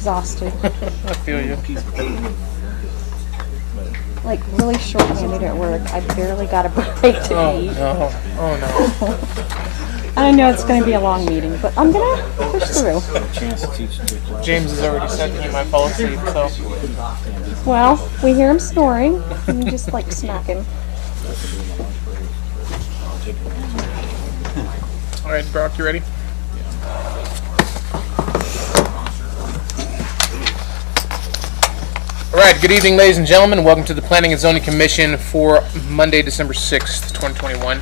exhausted. I feel you. Like, really short-handed at work. I barely got a break to eat. No. Oh, no. I know it's going to be a long meeting, but I'm going to push through. James has already said he might fall asleep, so. Well, we hear him snoring, and we just like smack him. All right, Brock, you ready? All right, good evening, ladies and gentlemen. Welcome to the Planning and Zoning Commission for Monday, December 6th, 2021.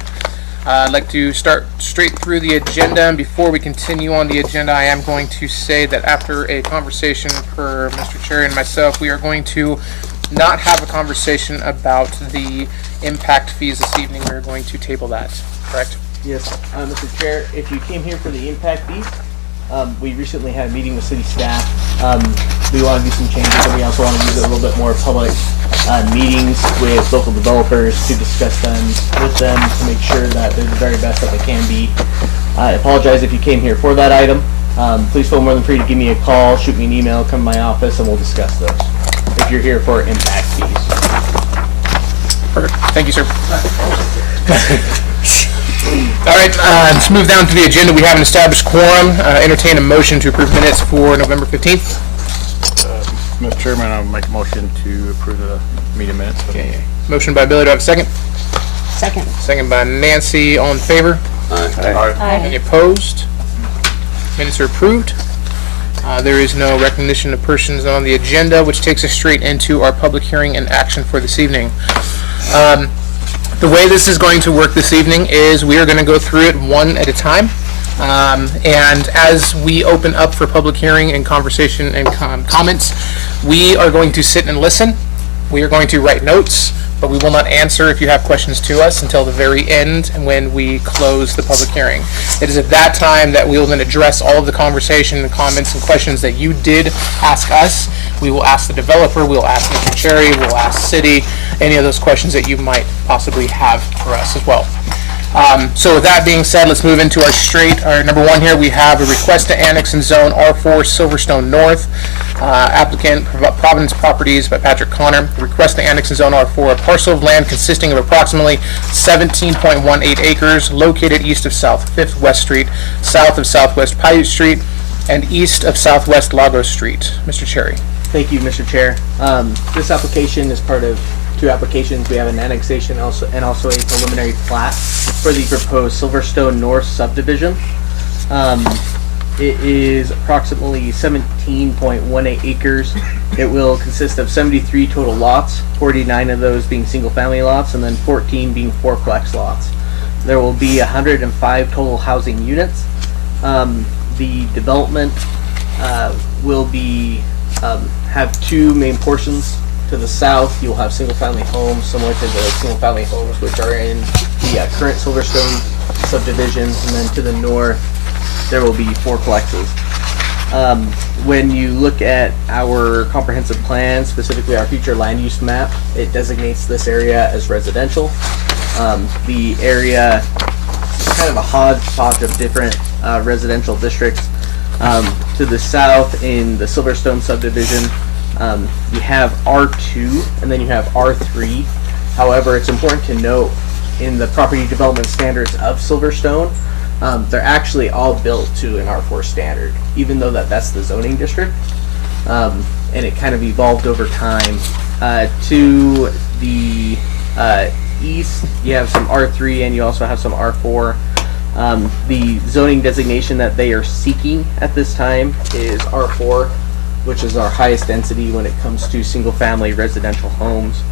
I'd like to start straight through the agenda, and before we continue on the agenda, I am going to say that after a conversation per Mr. Cherry and myself, we are going to not have a conversation about the impact fees this evening. We're going to table that, correct? Yes, Mr. Chair, if you came here for the impact fees, we recently had a meeting with city staff. We want to do some changes, but we also want to use a little bit more public meetings with local developers to discuss them with them to make sure that they're the very best that they can be. I apologize if you came here for that item. Please feel more than free to give me a call, shoot me an email, come to my office, and we'll discuss those if you're here for impact fees. Perfect. Thank you, sir. All right, let's move down to the agenda. We have an established quorum. Entertain a motion to approve minutes for November 15th. Mr. Chairman, I'll make a motion to approve the meeting minutes. Okay. Motion by Billy. Do I have a second? Second. Second by Nancy. All in favor? Aye. Any opposed? Minutes are approved. There is no recognition of persons on the agenda, which takes us straight into our public hearing and action for this evening. The way this is going to work this evening is we are going to go through it one at a time. And as we open up for public hearing and conversation and comments, we are going to sit and listen. We are going to write notes, but we will not answer if you have questions to us until the very end and when we close the public hearing. It is at that time that we will then address all of the conversation and comments and questions that you did ask us. We will ask the developer, we'll ask Mr. Cherry, we'll ask City, any of those questions that you might possibly have for us as well. So with that being said, let's move into our number one here. We have a request to annex and zone R4 Silverstone North. Applicant Providence Properties by Patrick Connor. The request to annex and zone R4, a parcel of land consisting of approximately 17.18 acres located east of South 5th West Street, south of Southwest Paiute Street, and east of Southwest Lagos Street. Mr. Cherry. Thank you, Mr. Chair. This application is part of two applications. We have an annexation and also a preliminary plat for the proposed Silverstone North subdivision. It is approximately 17.18 acres. It will consist of 73 total lots, 49 of those being single-family lots, and then 14 being fourplex lots. There will be 105 total housing units. The development will be have two main portions. To the south, you'll have single-family homes similar to the single-family homes which are in the current Silverstone subdivision, and then to the north, there will be fourplexes. When you look at our comprehensive plan, specifically our future land use map, it designates this area as residential. The area is kind of a hodgepodge of different residential districts. To the south, in the Silverstone subdivision, you have R2 and then you have R3. However, it's important to note in the property development standards of Silverstone, they're actually all built to an R4 standard, even though that's the zoning district. And it kind of evolved over time. To the east, you have some R3 and you also have some R4. The zoning designation that they are seeking at this time is R4, which is our highest density when it comes to single-family residential homes.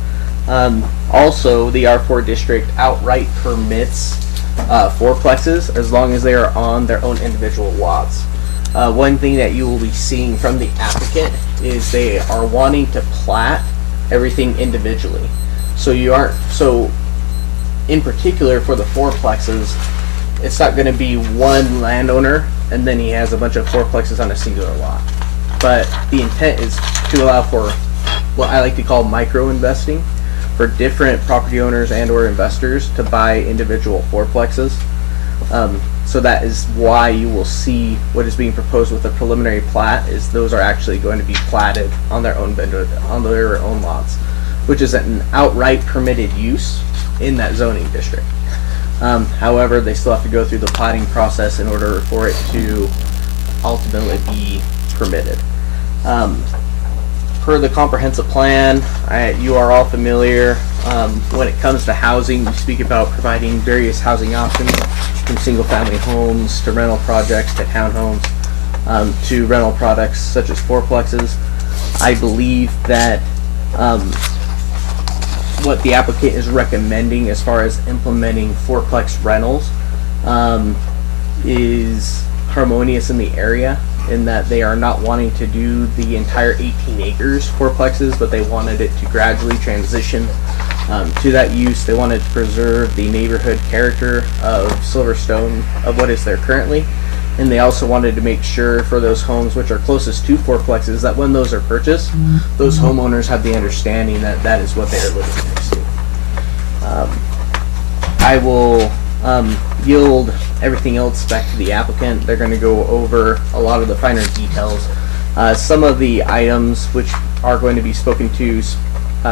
Also, the R4 district outright permits fourplexes as long as they are on their own individual lots. One thing that you will be seeing from the applicant is they are wanting to plat everything individually. So in particular for the fourplexes, it's not going to be one landowner and then he has a bunch of fourplexes on a singular lot. But the intent is to allow for what I like to call micro investing for different property owners and or investors to buy individual fourplexes. So that is why you will see what is being proposed with the preliminary plat is those are actually going to be platted on their own lots, which is an outright permitted use in that zoning district. However, they still have to go through the platting process in order for it to ultimately be permitted. Per the comprehensive plan, you are all familiar. When it comes to housing, we speak about providing various housing options, from single-family homes to rental projects to townhomes, to rental products such as fourplexes. I believe that what the applicant is recommending as far as implementing fourplex rentals is harmonious in the area, in that they are not wanting to do the entire 18 acres fourplexes, but they wanted it to gradually transition to that use. They wanted to preserve the neighborhood character of Silverstone, of what is there currently, and they also wanted to make sure for those homes which are closest to fourplexes that when those are purchased, those homeowners have the understanding that that is what they are living next to. I will yield everything else back to the applicant. They're going to go over a lot of the finer details. Some of the items which are going to be spoken to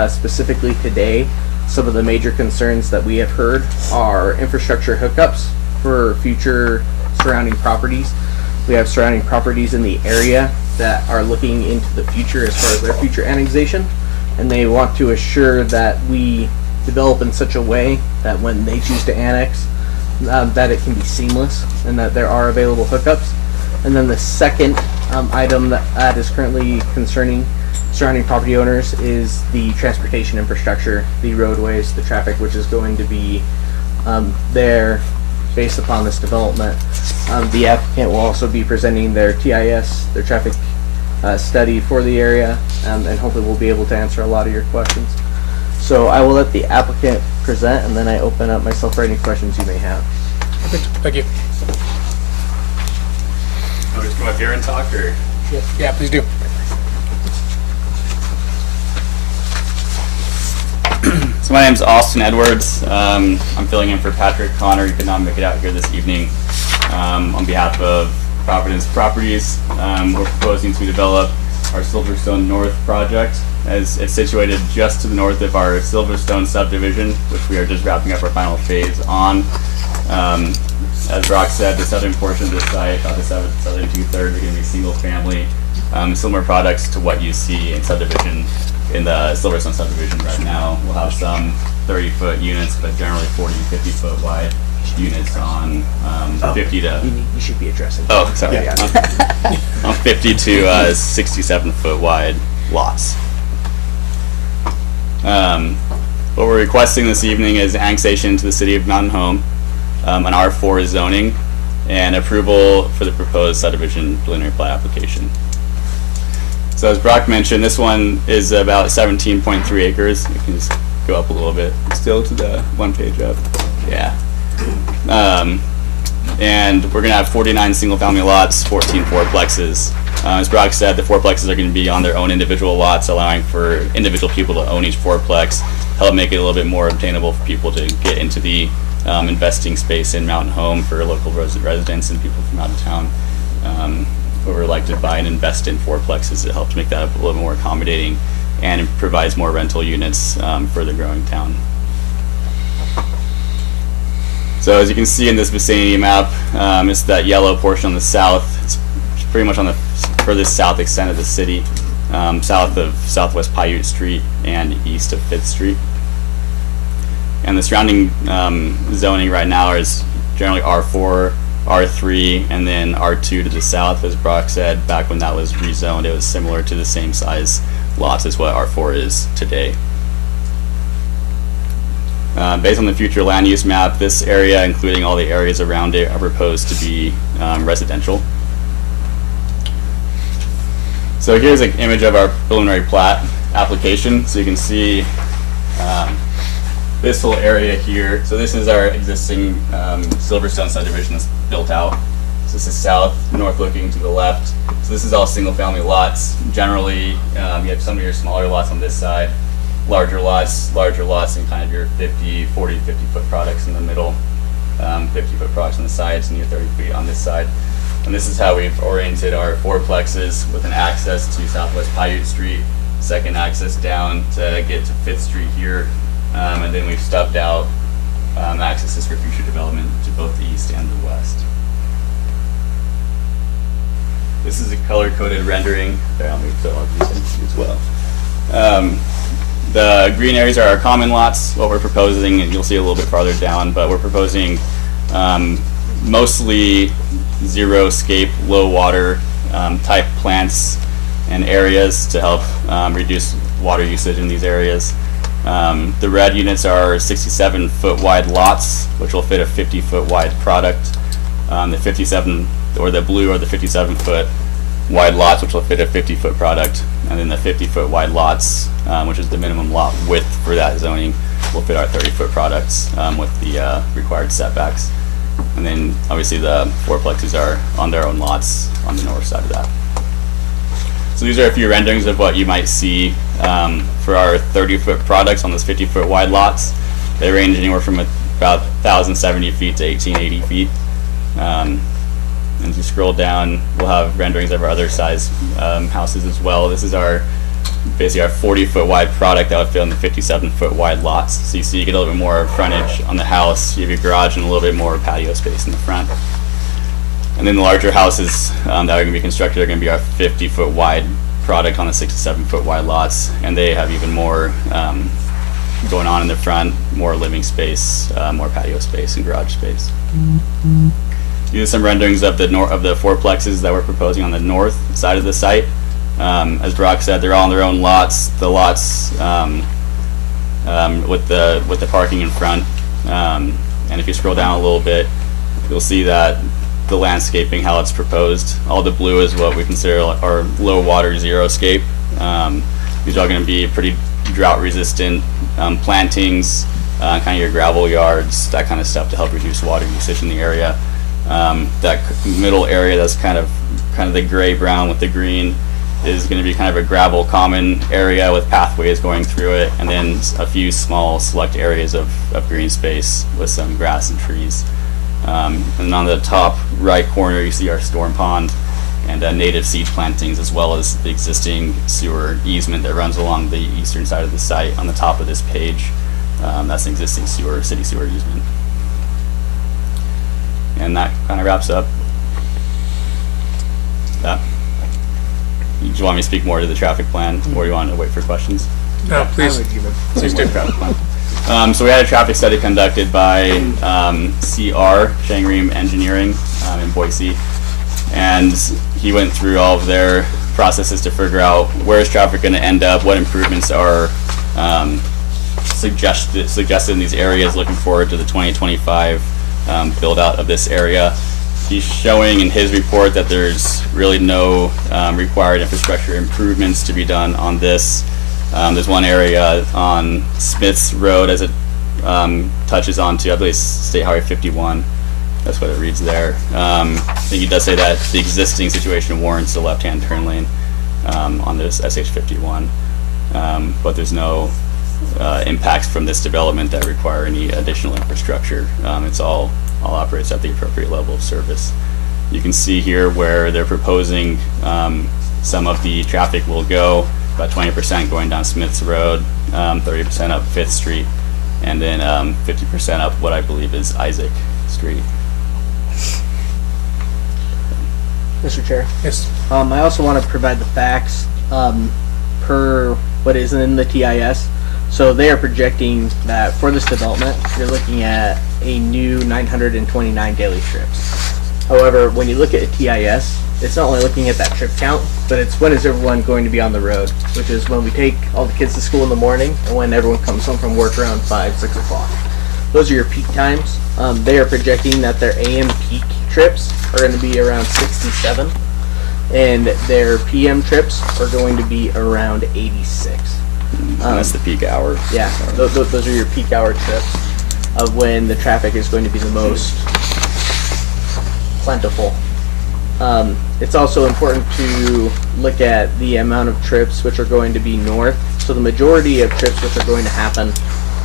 specifically today, some of the major concerns that we have heard are infrastructure hookups for future surrounding properties. We have surrounding properties in the area that are looking into the future as far as their future annexation, and they want to assure that we develop in such a way that when they choose to annex, that it can be seamless and that there are available hookups. And then the second item that is currently concerning surrounding property owners is the transportation infrastructure, the roadways, the traffic, which is going to be there based upon this development. The applicant will also be presenting their TIS, their traffic study for the area, and hopefully we'll be able to answer a lot of your questions. So I will let the applicant present, and then I open up myself for any questions you may have. Perfect. Thank you. I'll just come up here and talk, or? Yeah, please do. So my name's Austin Edwards. I'm filling in for Patrick Connor. He could not make it out here this evening. On behalf of Providence Properties, we're proposing to develop our Silverstone North project, as it's situated just to the north of our Silverstone subdivision, which we are just wrapping up our final phase on. As Brock said, the southern portion of this site, about the southern 2/3, are going to be single family, similar products to what you see in subdivision, in the Silverstone subdivision right now. We'll have some 30-foot units, but generally 40, 50-foot wide units on 50 to... You should be addressing. Oh, sorry. Yeah. On 50 to 67-foot wide lots. What we're requesting this evening is annexation to the City of Mountain Home, an R4 zoning, and approval for the proposed subdivision preliminary plat application. So as Brock mentioned, this one is about 17.3 acres. You can just go up a little bit, still to the one page up. Yeah. And we're gonna have 49 single-family lots, 14 fourplexes. As Brock said, the fourplexes are going to be on their own individual lots, allowing for individual people to own each fourplex, help make it a little bit more obtainable for people to get into the investing space in Mountain Home for local residents and people from out of town who would like to buy and invest in fourplexes. It helps make that a little more accommodating, and it provides more rental units for the growing town. So as you can see in this vicinity map, it's that yellow portion on the south. It's pretty much on the furthest south extent of the city, south of Southwest Paiute Street and east of 5th Street. And the surrounding zoning right now is generally R4, R3, and then R2 to the south. As Brock said, back when that was rezoned, it was similar to the same size lots as what R4 is today. Based on the future land use map, this area, including all the areas around it, are proposed to be residential. So here's an image of our preliminary plat application. So you can see this whole area here. So this is our existing Silverstone subdivision that's built out. So this is south, north looking to the left. So this is all single family lots. Generally, you have some of your smaller lots on this side, larger lots, and kind of your 40, 50 foot products in the middle. 50-foot products on the sides, and your 30 feet on this side. And this is how we've oriented our fourplexes, with an access to Southwest Paiute Street, second access down to get to 5th Street here, and then we've stubbed out accesses for future development to both the east and the west. This is a color-coded rendering. There, I'll move to all these things as well. The green areas are our common lots, what we're proposing, and you'll see a little bit farther down, but we're proposing mostly zero-scape, low-water type plants and areas to help reduce water usage in these areas. The red units are 67-foot wide lots, which will fit a 50-foot wide product. The 57, or the blue, are the 57-foot wide lots, which will fit a 50-foot product, and then the 50-foot wide lots, which is the minimum lot width for that zoning, will fit our 30-foot products with the required setbacks. And then obviously the fourplexes are on their own lots on the north side of that. So these are a few renderings of what you might see for our 30-foot products on those 50-foot wide lots. They range anywhere from about 1,070 feet to 1,880 feet. And as you scroll down, we'll have renderings of our other size houses as well. This is basically our 40-foot wide product that would fit on the 57-foot wide lots. So you see you get a little bit more frontage on the house, you have your garage and a little bit more patio space in the front. And then the larger houses that are going to be constructed are going to be our 50-foot wide product on the 67-foot wide lots, and they have even more going on in the front, more living space, more patio space and garage space. These are some renderings of the fourplexes that we're proposing on the north side of the site. As Brock said, they're all on their own lots. The lots with the parking in front, and if you scroll down a little bit, you'll see that the landscaping, how it's proposed. All the blue is what we consider our low water zero scape. These are going to be pretty drought resistant plantings, kind of your gravel yards, that kind of stuff to help reduce water usage in the area. That middle area that's kind of the gray brown with the green is going to be kind of a gravel common area with pathways going through it, and then a few small select areas of green space with some grass and trees. And on the top right corner you see our storm pond and native seed plantings, as well as the existing sewer easement that runs along the eastern side of the site on the top of this page. That's an existing city sewer easement. And that kind of wraps up that. Do you want me to speak more to the traffic plan, or do you want to wait for questions? No, please. Please do. Traffic plan. So we had a traffic study conducted by CR, Shangream Engineering in Boise, and he went through all of their processes to figure out where is traffic going to end up, what improvements are suggested in these areas, looking forward to the 2025 build out of this area. He's showing in his report that there's really no required infrastructure improvements to be done on this. There's one area on Smith's Road as it touches onto, I believe, State Highway 51. That's what it reads there. I think he does say that the existing situation warrants a left-hand turn lane on this SH 51, but there's no impacts from this development that require any additional infrastructure. It's all operates at the appropriate level of service. You can see here where they're proposing some of the traffic will go, about 20% going down Smith's Road, 30% up 5th Street, and then 50% up what I believe is Isaac Street. Mr. Chair. Yes. I also want to provide the facts per what is in the TIS. So they are projecting that for this development, you're looking at a new 929 daily trips. However, when you look at a TIS, it's not only looking at that trip count, but it's when is everyone going to be on the road, which is when we take all the kids to school in the morning and when everyone comes home from work around 5, 6 o'clock. Those are your peak times. They are projecting that their AM peak trips are going to be around 67, and their PM trips are going to be around 86. That's the peak hour. Yeah, those are your peak hour trips of when the traffic is going to be the most plentiful. It's also important to look at the amount of trips which are going to be north. So the majority of trips which are going to happen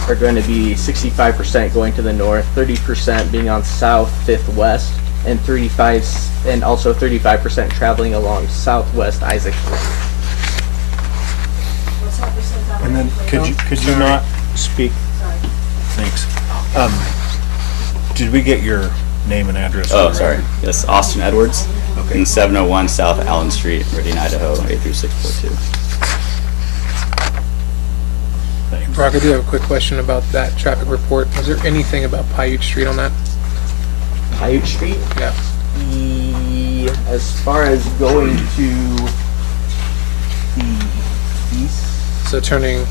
are going to be 65% going to the north, 30% being on South 5th West, and 35% traveling along Southwest Isaac Street. And then, could you not speak? Thanks. Did we get your name and address? Oh, sorry. Yes, Austin Edwards. Okay. In 701 South Allen Street, Meridian, Idaho, 83642. Thanks. Brock, I do have a quick question about that traffic report. Was there anything about Paiute Street on that? Paiute Street? Yeah. As far as going to the east. So turning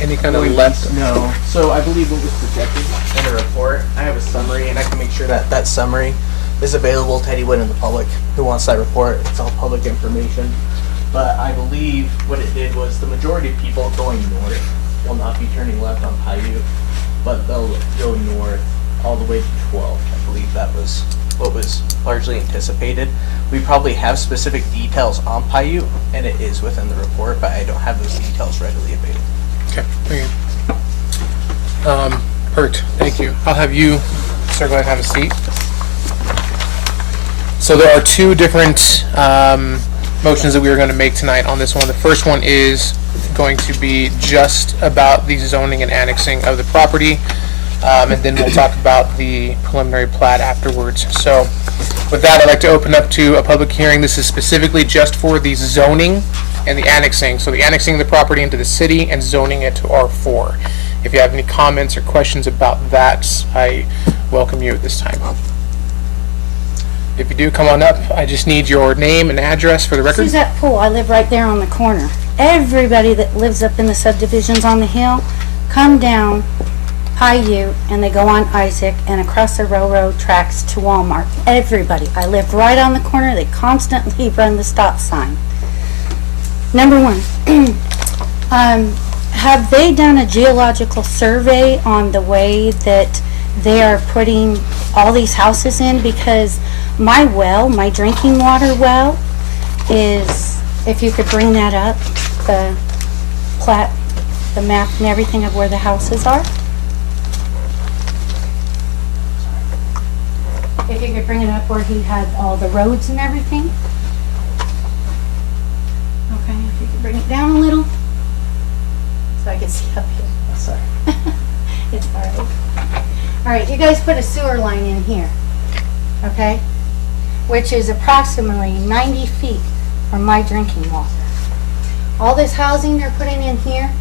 any kind of left. No. So I believe what was projected in the report, I have a summary, and I can make sure that that summary is available to anyone in the public who wants that report. It's all public information. But I believe what it did was the majority of people going north will not be turning left on Paiute, but they'll go north all the way to 12. I believe that was what was largely anticipated. We probably have specific details on Paiute, and it is within the report, but I don't have those details readily available. Okay, thank you. Bert, thank you. I'll have you, sir, go ahead and have a seat. So there are two different motions that we are going to make tonight on this one. The first one is going to be just about the zoning and annexing of the property, and then we'll talk about the preliminary plat afterwards. So with that, I'd like to open up to a public hearing. This is specifically just for the zoning and the annexing. So the annexing of the property into the city and zoning it to R4. If you have any comments or questions about that, I welcome you at this time. If you do, come on up. I just need your name and address for the record. Suzette Poole, I live right there on the corner. Everybody that lives up in the subdivisions on the hill, come down Paiute, and they go on Isaac and across the railroad tracks to Walmart. Everybody. I live right on the corner. They constantly run the stop sign. Number one, have they done a geological survey on the way that they are putting all these houses in? Because my well, my drinking water well, is, if you could bring that up, the plat, the map and everything of where the houses are. If you could bring it up where he had all the roads and everything. Okay, if you could bring it down a little, so I can see up here. Oh, sorry. It's all right. All right, you guys put a sewer line in here, okay? Which is approximately 90 feet from my drinking water. All this housing they're putting in here,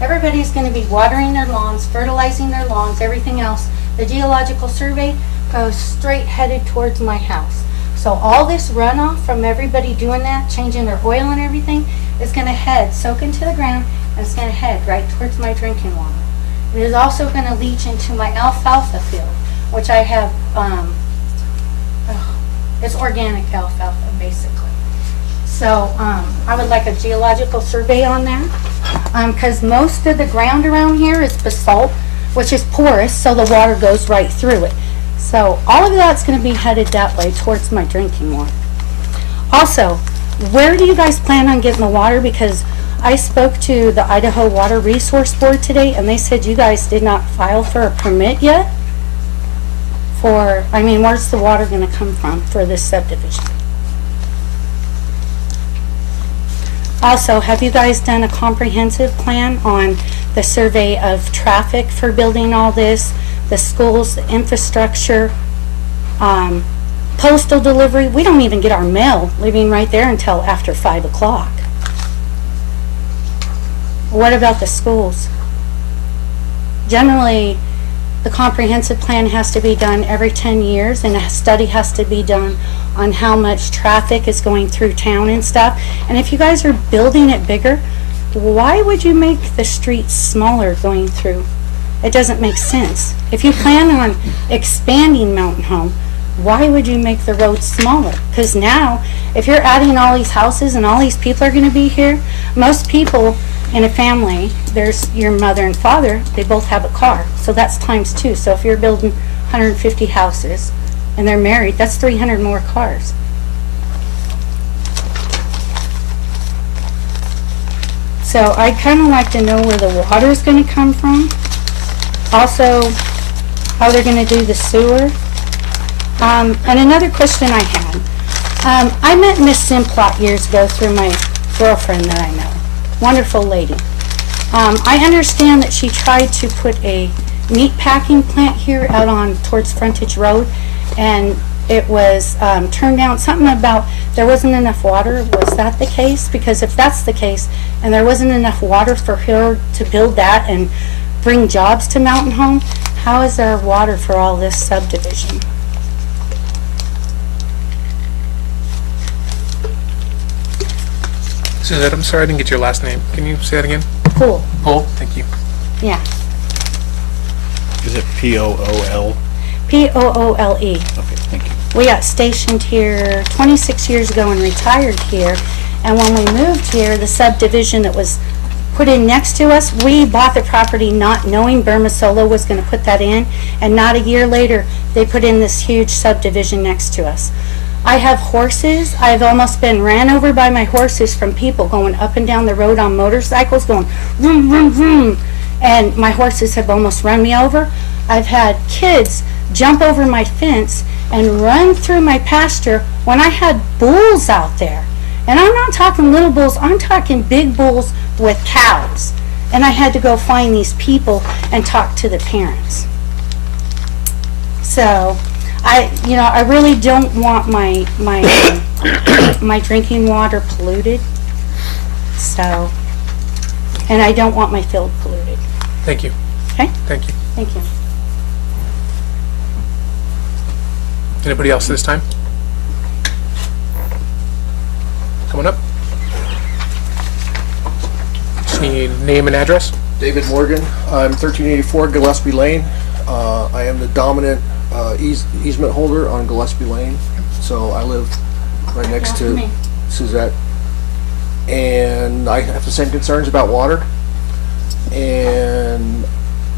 everybody's going to be watering their lawns, fertilizing their lawns, everything else. The geological survey goes straight headed towards my house. So all this runoff from everybody doing that, changing their oil and everything, is going to soak into the ground, and it's going to head right towards my drinking water. It is also going to leach into my alfalfa field, which I have, it's organic alfalfa, basically. So I would like a geological survey on that, because most of the ground around here is basalt, which is porous, so the water goes right through it. So all of that's going to be headed that way towards my drinking water. Also, where do you guys plan on getting the water? Because I spoke to the Idaho Water Resource Board today, and they said you guys did not file for a permit yet. Where's the water going to come from for this subdivision? Also, have you guys done a comprehensive plan on the survey of traffic for building all this, the schools, the infrastructure, postal delivery? We don't even get our mail leaving right there until after 5 o'clock. What about the schools? Generally, the comprehensive plan has to be done every 10 years, and a study has to be done on how much traffic is going through town and stuff. And if you guys are building it bigger, why would you make the streets smaller going through? It doesn't make sense. If you plan on expanding Mountain Home, why would you make the roads smaller? Because now, if you're adding all these houses and all these people are going to be here, most people in a family, there's your mother and father, they both have a car. So that's times 2. So if you're building 150 houses and they're married, that's 300 more cars. So I'd kind of like to know where the water's going to come from. Also, how they're gonna do the sewer. And another question I had. I met Miss Plat years ago through my girlfriend that I know. Wonderful lady. I understand that she tried to put a meat packing plant here out on towards Frontage Road, and it was turned down. Something about there wasn't enough water. Was that the case? Because if that's the case, and there wasn't enough water for her to build that and bring jobs to Mountain Home, how is there water for all this subdivision? Suzette, I'm sorry I didn't get your last name. Can you say that again? Pool. Paul, thank you. Yeah. Is it Pool? Poole. Okay, thank you. We got stationed here 26 years ago and retired here. And when we moved here, the subdivision that was put in next to us, we bought the property not knowing Burma Solo was going to put that in. And not a year later, they put in this huge subdivision next to us. I have horses. I've almost been ran over by my horses from people going up and down the road on motorcycles going vroom, vroom, vroom. And my horses have almost run me over. I've had kids jump over my fence and run through my pasture when I had bulls out there. And I'm not talking little bulls, I'm talking big bulls with cows. And I had to go find these people and talk to the parents. So, I really don't want my my drinking water polluted. So, and I don't want my field polluted. Thank you. Okay? Thank you. Thank you. Anybody else this time? Coming up. Just need name and address. David Morgan. I'm 1384 Gillespie Lane. I am the dominant easement holder on Gillespie Lane. So I live right next to Suzette. And I have the same concerns about water. And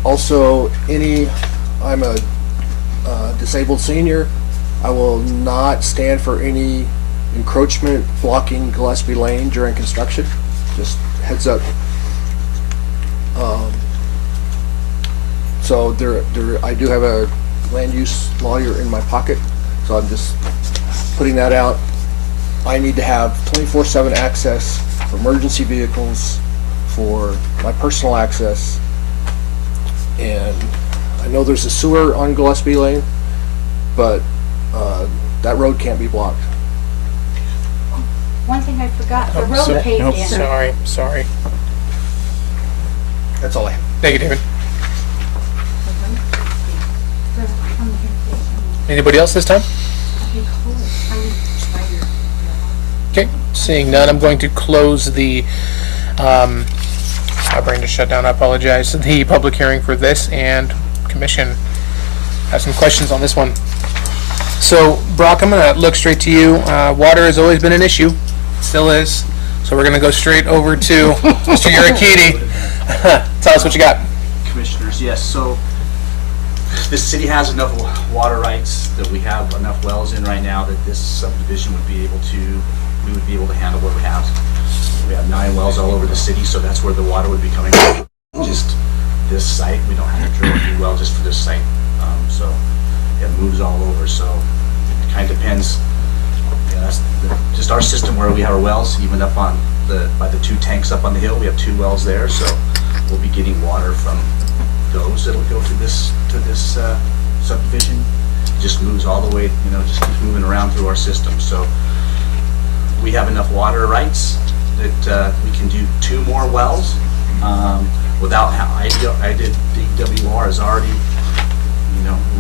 also I'm a disabled senior. I will not stand for any encroachment blocking Gillespie Lane during construction. Just heads up. So I do have a land use lawyer in my pocket, so I'm just putting that out. I need to have 24/7 access for emergency vehicles, for my personal access, and I know there's a sewer on Gillespie Lane, but that road can't be blocked. One thing I forgot, the Oh, road so- paved nope, in. Sorry. That's all I have. Thank you, David. Anybody else this time? Okay, seeing none, I'm going to close the, my brain just shut down, I apologize, the public hearing for this, and commission have some questions on this one. So, Brock, I'm gonna look straight to you. Water has always been an issue, still is, so we're gonna go straight over to Mr. Yurikiti. Tell us what you got. Commissioners, yes, so the city has enough water rights that we have enough wells in right now that this subdivision would be able to, we would be able to handle what we have. We have 9 wells all over the city, so that's where the water would be coming from. Just this site, we don't have to drill a new well just for this site. So it moves all over, so it kind of depends. Yeah, that's just our system where we have our wells, even up on by the 2 tanks up on the hill, we have 2 wells there, so we'll be getting water from those that'll go to this subdivision. It just moves all the way, just keeps moving around through our system. So we have enough water rights that we can do 2 more wells without. I did DWR is already,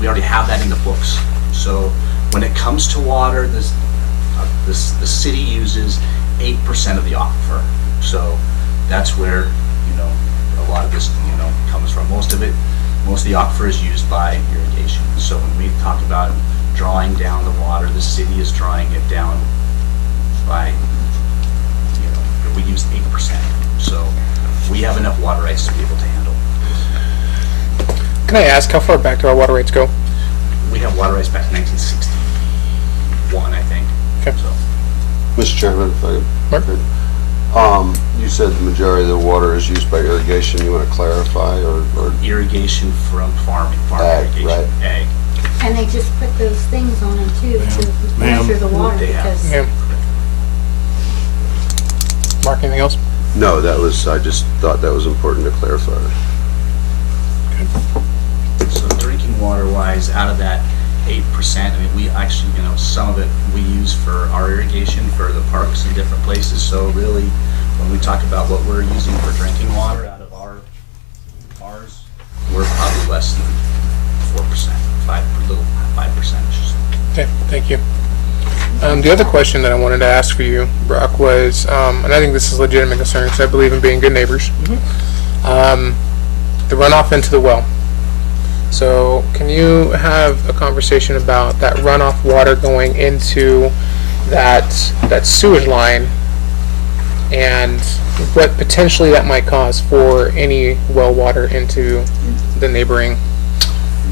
we already have that in the books. So when it comes to water, the city uses 8% of the aquifer. So that's where a lot of this comes from. Most of the aquifer is used by irrigation. So when we talk about drawing down the water, the city is drawing it down by, we use 8%. So we have enough water rights to be able to handle. Can I ask, how far back do our water rates go? We have water rights back to 1961, I think. Okay. So Mr. Chairman, if I Mark? could. You said the majority of the water is used by irrigation. You want to clarify or Irrigation from farm Ag, irrigation, right. ag. And they just put those things on them too to Ma'am. measure the water They have. because Yeah. Mark, anything else? no? I just thought that was important to clarify. So drinking water wise, out of that 8%, I mean, we actually, some of it we use for our irrigation for the parks and different places. So really, when we talk about what we're using for drinking water out of ours, we're probably less than 4%, 5%. Okay, thank you. The other question that I wanted to ask for you, Brock, was, and I think this is a legitimate concern because I believe in being good neighbors, the runoff into the well. So can you have a conversation about that runoff water going into that sewage line and what potentially that might cause for any well water into the neighboring?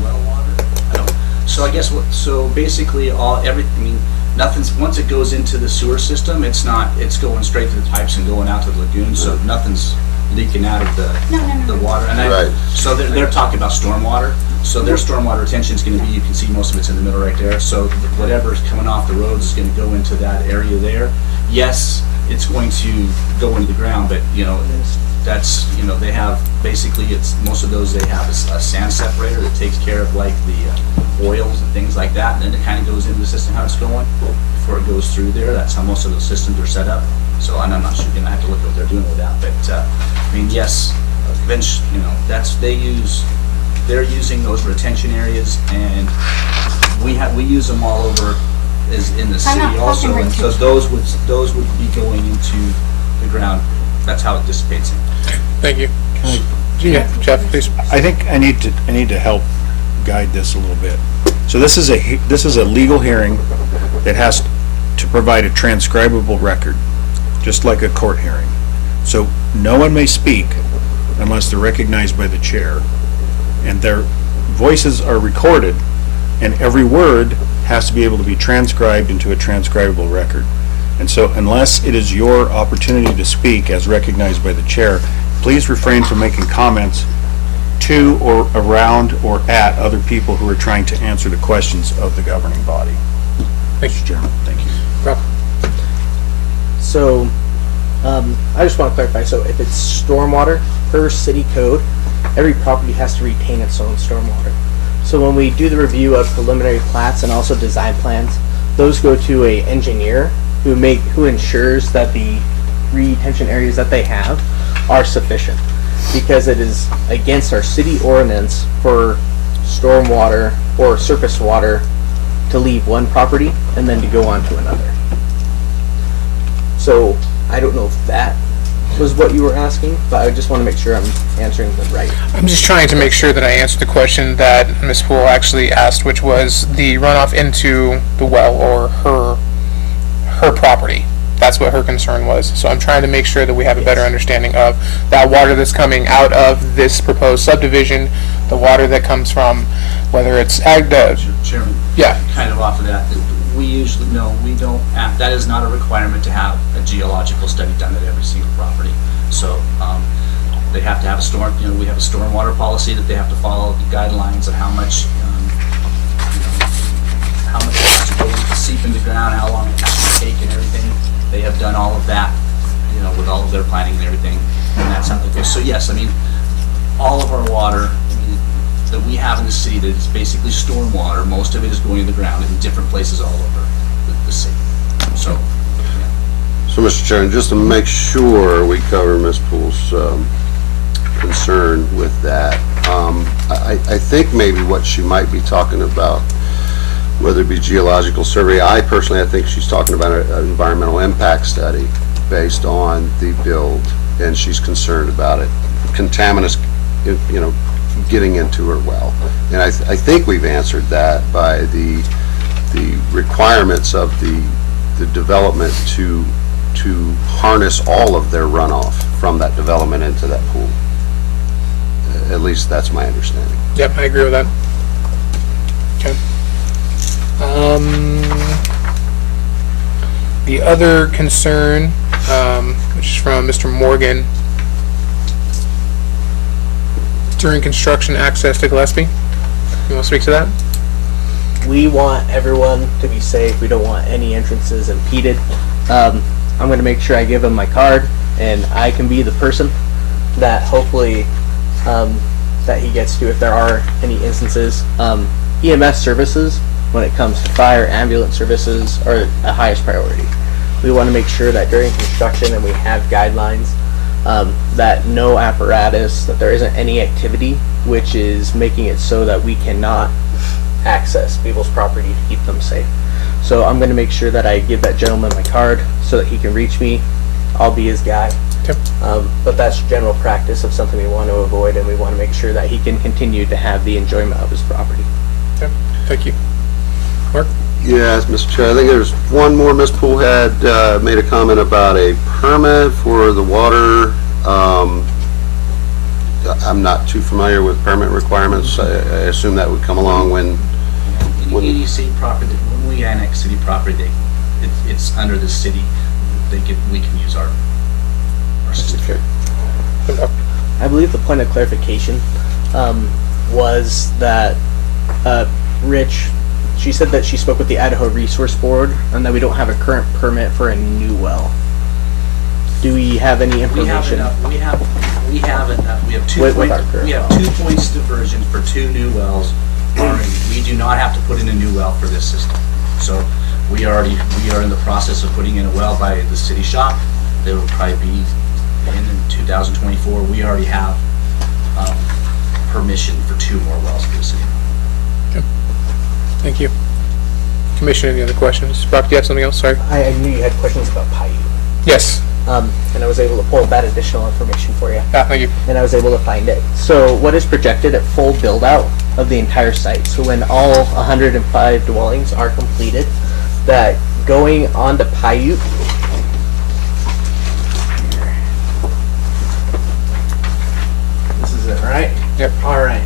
Well water? I don't. So I guess so basically nothing's, once it goes into the sewer system, it's going straight to the pipes and going out to the lagoon, so nothing's leaking out of the water. And Right. So they're talking about stormwater. So their stormwater retention is going to be, you can see most of it's in the middle right there. So whatever's coming off the roads is going to go into that area there. Yes, it's going to go into the ground, but that's, they have, basically most of those they have is a sand separator that takes care of like the oils and things like that. And then it kind of goes into the system how it's going before it goes through there. That's how most of those systems are set up. So I'm not sure, I have to look at what they're doing with that. But yes, eventually, they're using those retention areas, and we use them all over in the city not also, talking and so retention. those would be going into the ground. That's how it dissipates. Thank you. Yeah, Jeff, please. I think I need to help guide this a little bit. So this is a legal hearing that has to provide a transcribable record, just like a court hearing. So no one may speak unless they're recognized by the chair, and their voices are recorded, and every word has to be able to be transcribed into a transcribable record. And so unless it is your opportunity to speak as recognized by the chair, please refrain from making comments to or around or at other people who are trying to answer the questions of the governing body. Thank you, Chairman, thank you. Rob. So, I just want to clarify, so if it's stormwater, per city code, every property has to retain its own stormwater. So when we do the review of preliminary plats and also design plans, those go to a engineer who ensures that the retention areas that they have are sufficient, because it is against our city ordinance for stormwater or surface water to leave one property and then to go on to another. So I don't know if that was what you were asking, but I just want to make sure I'm answering the right. I'm just trying to make sure that I answered the question that Ms. Poole actually asked, which was the runoff into the well or her property. That's what her concern was. So I'm trying to make sure that we have a better understanding of that water that's coming out of this proposed subdivision, the water that comes from, whether it's Chairman, yeah. kind of off of that, we usually, no, we don't, that is not a requirement to have a geological study done at every single property. So they have to have we have a stormwater policy that they have to follow, the guidelines of how much has to go to seep in the ground, how long it has to take and everything. They have done all of that, with all of their planning and everything, and that's how it goes. So yes, all of our water that we have in the city that is basically stormwater, most of it is going to the ground in different places all over the city. So, So, Mr. Chairman, just to make sure we cover Ms. Poole's concern with that, I think maybe what she might be talking about, whether it be geological survey, I think she's talking about an environmental impact study based on the build, and she's concerned about it. Contaminants, getting into her well. And I think we've answered that by the requirements of the development to harness all of their runoff from that development into that pool. At least that's my understanding. Yep, I agree with that. Okay. The other concern which is from Mr. Morgan. During construction access to Gillespie. You want to speak to that? We want everyone to be safe. We don't want any entrances impeded. I'm going to make sure I give him my card, and I can be the person that hopefully that he gets to if there are any instances. EMS services, when it comes to fire, ambulance services, are the highest priority. We want to make sure that during construction, and we have guidelines, that no apparatus, that there isn't any activity which is making it so that we cannot access people's property to keep them safe. So I'm going to make sure that I give that gentleman my card so that he can reach me. I'll be his guy. Okay. But that's general practice of something we want to avoid, and we want to make sure that he can continue to have the enjoyment of his property. Okay. Thank you. Mark? Yes, Mr. Chair, I think there's one more. Ms. Poole had made a comment about a permit for the water. I'm not too familiar with permit requirements. I assume that would come along when Any city property, when we annex city property, it's under the city. We can use our system. I believe the point of clarification was that Rich, she said that she spoke with the Idaho Resource Board and that we don't have a current permit for a new well. Do we have any information? We have enough. We have two With points. our current We have well. 2 points diversion for 2 new wells already. We do not have to put in a new well for this system. So we are in the process of putting in a well by the city shop. There will probably be in 2024. We already have permission for 2 more wells for the city. Thank you. Commissioner, any other questions? Brock, do you have something else? Sorry. I knew you had questions about Paiute. Yes. And I was able to pull that additional information for you. Thank you. And I was able to find it. So what is projected at full build out of the entire site? So when all 105 dwellings are completed, that going on to Paiute, this is it, right? Yep. All right.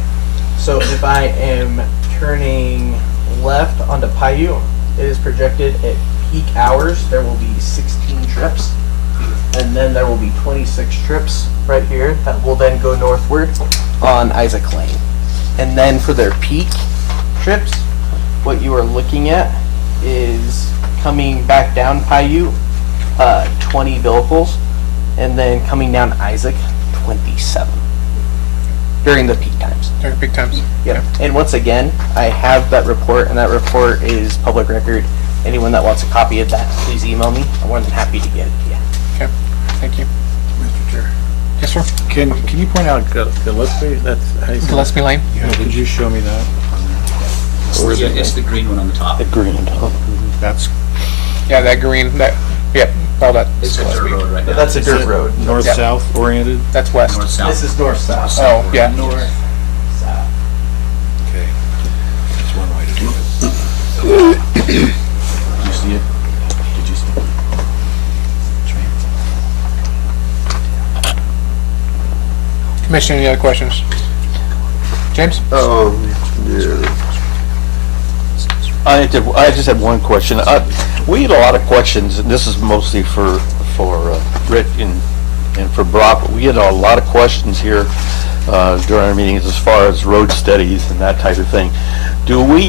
So if I am turning left onto Paiute, it is projected at peak hours there will be 16 trips, and then there will be 26 trips right here that will then go northward on Isaac Lane. And then for their peak trips, what you are looking at is coming back down Paiute, 20 vehicles, and then coming down Isaac, 27 during the peak times. During peak times. Yep. And once again, I have that report, and that report is public record. Anyone that wants a copy of that, please email me. I'm more than happy to get it to you. Okay. Thank you. Mr. Chair. Yes, sir. Can you point out Gillespie? That's how you say it? Gillespie Lane. Yeah, could you show me that? It's the green one on the top. That's Yeah, that green. Yep. All that. It's a dirt road right now. That's a dirt road. north-south oriented? That's west. North-south. This is north-south. Oh, yeah. North-south. Okay. That's one way to do it. Did you see it? Did you see it? Commissioner, any other questions? James? yeah. I just had one question. We had a lot of questions, and this is mostly for Rick and for Brock. But we had a lot of questions here during our meetings as far as road studies and that type of thing.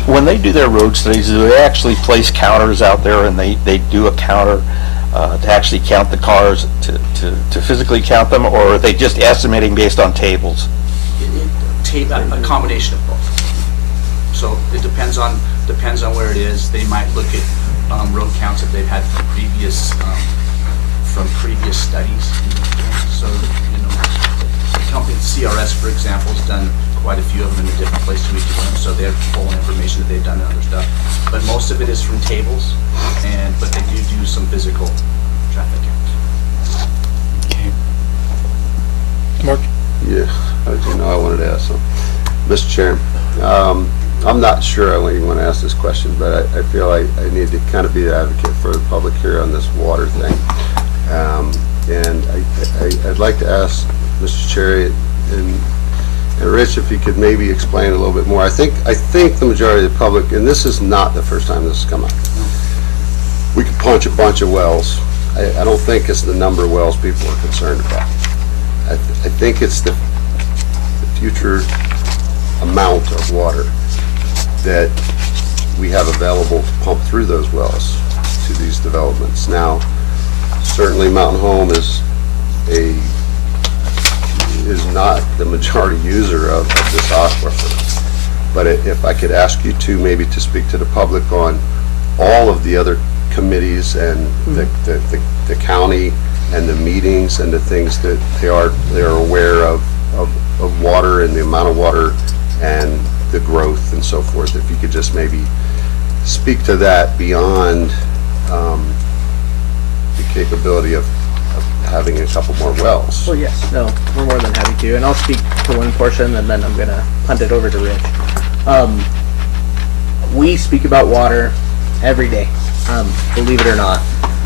When they do their road studies, do they actually place counters out there and they do a counter to actually count the cars, to physically count them, or are they just estimating based on tables? A combination of both. So it depends on where it is. They might look at road counts that they've had from previous studies. So, the company CRS, for example, has done quite a few of them in a different place to each one. So they have full information that they've done and other stuff. But most of it is from tables, but they do some physical traffic counts. Okay. Mark? Yeah, how did you know I wanted to ask something? Mr. Chairman, I'm not sure I even want to ask this question, but I feel I need to kind of be the advocate for the public here on this water thing. And I'd like to ask Mr. Cherry and Rich if you could maybe explain a little bit more. I think the majority of the public, and this is not the first time this has come up, we could punch a bunch of wells I don't think it's the number of wells people are concerned about. I think it's the future amount of water that we have available to pump through those wells to these developments. Now, certainly Mountain Home is not the majority user of this aquifer. But if I could ask you to maybe to speak to the public on all of the other committees and the county and the meetings and the things that they are aware of water and the amount of water and the growth and so forth. If you could just maybe speak to that beyond the capability of having a couple more wells. Well, yes, no, we're more than happy to, and I'll speak to one portion, and then I'm gonna punt it over to Rich. We speak about water every day, believe it or not.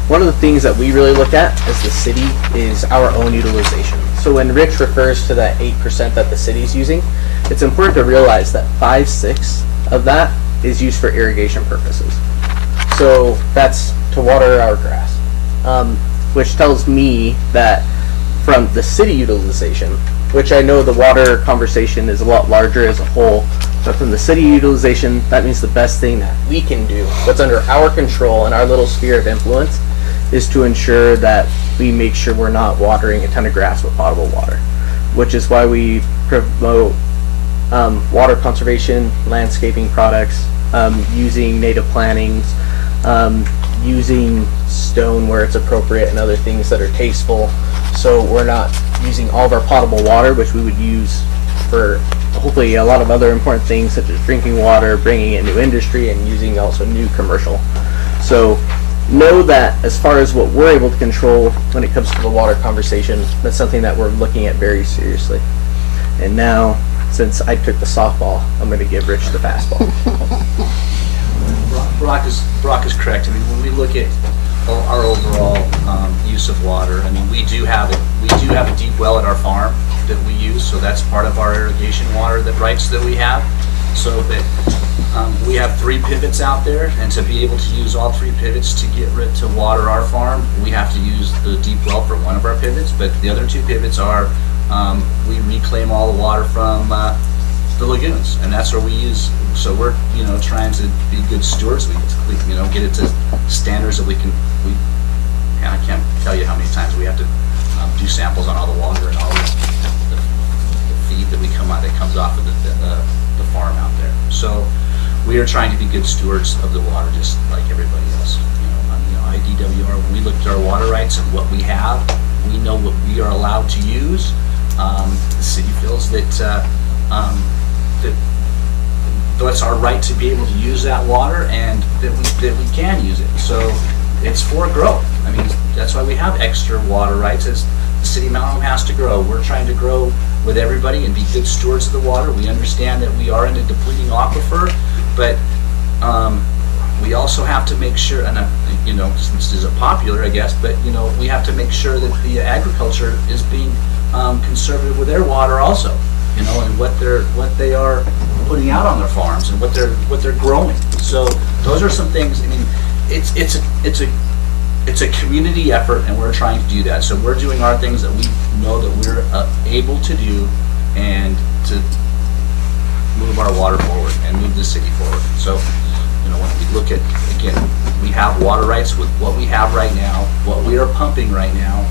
One of the things that we really look at as the city is our own utilization. So when Rich refers to that 8% that the city's using, it's important to realize that 5/6 of that is used for irrigation purposes. So that's to water our grass. Which tells me that from the city utilization, which I know the water conversation is a lot larger as a whole, but from the city utilization, that means the best thing that we can do, what's under our control and our little sphere of influence, is to ensure that we make sure we're not watering a ton of grass with potable water, which is why we promote water conservation, landscaping products, using native plantings, using stone where it's appropriate and other things that are tasteful. So we're not using all of our potable water, which we would use for hopefully a lot of other important things such as drinking water, bringing in new industry, and using also new commercial. So know that as far as what we're able to control when it comes to the water conversation, that's something that we're looking at very seriously. And now, since I took the softball, I'm going to give Rich the fastball. Brock is correct. I mean, when we look at our overall use of water, I mean, we do have a deep well at our farm that we use, so that's part of our irrigation water rights that we have. So that we have 3 pivots out there, and to be able to use all 3 pivots to water our farm, we have to use the deep well for one of our pivots. But the other 2 pivots are we reclaim all the water from the lagoons, and that's where we use. So we're trying to be good stewards. We get it to standards that we can. I can't tell you how many times we have to do samples on all the water and all the feed that comes off of the farm out there. So we are trying to be good stewards of the water, just like everybody else. IDWR. When we look at our water rights and what we have, we know what we are allowed to use. The city feels that that's our right to be able to use that water, and that we can use it. So it's for growth. I mean, that's why we have extra water rights, as the city of Mountain Home has to grow. We're trying to grow with everybody and be good stewards of the water. We understand that we are in a depleting aquifer, but we also have to make sure, and this isn't popular, I guess, but we have to make sure that the agriculture is being conservative with their water also, and what they are putting out on their farms and what they're growing. So those are some things. I mean, it's a community effort, and we're trying to do that. So we're doing our things that we know that we're able to do, and to move our water forward and move the city forward. So when we look at, again, we have water rights with what we have right now, what we are pumping right now,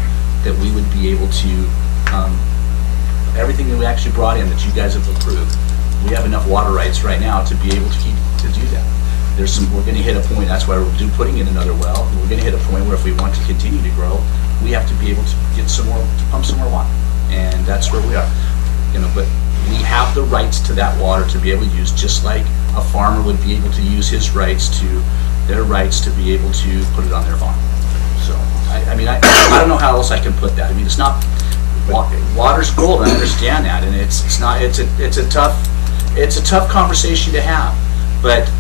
that we would be able to everything that we actually brought in that you guys have approved. We have enough water rights right now to be able to do that. We're going to hit a point. That's why we're putting in another well. We're going to hit a point where if we want to continue to grow, we have to be able to get to pump some more water, and that's where we are. But we have the rights to that water to be able to use, just like a farmer would be able to use their rights to be able to put it on their farm. So I don't know how else I can put that. I mean, it's not water's gold. I understand that, and it's a tough conversation to have. But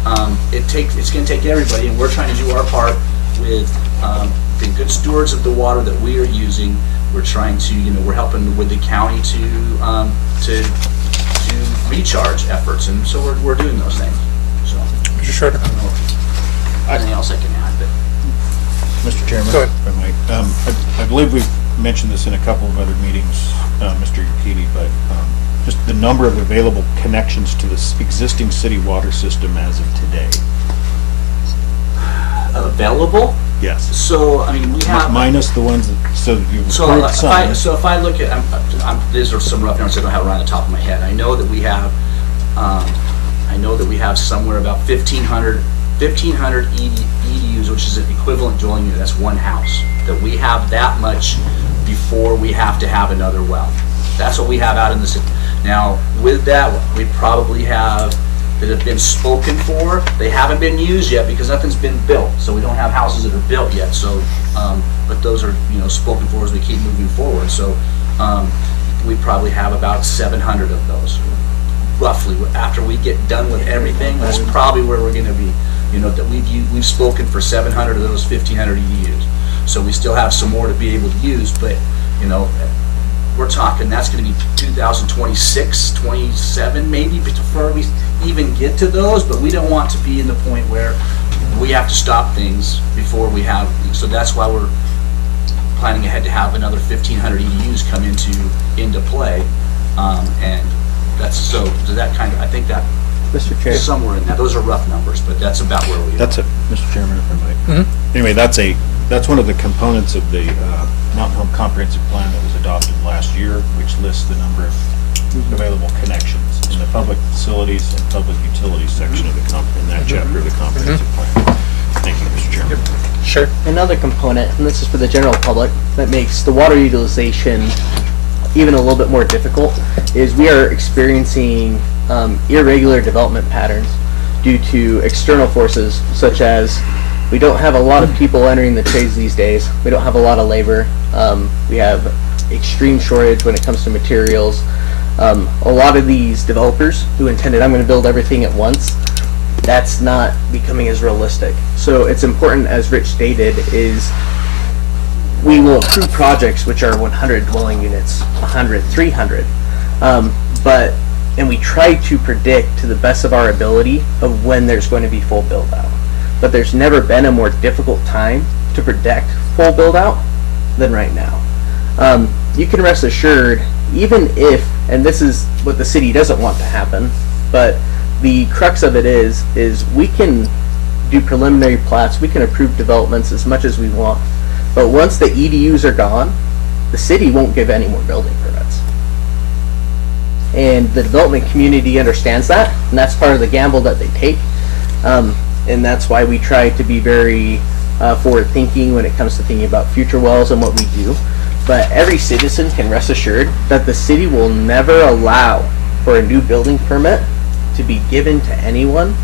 it's going to take everybody, and we're trying to do our part with being good stewards of the water that we are using. We're trying to, we're helping with the county to recharge efforts, and so we're doing those things. So, Mr. Schroeder. I don't know if anything else I can add, but Mr. Chairman, Go ahead. if I might. I believe we've mentioned this in a couple of other meetings, Mr. Yukiti, but just the number of available connections to this existing city water system as of today. Available? Yes. So, I mean, we have. Minus the ones that, so you've So approved if I, some. so if I look at, these are some rough numbers I don't have right on the top of my head. I know that we have, somewhere about 1,500 EDUs, which is an equivalent dwelling unit. That's one house. That we have that much before we have to have another well. That's what we have out in the city. Now, with that, we probably have that have been spoken for. They haven't been used yet because nothing's been built. So we don't have houses that are built yet. So, but those are, spoken for as we keep moving forward. So, we probably have about 700 of those, roughly. After we get done with everything, that's probably where we're going to be. That we've spoken for 700 of those 1,500 EDUs. So we still have some more to be able to use, but we're talking that's going to be 2026, 27 maybe before we even get to those. But we don't want to be in the point where we have to stop things before we have. So that's why we're planning ahead to have another 1,500 EDUs come into play, and that's so that kind of, I think that Mr. Chair. somewhere in that. Those are rough numbers, but that's about where we are. That's it, Mr. Chairman, if I might. Anyway, that's one of the components of the Mountain Home Comprehensive Plan that was adopted last year, which lists the number of available connections in the public facilities and public utilities section of in that chapter of the comprehensive plan. Thank you, Mr. Chairman. Sure. Another component, and this is for the general public, that makes the water utilization even a little bit more difficult, is we are experiencing irregular development patterns due to external forces, such as we don't have a lot of people entering the trades these days. We don't have a lot of labor. We have extreme shortage when it comes to materials. A lot of these developers who intended, I'm going to build everything at once, that's not becoming as realistic. So it's important, as Rich stated, is we will approve projects which are 100 dwelling units, 100, 300, and we try to predict to the best of our ability of when there's going to be full build out. But there's never been a more difficult time to predict full build out than right now. You can rest assured, even if, and this is what the city doesn't want to happen, but the crux of it is we can do preliminary plats, we can approve developments as much as we want, but once the EDUs are gone, the city won't give any more building permits. And the development community understands that, and that's part of the gamble that they take. And that's why we try to be very forward-thinking when it comes to thinking about future wells and what we do. But every citizen can rest assured that the city will never allow for a new building permit to be given to anyone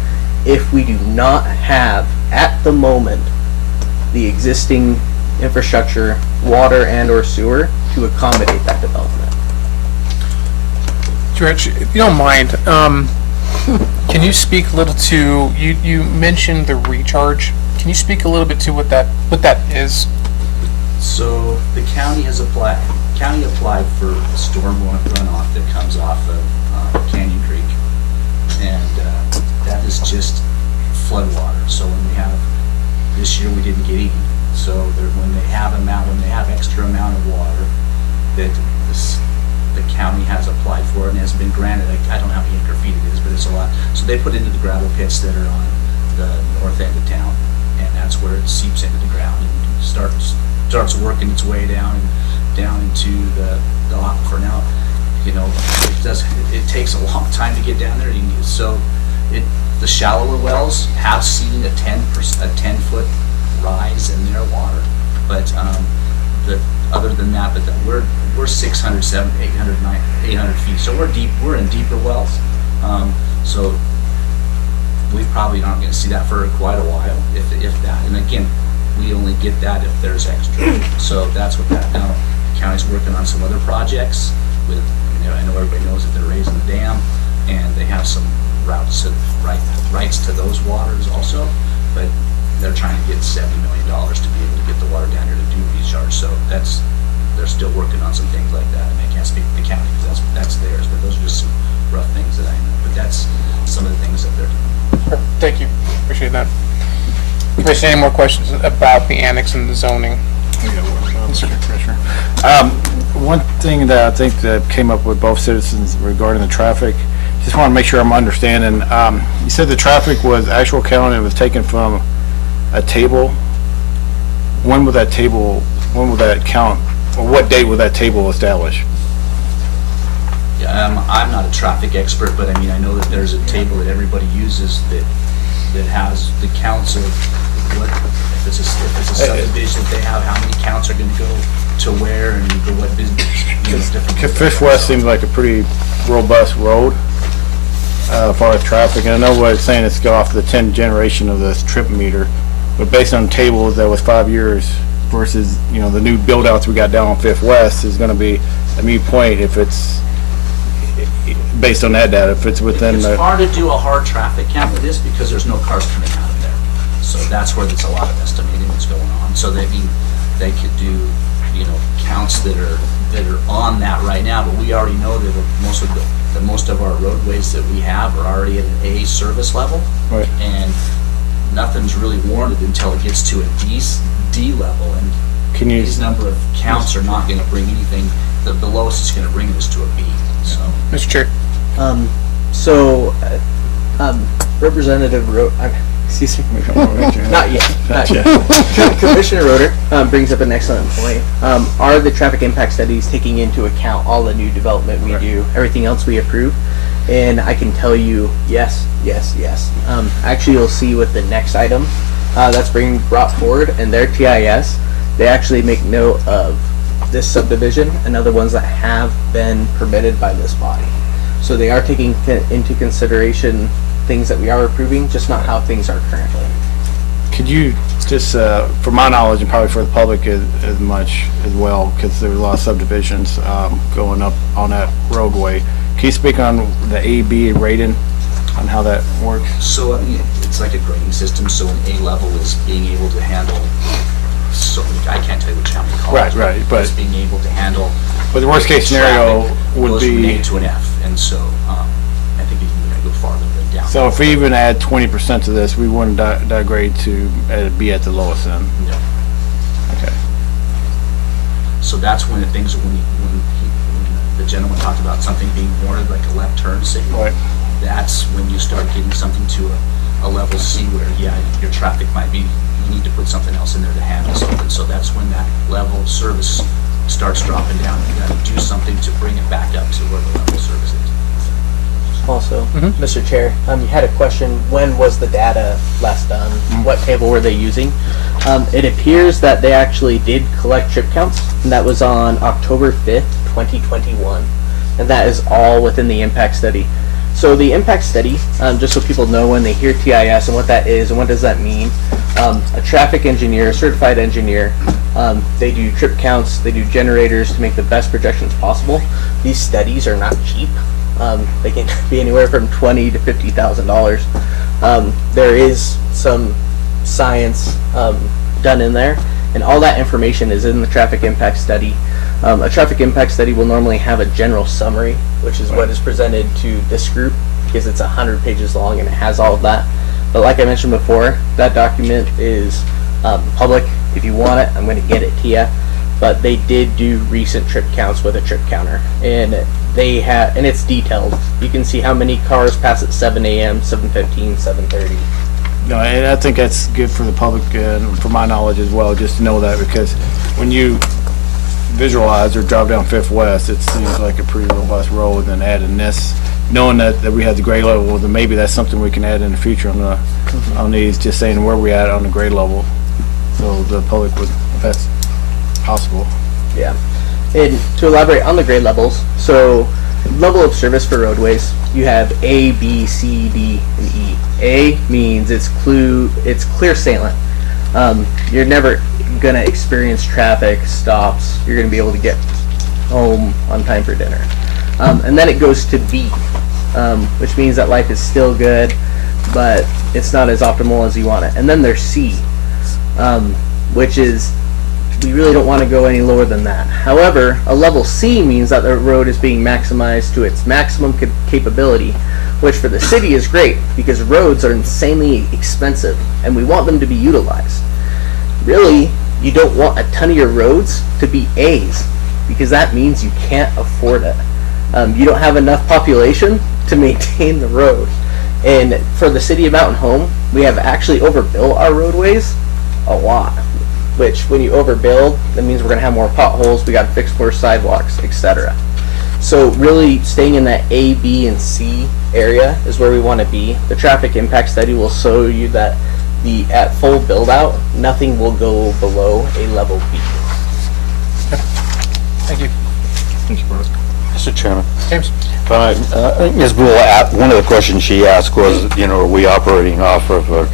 if we do not have, at the moment, the existing infrastructure, water and or sewer, to accommodate that development. Rich, if you don't mind, can you speak a little to, you mentioned the recharge. Can you speak a little bit to what that is? So the county applied for a storm runoff that comes off of Canyon Creek, and that is just flood water. So when we have, this year we didn't get any. So when they have extra amount of water, that the county has applied for it and has been granted. I don't know how many acre feet it is, but it's a lot. So they put into the gravel pits that are on the north end of town, and that's where it seeps into the ground and starts working its way down into the aquifer. Now, it takes a long time to get down there. So the shallower wells have seen a 10-foot rise in their water, but other than that, but we're 600, 700, 800, 800 feet. So we're in deeper wells. So we probably aren't going to see that for quite a while, if that. And again, we only get that if there's extra. So that's what that. Now, the county's working on some other projects with, I know everybody knows that they're raising the dam, and they have some rights to those waters also, but they're trying to get $70 million to be able to get the water down here to do recharge. So they're still working on some things like that, and I can't speak to the county because that's theirs, but those are just some rough things that I know. But that's some of the things that they're doing. Thank you. Appreciate that. Commissioner, any more questions about the annex and the zoning? Mr. Commissioner. One thing that I think that came up with both citizens regarding the traffic, just want to make sure I'm understanding. You said the traffic was actual count and it was taken from a table. When will that count, or what date will that table establish? I'm not a traffic expert, but I mean, I know that there's a table that everybody uses that has the counts of what, if it's a subdivision, they have how many counts are gonna go to where and to what business, different. Fifth West seems like a pretty robust road, as far as traffic, and I know what it's saying, it's go off the 10th generation of this trip meter, but based on tables, that was 5 years versus, the new build-outs we got down on Fifth West is gonna be a moot point if it's, based on that data, if it's within the... It's hard to do a hard traffic count with this because there's no cars coming out of there. So that's where there's a lot of estimating that's going on. So they could do, counts that are on that right now, but we already know that most of our roadways that we have are already at an A service level. Right. And nothing's really warranted until it gets to a D level, and these number of counts are not gonna bring anything, the lowest it's gonna bring us to a B, so. Mr. Chair. Representative excuse me, not yet. Commissioner Roeder brings up an excellent point. Are the traffic impact studies taking into account all the new development we do, everything else we approve? And I can tell you, yes. Actually, you'll see with the next item that's being brought forward and their TIS, they actually make note of this subdivision and other ones that have been permitted by this body. So they are taking into consideration things that we are approving, just not how things are currently. Could you just, for my knowledge and probably for the public as much as well, because there's a lot of subdivisions going up on that roadway, can you speak on the A-B rating, on how that works? So, I mean, it's like a grading system, so an A level is being able to handle, so I can't tell you how many cars. Right, but it's being able to handle. But the worst case scenario would goes from an be... A to an F, and so I think you can go farther than down. So if we even add 20% to this, we wouldn't degrade to be at the lowest end? No. Okay. So that's when when the gentleman talked about something being warranted, like a left turn signal. Right. That's when you start getting something to a level C where, your traffic might be, you need to put something else in there to handle something. So that's when that level of service starts dropping down. You gotta do something to bring it back up to where the level of service is. Also, Mr. Chair, you had a question, when was the data last done? What table were they using? It appears that they actually did collect trip counts, and that was on October 5th, 2021. And that is all within the impact study. So the impact study, just so people know when they hear TIS and what that is and what does that mean, a traffic engineer, a certified engineer, they do trip counts, they do generators to make the best projections possible. These studies are not cheap. They can be anywhere from $20,000 to $50,000. There is some science done in there, and all that information is in the traffic impact study. A traffic impact study will normally have a general summary, which is what is presented to this group, because it's 100 pages long and it has all of that. But like I mentioned before, that document is public. If you want it, I'm going to get it to you. But they did do recent trip counts with a trip counter, and it's detailed. You can see how many cars pass at 7 a.m., 7:15, 7:30. No, and I think that's good for the public and for my knowledge as well, just to know that, because when you visualize or drive down Fifth West, it seems like a pretty robust road, and then adding this, knowing that we have the grade level, then maybe that's something we can add in the future on these, just saying where we at on the grade level, so the public would, if that's possible. Yeah. And to elaborate on the grade levels, so level of service for roadways, you have A, B, C, D, and E. A means it's clear sailing. You're never gonna experience traffic stops. You're gonna be able to get home on time for dinner. And then it goes to B, which means that life is still good, but it's not as optimal as you want it. And then there's C, which is we really don't want to go any lower than that. However, a level C means that the road is being maximized to its maximum capability, which for the city is great because roads are insanely expensive and we want them to be utilized. Really, you don't want a ton of your roads to be A's because that means you can't afford it. You don't have enough population to maintain the road. And for the city of Mountain Home, we have actually overbuilt our roadways a lot. Which, when you overbuild, that means we're going to have more potholes, we got to fix more sidewalks, etc. So really, staying in that A, B, and C area is where we want to be. The traffic impact study will show you that at full build out, nothing will go below a level B. Thank you. Mr. Chairman. James? Ms. Buell, one of the questions she asked was, are we operating off of a,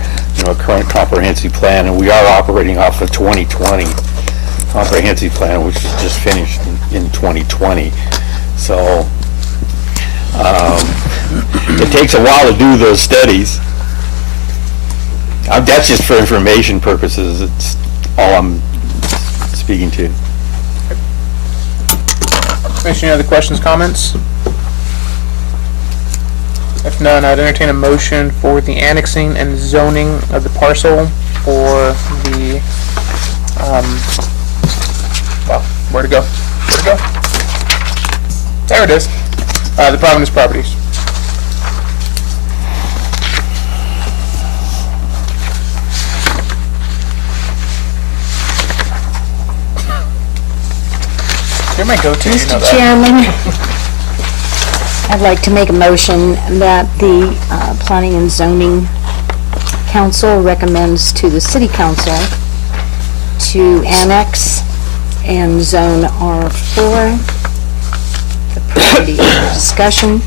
current comprehensive plan? And we are operating off the 2020 comprehensive plan, which was just finished in 2020. So, it takes a while to do those studies. That's just for information purposes. It's all I'm speaking to. Commissioner, any other questions, comments? If none, I'd entertain a motion for the annexing and zoning of the parcel for the, where to go? There it is. The Providence Properties. You're my go-to, you know Mr. that. Chairman, I'd like to make a motion that the Planning and Zoning Council recommends to the City Council to annex and zone R4, the property under discussion,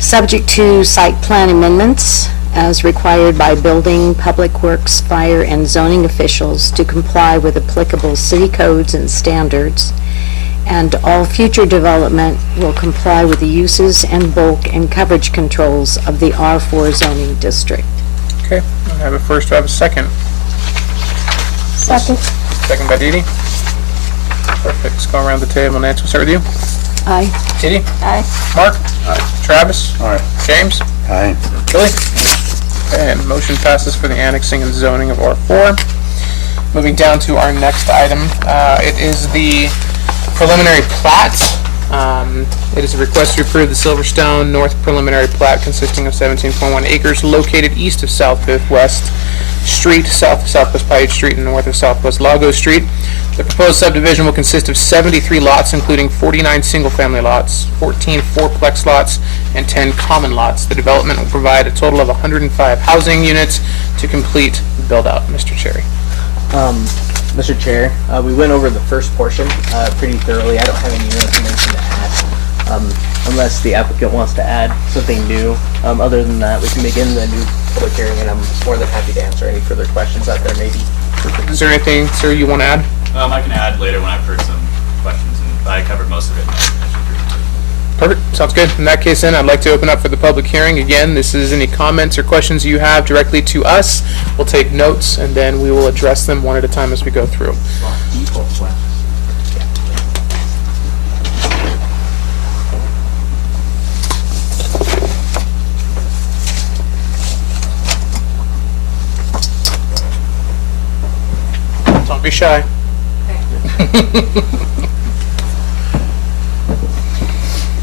subject to site plan amendments as required by building, public works, fire, and zoning officials to comply with applicable city codes and standards, and all future development will comply with the uses and bulk and coverage controls of the R4 zoning district. Okay, I have a first, I have a second. Second. Second by Dee Dee. Perfect, let's go around the table. Nancy, we'll start with you. Aye. Dee Dee? Aye. Mark? Aye. Travis? All right. James? Aye. Billy? Okay, and motion passes for the annexing and zoning of R4. Moving down to our next item, it is the preliminary plat. It is a request to approve the Silverstone North preliminary plat consisting of 17.1 acres located east of South 5th West Street, south of Southwest Paiute Street, and north of Southwest Lago Street. The proposed subdivision will consist of 73 lots, including 49 single-family lots, 14 fourplex lots, and 10 common lots. The development will provide a total of 105 housing units to complete build-out. Mr. Cherry. Mr. Chair, we went over the first portion pretty thoroughly. I don't have any new information to add, unless the applicant wants to add something new. Other than that, we can begin the new public hearing, and I'm more than happy to answer any further questions that there may be. Is there anything, sir, you want to add? I can add later when I've heard some questions, and I covered most of it. Perfect. Sounds good. In that case, then, I'd like to open up for the public hearing. Again, this is any comments or questions you have directly to us. We'll take notes, and then we will address them one at a time as we go through. Don't be shy.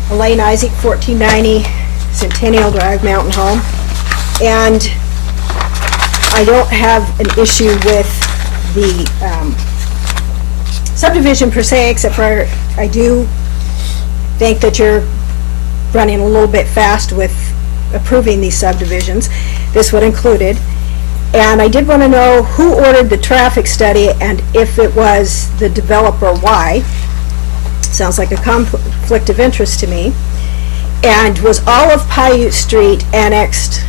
Elaine Isaac, 1490 Centennial Drive, Mountain Home. And I don't have an issue with the subdivision per se, except for I do think that you're running a little bit fast with approving these subdivisions, this one included. And I did want to know who ordered the traffic study and if it was the developer, why. Sounds like a conflict of interest to me. And was all of Paiute Street annexed?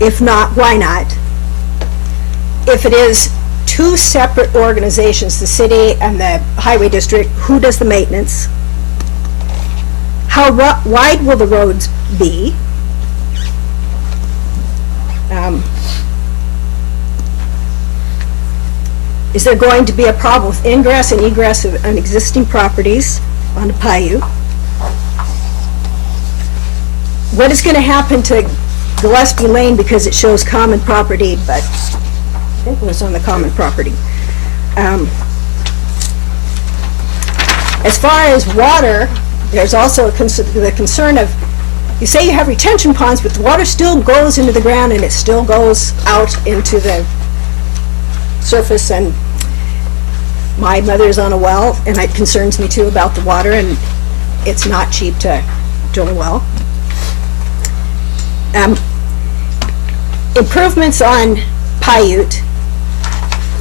If not, why not? If it is two separate organizations, the city and the highway district, who does the maintenance? How wide will the roads be? Is there going to be a problem with ingress and egress of existing properties on the Paiute? what is gonna happen to Gillespie Lane because it shows common property, but I think it was on the common property. As far as water, there's also the concern of, you say you have retention ponds, but the water still goes into the ground and it still goes out into the surface, and my mother's on a well, and it concerns me too about the water, and it's not cheap to drill a well. Improvements on Paiute,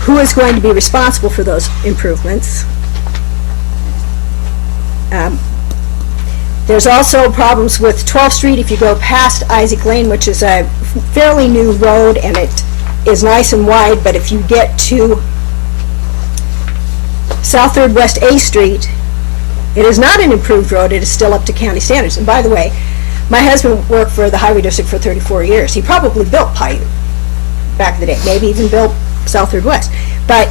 who is going to be responsible for those improvements? There's also problems with 12th Street if you go past Isaac Lane, which is a fairly new road, and it is nice and wide, but if you get to South 3rd West A Street, it is not an improved road, it is still up to county standards. And by the way, my husband worked for the Highway District for 34 years. He probably built Paiute back in the day, maybe even built South 3rd West. But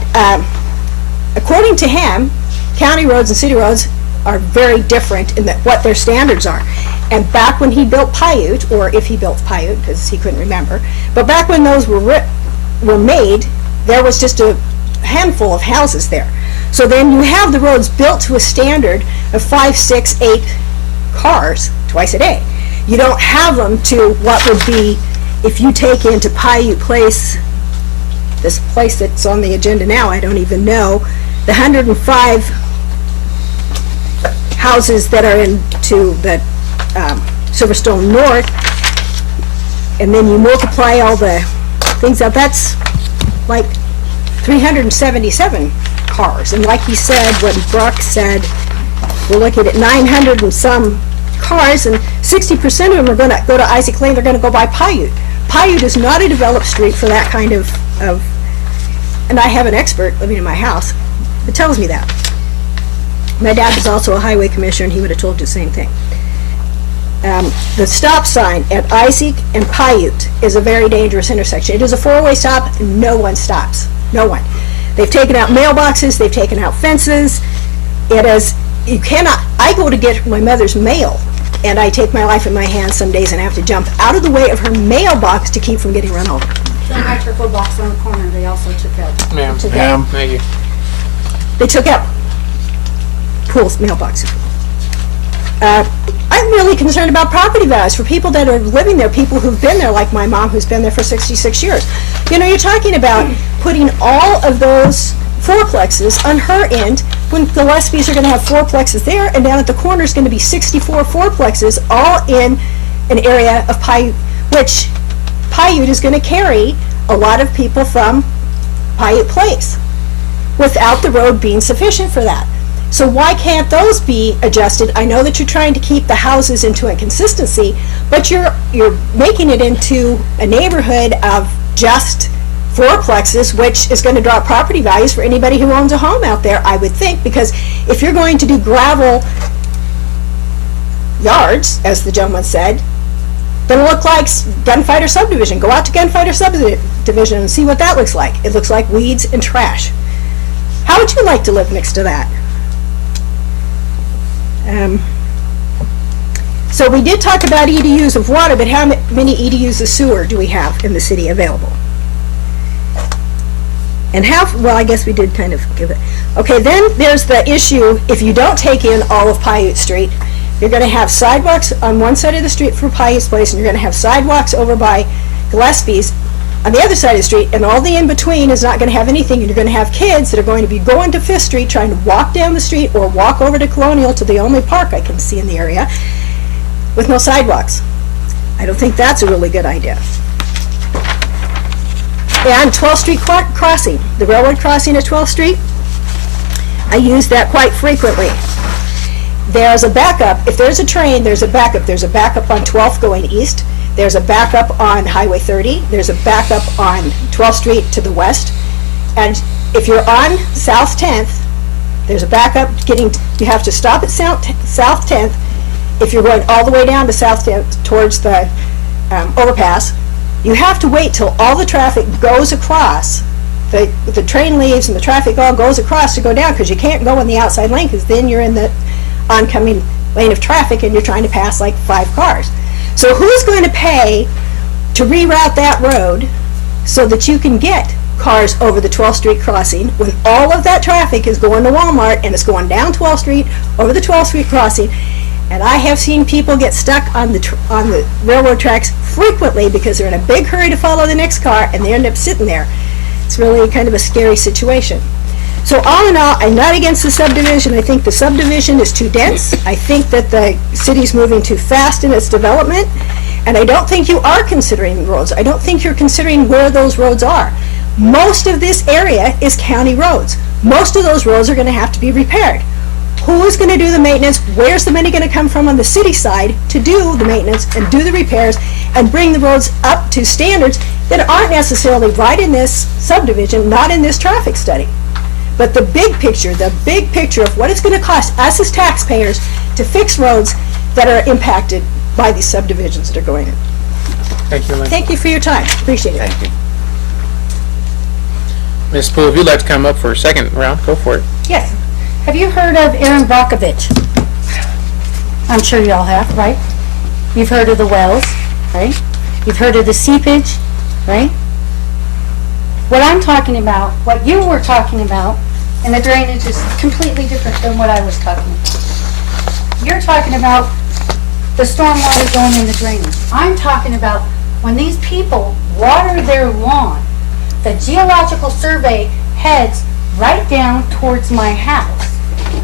according to him, county roads and city roads are very different in that what their standards are. And back when he built Paiute, or if he built Paiute, because he couldn't remember, but back when those were made, there was just a handful of houses there. So then you have the roads built to a standard of 5, 6, 8 cars twice a day. You don't have them to what would be, if you take into Paiute Place, this place that's on the agenda now, I don't even know, the 105 houses that are into the Silverstone North, and then you multiply all the things out, that's like 377 cars. And like he said, what Brock said, we're looking at 900 and some cars, and 60% of them are going to go to Isaac Lane, they're going to go by Paiute. Paiute is not a developed street for that kind of, and I have an expert living in my house that tells me that. My dad was also a highway commissioner, and he would have told you the same thing. The stop sign at Isaac and Paiute is a very dangerous intersection. It is a 4-way stop, and no one stops. No one. They've taken out mailboxes, they've taken out fences. It is, you cannot, I go to get my mother's mail, and I take my life in my hands some days and have to jump out of the way of her mailbox to keep from getting run over. The electrical box on the corner, they also took out. Ma'am, thank you. They took out Pool's mailboxes. I'm really concerned about property values for people that are living there, people who've been there, like my mom who's been there for 66 years. You know, you're talking about putting all of those fourplexes on her end when Gillespie's are going to have fourplexes there, and down at the corner is going to be 64 fourplexes all in an area of Paiute, which Paiute is going to carry a lot of people from Paiute Place without the road being sufficient for that. So why can't those be adjusted? I know that you're trying to keep the houses into a consistency, but you're making it into a neighborhood of just fourplexes, which is going to drop property values for anybody who owns a home out there, I would think, because if you're going to do gravel yards, as the gentleman said, then look like Gunfighter Subdivision. Go out to Gunfighter Subdivision and see what that looks like. It looks like weeds and trash. How would you like to live next to that? So we did talk about EDUs of water, but how many EDUs of sewer do we have in the city available? And well, I guess we did kind of give it. Okay, then there's the issue, if you don't take in all of Paiute Street, you're going to have sidewalks on one side of the street for Paiute's Place, and you're going to have sidewalks over by Gillespie's on the other side of the street, and all the in-between is not going to have anything, and you're going to have kids that are going to be going to 5th Street, trying to walk down the street or walk over to Colonial to the only park I can see in the area, with no sidewalks. I don't think that's a really good idea. And 12th Street crossing, the railroad crossing at 12th Street, I use that quite frequently. There's a backup. If there's a train, there's a backup. There's a backup on 12th going east. There's a backup on Highway 30. There's a backup on 12th Street to the west. And if you're on South 10th, there's a backup you have to stop at South 10th. If you're going all the way down to South 10th towards the overpass, you have to wait till all the traffic goes across. The train leaves and the traffic all goes across to go down, because you can't go in the outside lane, because then you're in the oncoming lane of traffic and you're trying to pass like 5 cars. So who's going to pay to reroute that road so that you can get cars over the 12th Street crossing when all of that traffic is going to Walmart and it's going down 12th Street, over the 12th Street crossing? And I have seen people get stuck on the railroad tracks frequently because they're in a big hurry to follow the next car and they end up sitting there. It's really kind of a scary situation. So all in all, I'm not against the subdivision. I think the subdivision is too dense. I think that the city's moving too fast in its development. And I don't think you are considering roads. I don't think you're considering where those roads are. Most of this area is county roads. Most of those roads are going to have to be repaired. Who's going to do the maintenance? Where's the money going to come from on the city side to do the maintenance and do the repairs and bring the roads up to standards that aren't necessarily right in this subdivision, not in this traffic study? But the big picture of what it's going to cost us as taxpayers to fix roads that are impacted by these subdivisions that are going in. Thank you, Lynn. Thank you for your time. Appreciate it. Thank you. Ms. Poole, if you'd like to come up for a second round, go for it. Yes. Have you heard of Aaron Brockovich? I'm sure you all have, right? You've heard of the wells, right? You've heard of the seepage, right? What I'm talking about, what you were talking about, and the drainage is completely different than what I was talking about. You're talking about the stormwater going in the drainage. I'm talking about when these people water their lawn, the geological survey heads right down towards my house.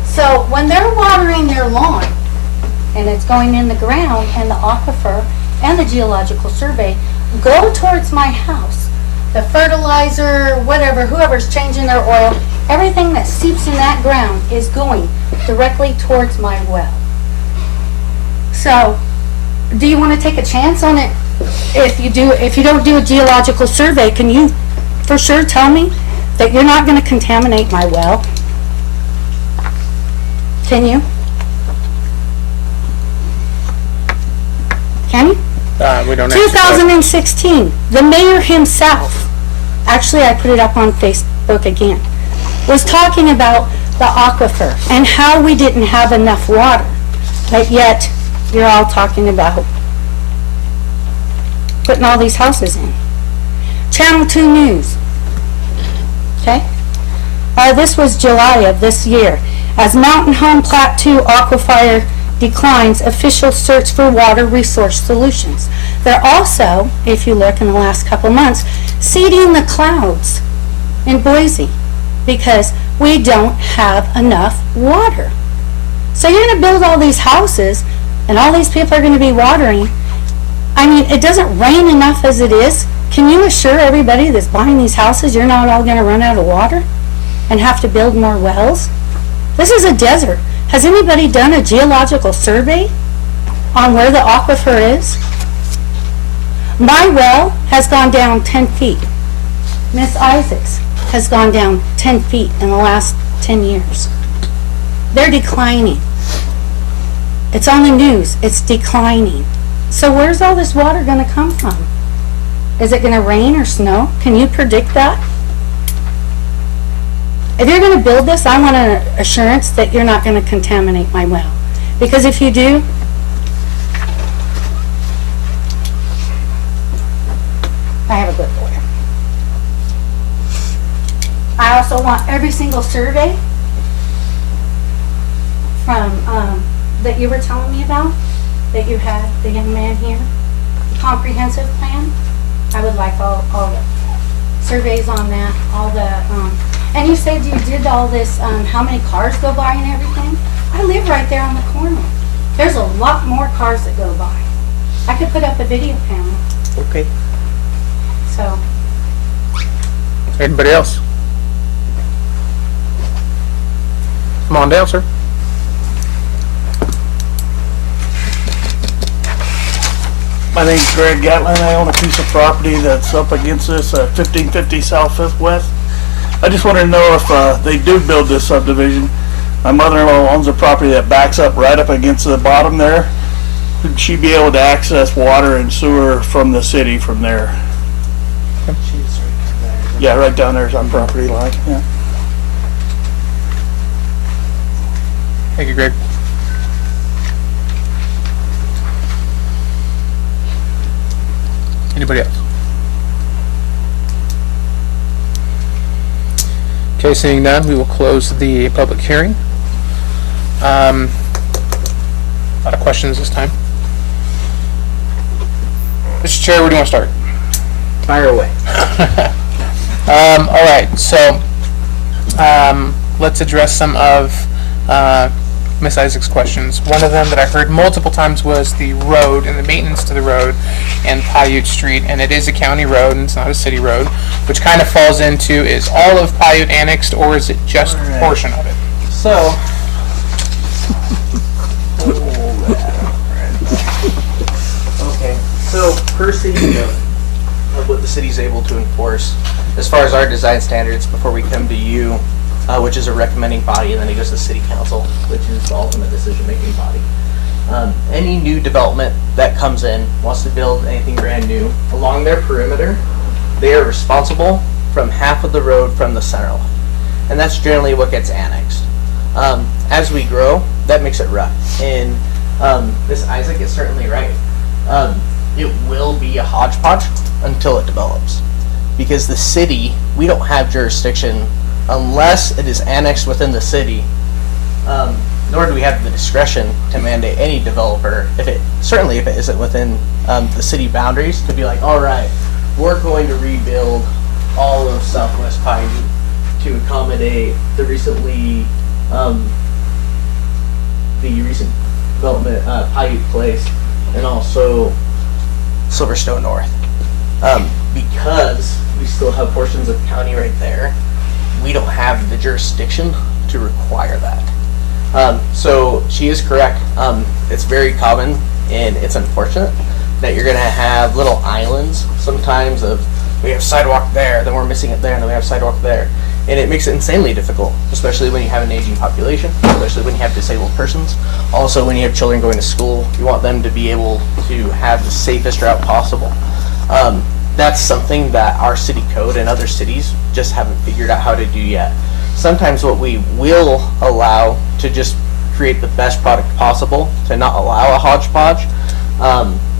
So when they're watering their lawn, and it's going in the ground, and the aquifer and the geological survey go towards my house, the fertilizer, whatever, whoever's changing their oil, everything that seeps in that ground is going directly towards my well. So, do you want to take a chance on it? If you don't do a geological survey, can you for sure tell me that you're not going to contaminate my well? Can you? Can you? We don't actually. 2016, the mayor himself, actually I put it up on Facebook again, was talking about the aquifer and how we didn't have enough water, but yet you're all talking about putting all these houses in. Channel 2 News, okay? This was July of this year. As Mountain Home Plat 2 aquifer declines, officials search for water resource solutions. They're also, if you look in the last couple months, seeding the clouds in Boise because we don't have enough water. So you're going to build all these houses and all these people are going to be watering. I mean, it doesn't rain enough as it is. Can you assure everybody that's buying these houses you're not all going to run out of water and have to build more wells? This is a desert. Has anybody done a geological survey on where the aquifer is? My well has gone down 10 feet. Miss Isaacs has gone down 10 feet in the last 10 years. They're declining. It's on the news. It's declining. So where's all this water going to come from? Is it going to rain or snow? Can you predict that? If you're going to build this, I want an assurance that you're not going to contaminate my well. Because if you do, I have a good lawyer. I also want every single survey from that you were telling me about, that you had, the young man here, the comprehensive plan. I would like all the surveys on that, all the, and you said you did all this, how many cars go by and everything? I live right there on the corner. There's a lot more cars that go by. I could put up a video panel, Okay. so. Anybody else? Come on down, sir. My name's Greg Gatlin. I own a piece of property that's up against this 1550 South 5th West. I just wanted to know if they do build this subdivision. My mother-in-law owns a property that backs up right up against the bottom there. Would she be able to access water and sewer from the city from there? Yeah, right down there's our property line. Yeah. Thank you, Greg. Anybody else? Okay, seeing none, we will close the public hearing. A lot of questions this time. Mr. Chair, where do you want to start? Fire away. All right, so let's address some of Miss Isaac's questions. One of them that I heard multiple times was the road and the maintenance to the road and Paiute Street, and it is a county road and it's not a city road, which kind of falls into, is all of Paiute annexed or is it just a portion of it? So, okay, so per city code, of what the city's able to enforce, as far as our design standards, before we come to you, which is a recommending body, and then it goes to city council, which is the ultimate decision-making body. Any new development that comes in, wants to build anything brand new, along their perimeter, they are responsible from half of the road from the center line. And that's generally what gets annexed. As we grow, that makes it rough. And Ms. Isaac is certainly right. It will be a hodgepodge until it develops. Because the city, we don't have jurisdiction unless it is annexed within the city, nor do we have the discretion to mandate any developer, certainly if it isn't within the city boundaries, to be like, all right, we're going to rebuild all of Southwest Paiute to accommodate the recent development, Paiute Place, and also Silverstone North. Because we still have portions of county right there, we don't have the jurisdiction to require that. So she is correct. It's very common and it's unfortunate that you're going to have little islands sometimes of, we have sidewalk there, then we're missing it there, and then we have sidewalk there. And it makes it insanely difficult, especially when you have an aging population, especially when you have disabled persons. Also, when you have children going to school, you want them to be able to have the safest route possible. That's something that our city code and other cities just haven't figured out how to do yet. Sometimes what we will allow to just create the best product possible, to not allow a hodgepodge,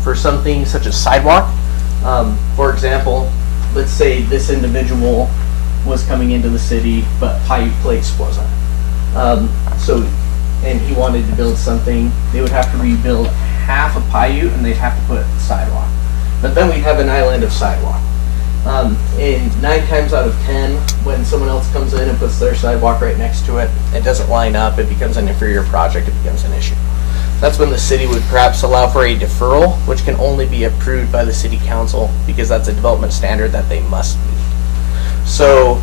for some things such as sidewalk. For example, let's say this individual was coming into the city, but Paiute Place wasn't. And he wanted to build something, they would have to rebuild half of Paiute and they'd have to put sidewalk. But then we'd have an island of sidewalk. And 9 times out of 10, when someone else comes in and puts their sidewalk right next to it, it doesn't line up, it becomes an inferior project, it becomes an issue. That's when the city would perhaps allow for a deferral, which can only be approved by the city council because that's a development standard that they must meet. So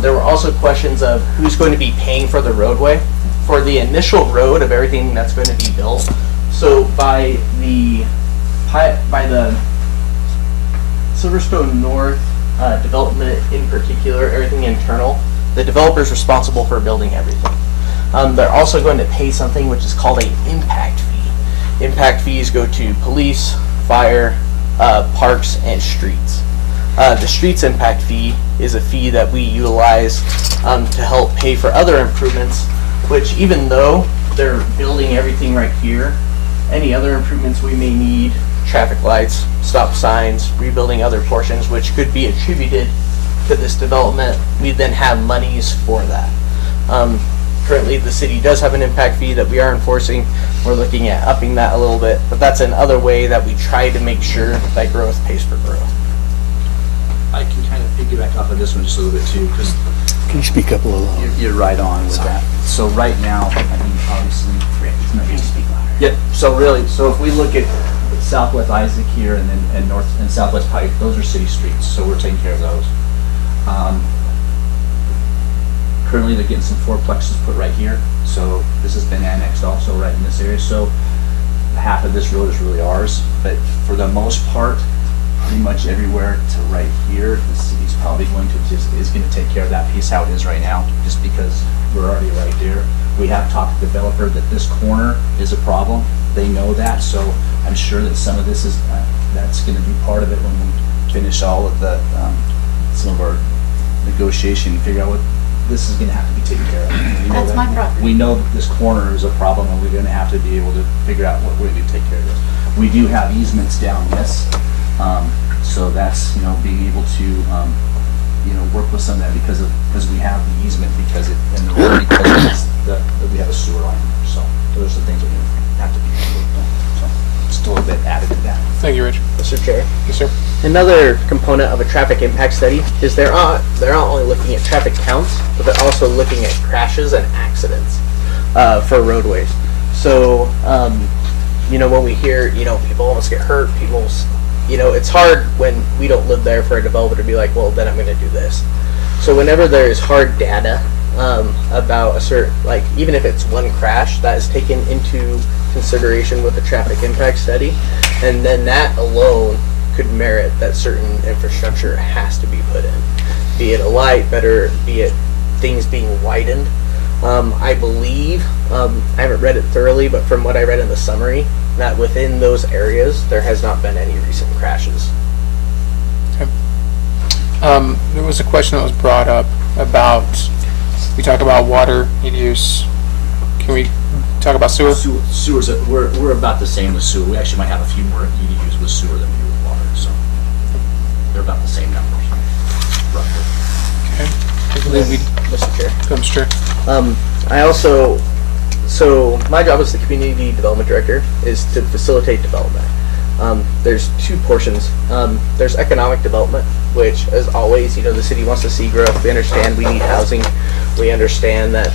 there were also questions of who's going to be paying for the roadway. For the initial road of everything that's going to be built, so by the Silverstone North development in particular, everything internal, the developer's responsible for building everything. They're also going to pay something which is called an impact fee. Impact fees go to police, fire, parks, and streets. The streets impact fee is a fee that we utilize to help pay for other improvements, which even though they're building everything right here, any other improvements we may need, traffic lights, stop signs, rebuilding other portions, which could be attributed to this development, we then have monies for that. Currently, the city does have an impact fee that we are enforcing. We're looking at upping that a little bit, but that's another way that we try to make sure that growth pays for growth. I can kind of piggyback off of this one just a little bit too, because Can you speak up a little louder? you're right on with that. So right now, I mean, obviously, yeah. So really, so if we look at Southwest Isaac here and then and North and Southwest Pike, those are city streets, so we're taking care of those. Currently, they're getting some fourplexes put right here, so this has been annexed also right in this area. So half of this road is really ours, but for the most part, pretty much everywhere to right here, the city's probably going to is going to take care of that piece how it is right now, just because we're already right there. We have talked to the developer that this corner is a problem. They know that, so I'm sure that some of this is that's going to be part of it when we finish all of the some of our negotiation, figure out what this is going to have to be taken care of. That's my property. We know that this corner is a problem, and we're going to have to be able to figure out what we're going to take care of this. We do have easements down this So that's, being able to, work with some of that because we have the easement, because it, in the road, because it's that we have a sewer line there. So those are the things that we have to be worked on. So still a bit added to that. Thank you, Rich. Mr. Chair. Yes, sir. Another component of a traffic impact study is they're not only looking at traffic counts, but they're also looking at crashes and accidents for roadways. So, when we hear, people almost get hurt, it's hard when we don't live there for a developer to be like, well, then I'm going to do this. So whenever there is hard data about a certain, like, even if it's one crash, that is taken into consideration with the traffic impact study, and then that alone could merit that certain infrastructure has to be put in. Be it a light, be it things being widened. I believe, I haven't read it thoroughly, but from what I read in the summary, that within those areas, there has not been any recent crashes. There was a question that was brought up about, we talk about water use. Can we talk about sewer? Sewers, we're about the same with sewer. We actually might have a few more EDUs with sewer than we do with water, so they're about the same numbers, roughly. Okay. I believe we, Mr. Chair. go, Mr. Chair. So my job as the community development director is to facilitate development. There's two portions. There's economic development, which, as always, the city wants to see growth. We understand we need housing. We understand that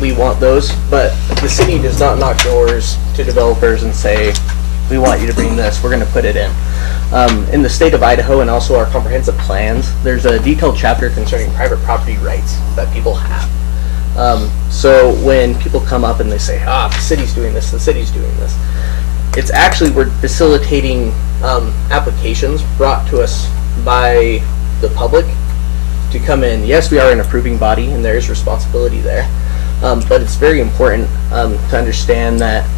we want those, but the city does not knock doors to developers and say, we want you to bring this, we're going to put it in. In the state of Idaho and also our comprehensive plans, there's a detailed chapter concerning private property rights that people have. So when people come up and they say, the city's doing this, the city's doing this, it's actually, we're facilitating applications brought to us by the public to come in. Yes, we are an approving body and there is responsibility there, but it's very important to understand that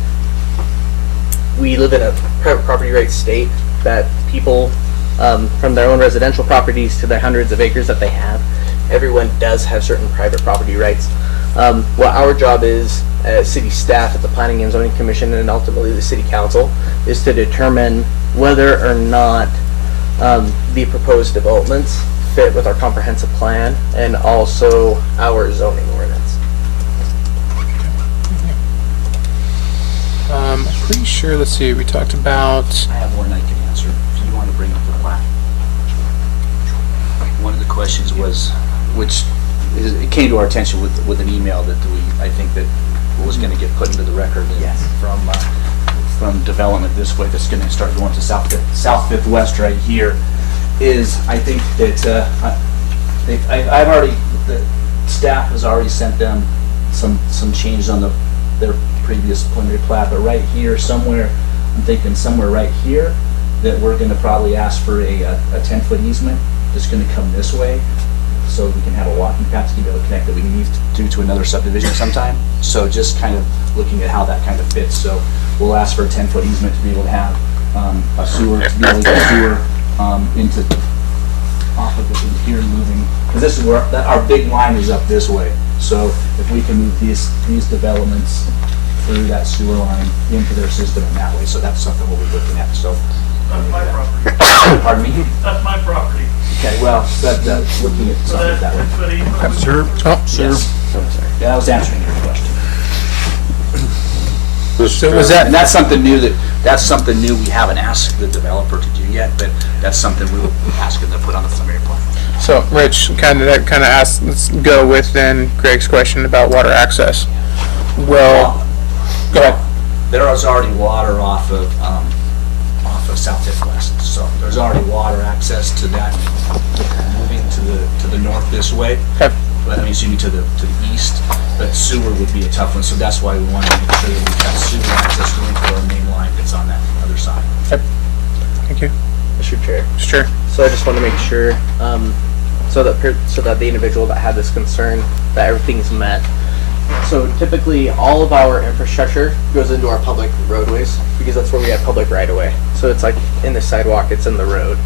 we live in a private property rights state, that people from their own residential properties to their hundreds of acres that they have, everyone does have certain private property rights. What our job is as city staff at the Planning and Zoning Commission and ultimately the City Council is to determine whether or not the proposed developments fit with our comprehensive plan and also our zoning ordinance. I'm pretty sure, let's see, we talked about, I have one I can answer if you want to bring up the Plaque. One of the questions was, it came to our attention with an email that I think that was going to get put into the record. Yes. From development this way, that's going to start going to South Fifth West right here, is I think that I've already, the staff has already sent them some changes on their previous preliminary plat, but right here somewhere, I'm thinking somewhere right here, that we're going to probably ask for a 10-foot easement that's going to come this way, so we can have a walking path to be able to connect that we can use to another subdivision sometime. So just kind of looking at how that kind of fits. So we'll ask for a 10-foot easement to be able to have a sewer, to be able to get sewer into off of it in here moving, because this is where our big line is up this way. So if we can move these developments through that sewer line into their system in that way, so that's something we'll be looking at. So That's my property. pardon me. That's my property. Okay, well, that's looking at So something that way. that's 10-foot easement. Sir? Yes. Yeah, I was answering your question. so was that, And that's something new we haven't asked the developer to do yet, but that's something we will ask them to put on the preliminary plan. so Rich, that kind of asked, let's go with then Greg's question about water access. Well, go ahead. There is already water off of South Fifth West, so there's already water access to that, moving to the north this way. Okay. But I mean, excuse me, to the east, but sewer would be a tough one, so that's why we want to make sure that we've got sewer access going to our main line that's on that other side. Thank you. Mr. Chair. Sure. So I just want to make sure, so that the individual that had this concern, that everything's met. So typically, all of our infrastructure goes into our public roadways because that's where we have public right-of-way. So it's like in the sidewalk, it's in the road.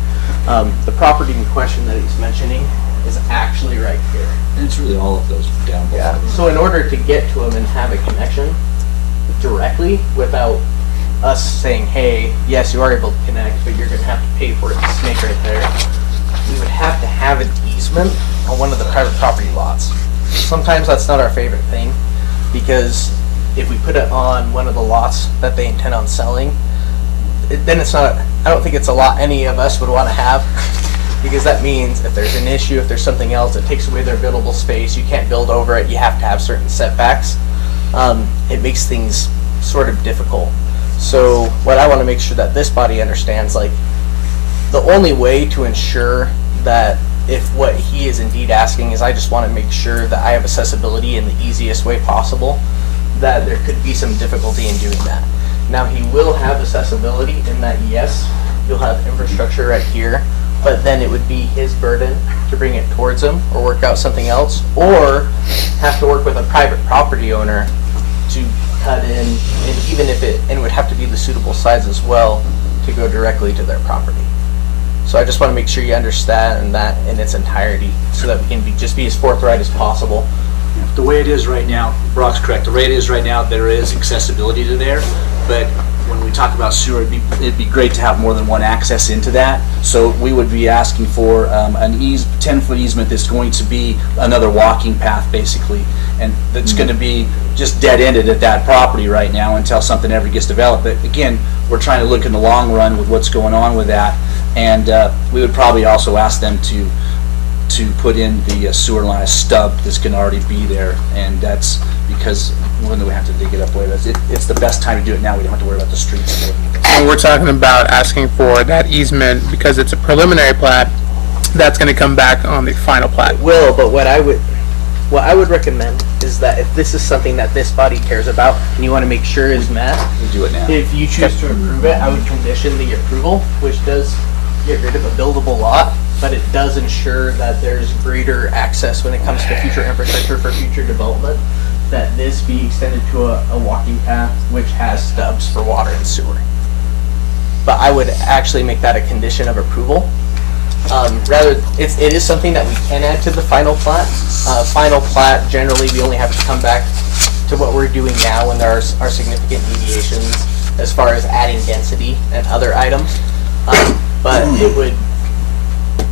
The property in question that he's mentioning is actually right here. And it's really all of those down below. So in order to get to them and have a connection directly without us saying, hey, yes, you are able to connect, but you're gonna have to pay for it, the snake right there. We would have to have an easement on one of the private property lots. Sometimes that's not our favorite thing, because if we put it on one of the lots that they intend on selling, then it's not, I don't think it's a lot any of us would want to have, because that means if there's an issue, if there's something else that takes away their buildable space, you can't build over it, you have to have certain setbacks. It makes things sort of difficult. So what I want to make sure that this body understands, like, the only way to ensure that if what he is indeed asking is, I just want to make sure that I have accessibility in the easiest way possible, that there could be some difficulty in doing that. Now, he will have accessibility in that, yes, you'll have infrastructure right here, but then it would be his burden to bring it towards him or work out something else, or have to work with a private property owner to cut in, and even if it would have to be the suitable size as well to go directly to their property. So I just want to make sure you understand that in its entirety, so that we can just be as forthright as possible. The way it is right now, Brock's correct, the way it is right now, there is accessibility to there, but when we talk about sewer, it'd be great to have more than one access into that. So we would be asking for an 10-foot easement that's going to be another walking path, basically, and that's going to be just dead-ended at that property right now until something ever gets developed. But again, we're trying to look in the long run with what's going on with that, and we would probably also ask them to put in the sewer line, a stub that's going to already be there, and that's because when we have to dig it up later, it's the best time to do it now. We don't have to worry about the streets. And we're talking about asking for that easement because it's a preliminary plat. That's going to come back on the final plat. It will, but what I would recommend is that if this is something that this body cares about and you want to make sure is met, We do it now. if you choose to approve it, I would condition the approval, which does get rid of a buildable lot, but it does ensure that there's greater access when it comes to future infrastructure for future development, that this be extended to a walking path which has stubs for water and sewer. But I would actually make that a condition of approval. It is something that we can add to the final plat. Final plat, generally, we only have to come back to what we're doing now when there are significant deviations as far as adding density and other items. But it would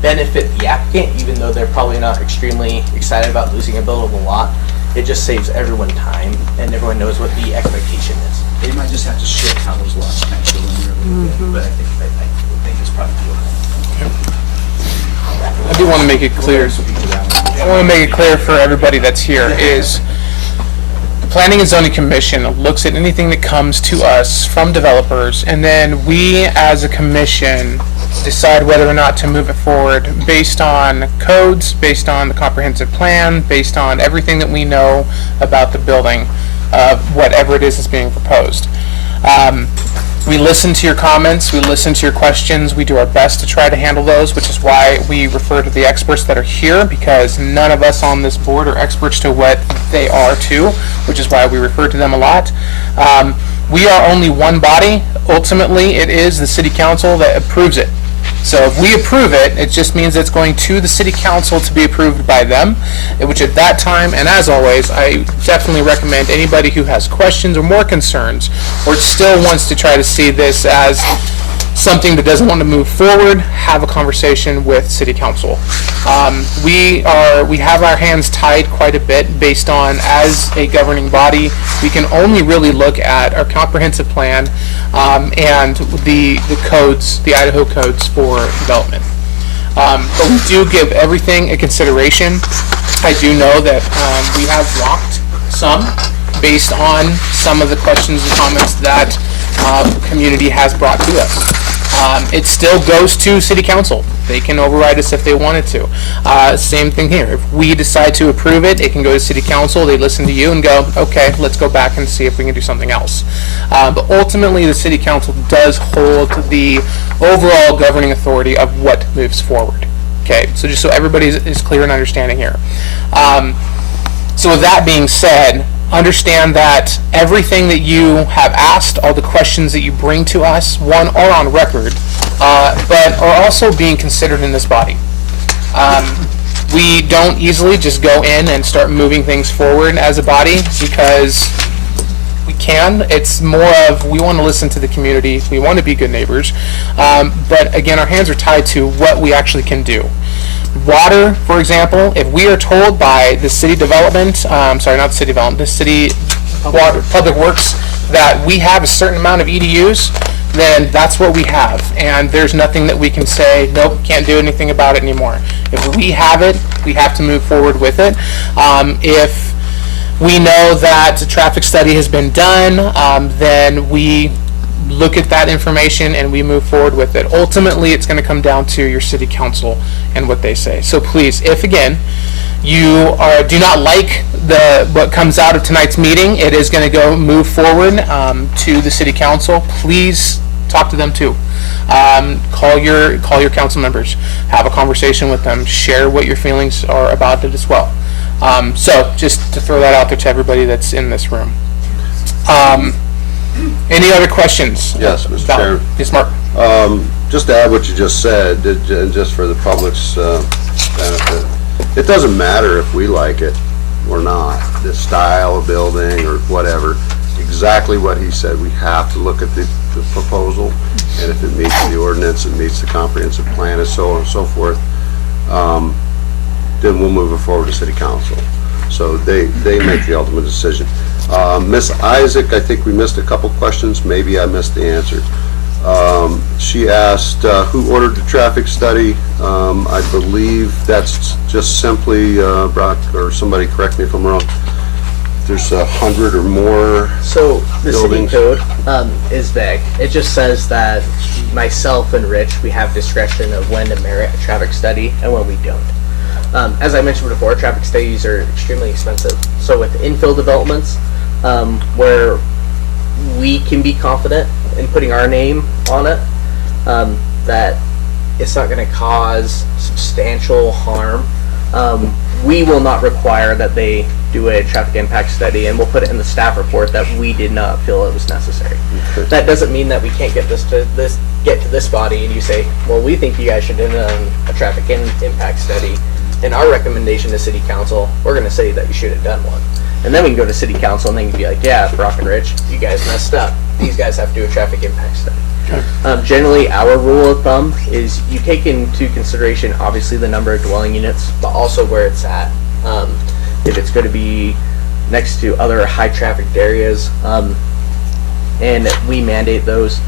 benefit the applicant, even though they're probably not extremely excited about losing a buildable lot. It just saves everyone time, and everyone knows what the expectation is. They might just have to shift how those lots kind of go in there a little bit, but I think it's probably doable. I do want to make it clear. I want to make it clear for everybody that's here is the Planning and Zoning Commission looks at anything that comes to us from developers, and then we as a commission decide whether or not to move it forward based on codes, based on the comprehensive plan, based on everything that we know about the building, whatever it is that's being proposed. We listen to your comments, we listen to your questions, we do our best to try to handle those, which is why we refer to the experts that are here, because none of us on this board are experts to what they are too, which is why we refer to them a lot. We are only one body. Ultimately, it is the city council that approves it. So if we approve it, it just means it's going to the city council to be approved by them, which at that time, and as always, I definitely recommend anybody who has questions or more concerns, or still wants to try to see this as something that doesn't want to move forward, have a conversation with city council. We have our hands tied quite a bit based on, as a governing body, we can only really look at our comprehensive plan and the codes, the Idaho codes for development. But we do give everything a consideration. I do know that we have blocked some based on some of the questions and comments that community has brought to us. It still goes to city council. They can override us if they wanted to. Same thing here. If we decide to approve it, it can go to city council. They listen to you and go, okay, let's go back and see if we can do something else. But ultimately, the city council does hold the overall governing authority of what moves forward. Okay, so just so everybody is clear and understanding here. So with that being said, understand that everything that you have asked, all the questions that you bring to us, one, are on record, but are also being considered in this body. We don't easily just go in and start moving things forward as a body, because we can. It's more of, we want to listen to the community, we want to be good neighbors, but again, our hands are tied to what we actually can do. Water, for example, if we are told by the city development, sorry, not the city development, the city public works, that we have a certain amount of EDUs, then that's what we have, and there's nothing that we can say, nope, can't do anything about it anymore. If we have it, we have to move forward with it. If we know that a traffic study has been done, then we look at that information and we move forward with it. Ultimately, it's going to come down to your city council and what they say. So please, if again, you do not like what comes out of tonight's meeting, it is going to move forward to the city council. Please talk to them too. Call your council members, have a conversation with them, share what your feelings are about it as well. So just to throw that out there to everybody that's in this room. Any other questions? Yes, Mr. Chair. Yes, Mark. Just to add what you just said, and just for the public's benefit, it doesn't matter if we like it or not, the style of building or whatever. Exactly what he said, we have to look at the proposal, and if it meets the ordinance, it meets the comprehensive plan, and so on and so forth, then we'll move it forward to city council. So they make the ultimate decision. Miss Isaac, I think we missed a couple questions. Maybe I missed the answer. She asked who ordered the traffic study. I believe that's just simply, Brock, or somebody correct me if I'm wrong, there's 100 or more So the buildings. city code is vague. It just says that myself and Rich, we have discretion of when to merit a traffic study and when we don't. As I mentioned before, traffic studies are extremely expensive. So with infill developments, where we can be confident in putting our name on it, that it's not going to cause substantial harm, we will not require that they do a traffic impact study, and we'll put it in the staff report that we did not feel it was necessary. That doesn't mean that we can't get to this body and you say, well, we think you guys should do a traffic impact study. In our recommendation to city council, we're going to say that you should have done one. And then we can go to city council and they can be like, yeah, Brock and Rich, you guys messed up. These guys have to do a traffic impact study. Generally, our rule of thumb is you take into consideration, obviously, the number of dwelling units, but also where it's at. If it's going to be next to other high trafficked areas, and we mandate those,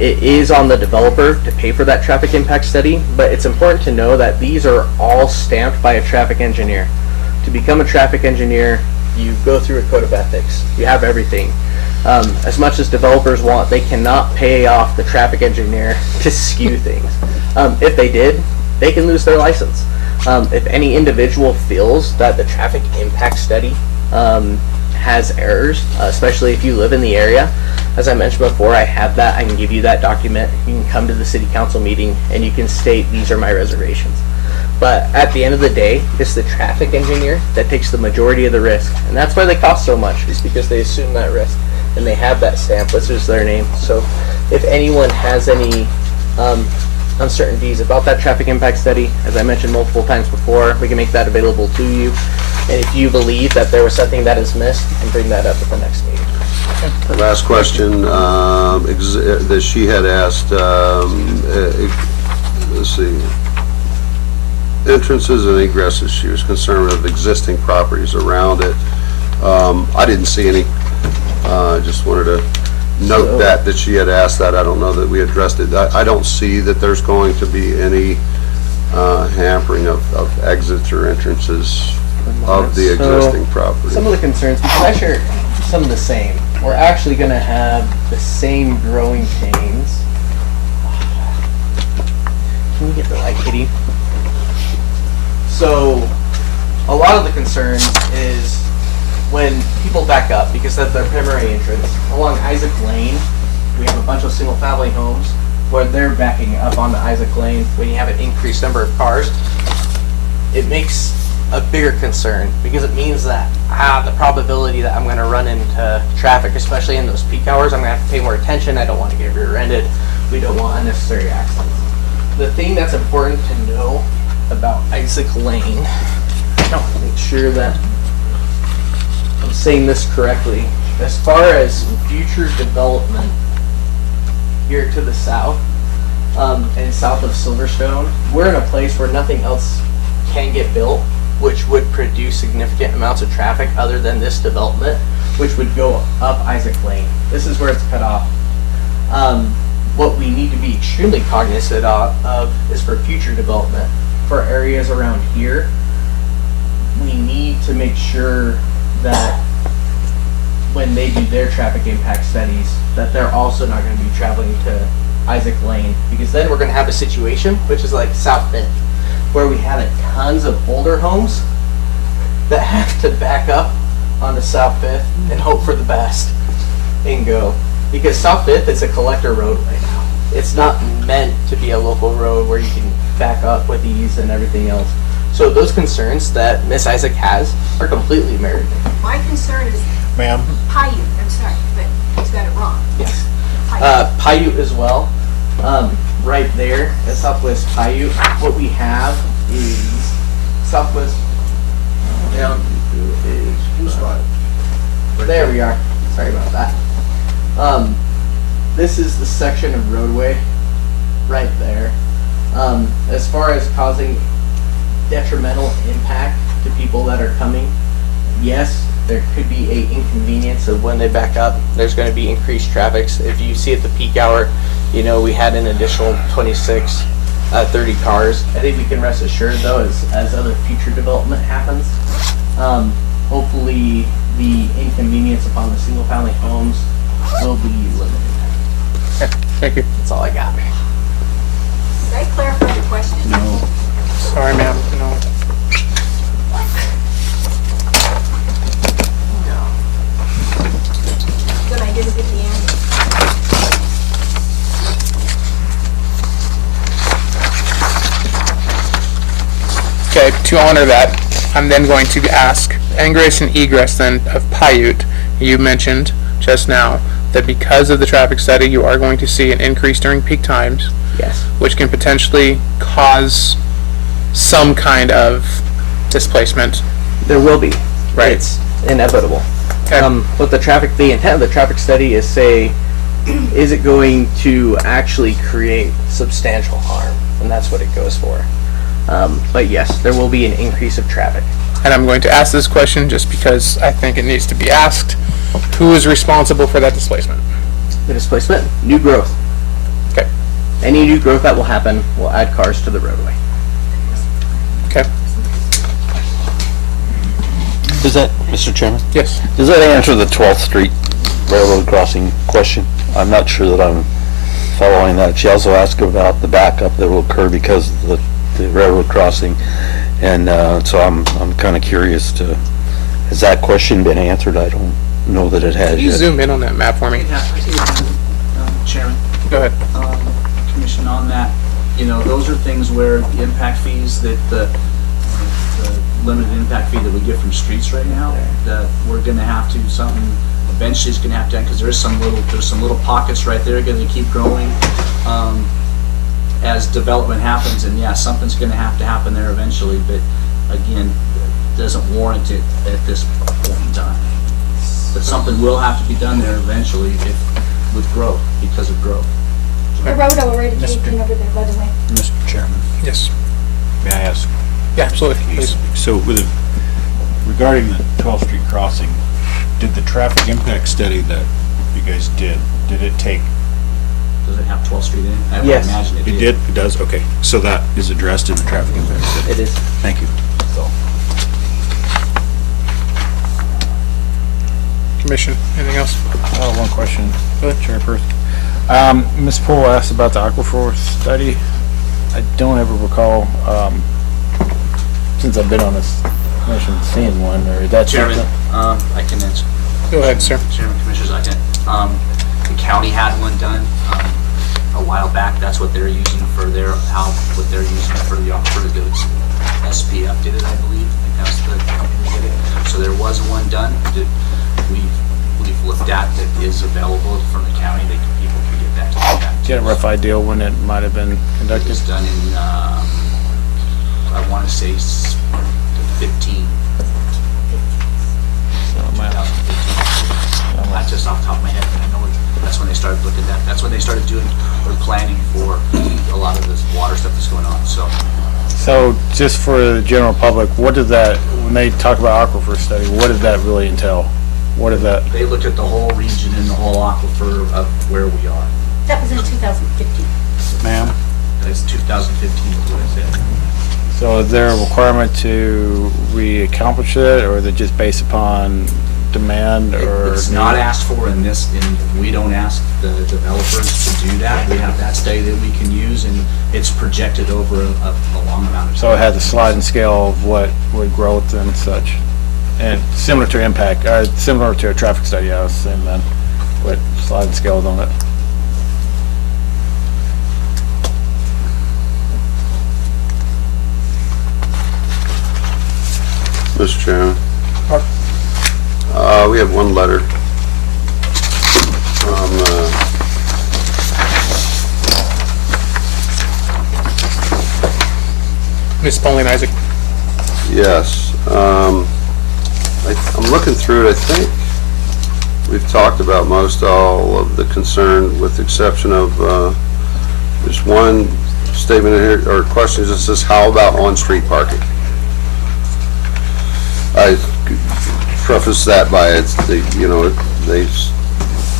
it is on the developer to pay for that traffic impact study, but it's important to know that these are all stamped by a traffic engineer. To become a traffic engineer, you go through a code of ethics. You have everything. As much as developers want, they cannot pay off the traffic engineer to skew things. If they did, they can lose their license. If any individual feels that the traffic impact study has errors, especially if you live in the area, as I mentioned before, I have that. I can give you that document. You can come to the city council meeting and you can state these are my reservations. But at the end of the day, it's the traffic engineer that takes the majority of the risk. And that's why they cost so much, is because they assume that risk. And they have that stamp, which is their name. So if anyone has any uncertainties about that traffic impact study, as I mentioned multiple times before, we can make that available to you. And if you believe that there was something that is missed, you can bring that up at the next meeting. The last question that she had asked, let's see, entrances and egresses, she was concerned with existing properties around it. I didn't see any. I just wanted to note that she had asked that. I don't know that we addressed it. I don't see that there's going to be any hampering of exits or entrances of the existing property. Some of the concerns, because I share some of the same, we're actually going to have the same growing pains. Can you get the light, Kitty? So, a lot of the concerns is when people back up, because that's their primary entrance, along Isaac Lane, we have a bunch of single-family homes where they're backing up onto Isaac Lane. When you have an increased number of cars, it makes a bigger concern, because it means that the probability that I'm going to run into traffic, especially in those peak hours, I'm going to have to pay more attention. I don't want to get rear-ended. We don't want unnecessary accidents. The thing that's important to know about Isaac Lane, I want to make sure that I'm saying this correctly. as far as future development here to the south, and south of Silverstone, we're in a place where nothing else can get built, which would produce significant amounts of traffic other than this development, which would go up Isaac Lane. This is where it's cut off. What we need to be extremely cognizant of is for future development. For areas around here, we need to make sure that when they do their traffic impact studies, that they're also not going to be traveling to Isaac Lane, because then we're going to have a situation, which is like South Fifth, where we have tons of older homes that have to back up onto South Fifth and hope for the best and go. Because South Fifth is a collector road right now. It's not meant to be a local road where you can back up with ease and everything else. So those concerns that Miss Isaac has are completely merited. My concern is Ma'am? Paiute, I'm sorry, but he's got it wrong. Yes. Paiute. Paiute as well. Right there at Southwest Paiute, what we have is Southwest down is there we are. Sorry about that. This is the section of roadway right there. As far as causing detrimental impact to people that are coming, yes, there could be a inconvenience of when they back up. There's going to be increased traffic. If you see at the peak hour, you know, we had an additional 26, 30 cars. I think we can rest assured, though, as other future development happens, hopefully the inconvenience upon the single-family homes will be limited. Okay, thank you. That's all I got. Did I clarify the question? No. Sorry, ma'am. No. Then I didn't get the answer. Okay, to honor that, I'm then going to ask ingress and egress then of Paiute. You mentioned just now that because of the traffic study, you are going to see an increase during peak times, Yes. which can potentially cause some kind of displacement. There will be. Right. It's inevitable. Okay. But the intent of the traffic study is say, is it going to actually create substantial harm? And that's what it goes for. But yes, there will be an increase of traffic. And I'm going to ask this question just because I think it needs to be asked. Who is responsible for that displacement? The displacement, new growth. Okay. Any new growth that will happen will add cars to the roadway. Okay. Does that, Mr. Chairman, Yes. does that answer the 12th Street Railroad crossing question? I'm not sure that I'm following that. She also asked about the backup that will occur because of the railroad crossing. And so I'm kind of curious to, has that question been answered? I don't know that it has Can you yet. zoom in on that map for me? Yeah, I see, Chairman, Go ahead. Commission, on that, you know, those are things where the impact fees that the limited impact fee that we get from streets right now, that we're gonna have to, something eventually is gonna have to, because there's some little pockets right there gonna keep growing, as development happens, and yeah, something's gonna have to happen there eventually, but again, it doesn't warrant it at this point in time. But something will have to be done there eventually with growth, because of growth. The road already came over there, by the way. Mr. Chairman, Yes. may I ask? Yeah, absolutely. Please. So regarding the 12th Street crossing, did the traffic impact study that you guys did it take? Does it have 12th Street in it? I would Yes. imagine it did. It did? It does? Okay. So that is addressed in the traffic impact study? It is. Thank you. Commission, anything else? One question, Go ahead. Chairperson. Ms. Poole asked about the Aquifer Study. I don't ever recall, since I've been on this commission, seeing one, or that's Chairman, something. I can answer. Go ahead, sir. Chairman, Commissioners, I can. The county had one done a while back. That's what they're using for what they're using for the SPF did it, I believe. I think that's the company that did it. So there was one done that we've looked at that is available from the county. People can get that to look at. Do you have a rough idea when it might have been It conducted? was done in, I want to say 15. So I might 2015. not just off the top of my head, but I know that's when they started looking at, that's when they started doing or planning for a lot of this water stuff that's going on, so. So just for the general public, what does that, when they talk about Aquifer Study, what does that really entail? What is that? They looked at the whole region and the whole aquifer of where we are. That was in 2015. Ma'am? That's 2015 is what I said. So is there a requirement to re-accomplish it, or is it just based upon demand or? It's not asked for in this, and we don't ask the developers to do that. We have that study that we can use, and it's projected over a long amount of time. So it has a sliding scale of what would growth and such, and similar to impact, similar to a traffic study, I was saying then, what sliding scales on it. Mr. Chairman. We have one letter from, Ms. Pauline Isaac. yes, I'm looking through it. I think we've talked about most all of the concern, with the exception of, there's one statement in here, or question that says, how about on-street parking? I preface that by it's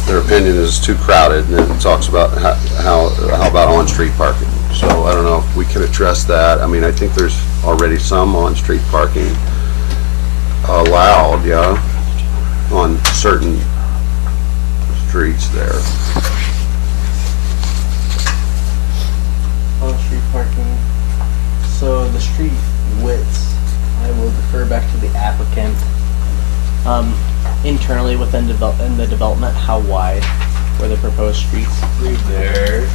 their opinion is too crowded, and then it talks about how about on-street parking. So I don't know if we can address that. I mean, I think there's already some on-street parking allowed, yeah, on certain streets there. On-street parking. So the street widths, I will defer back to the applicant. Internally within the development, how wide were the proposed streets? I believe they're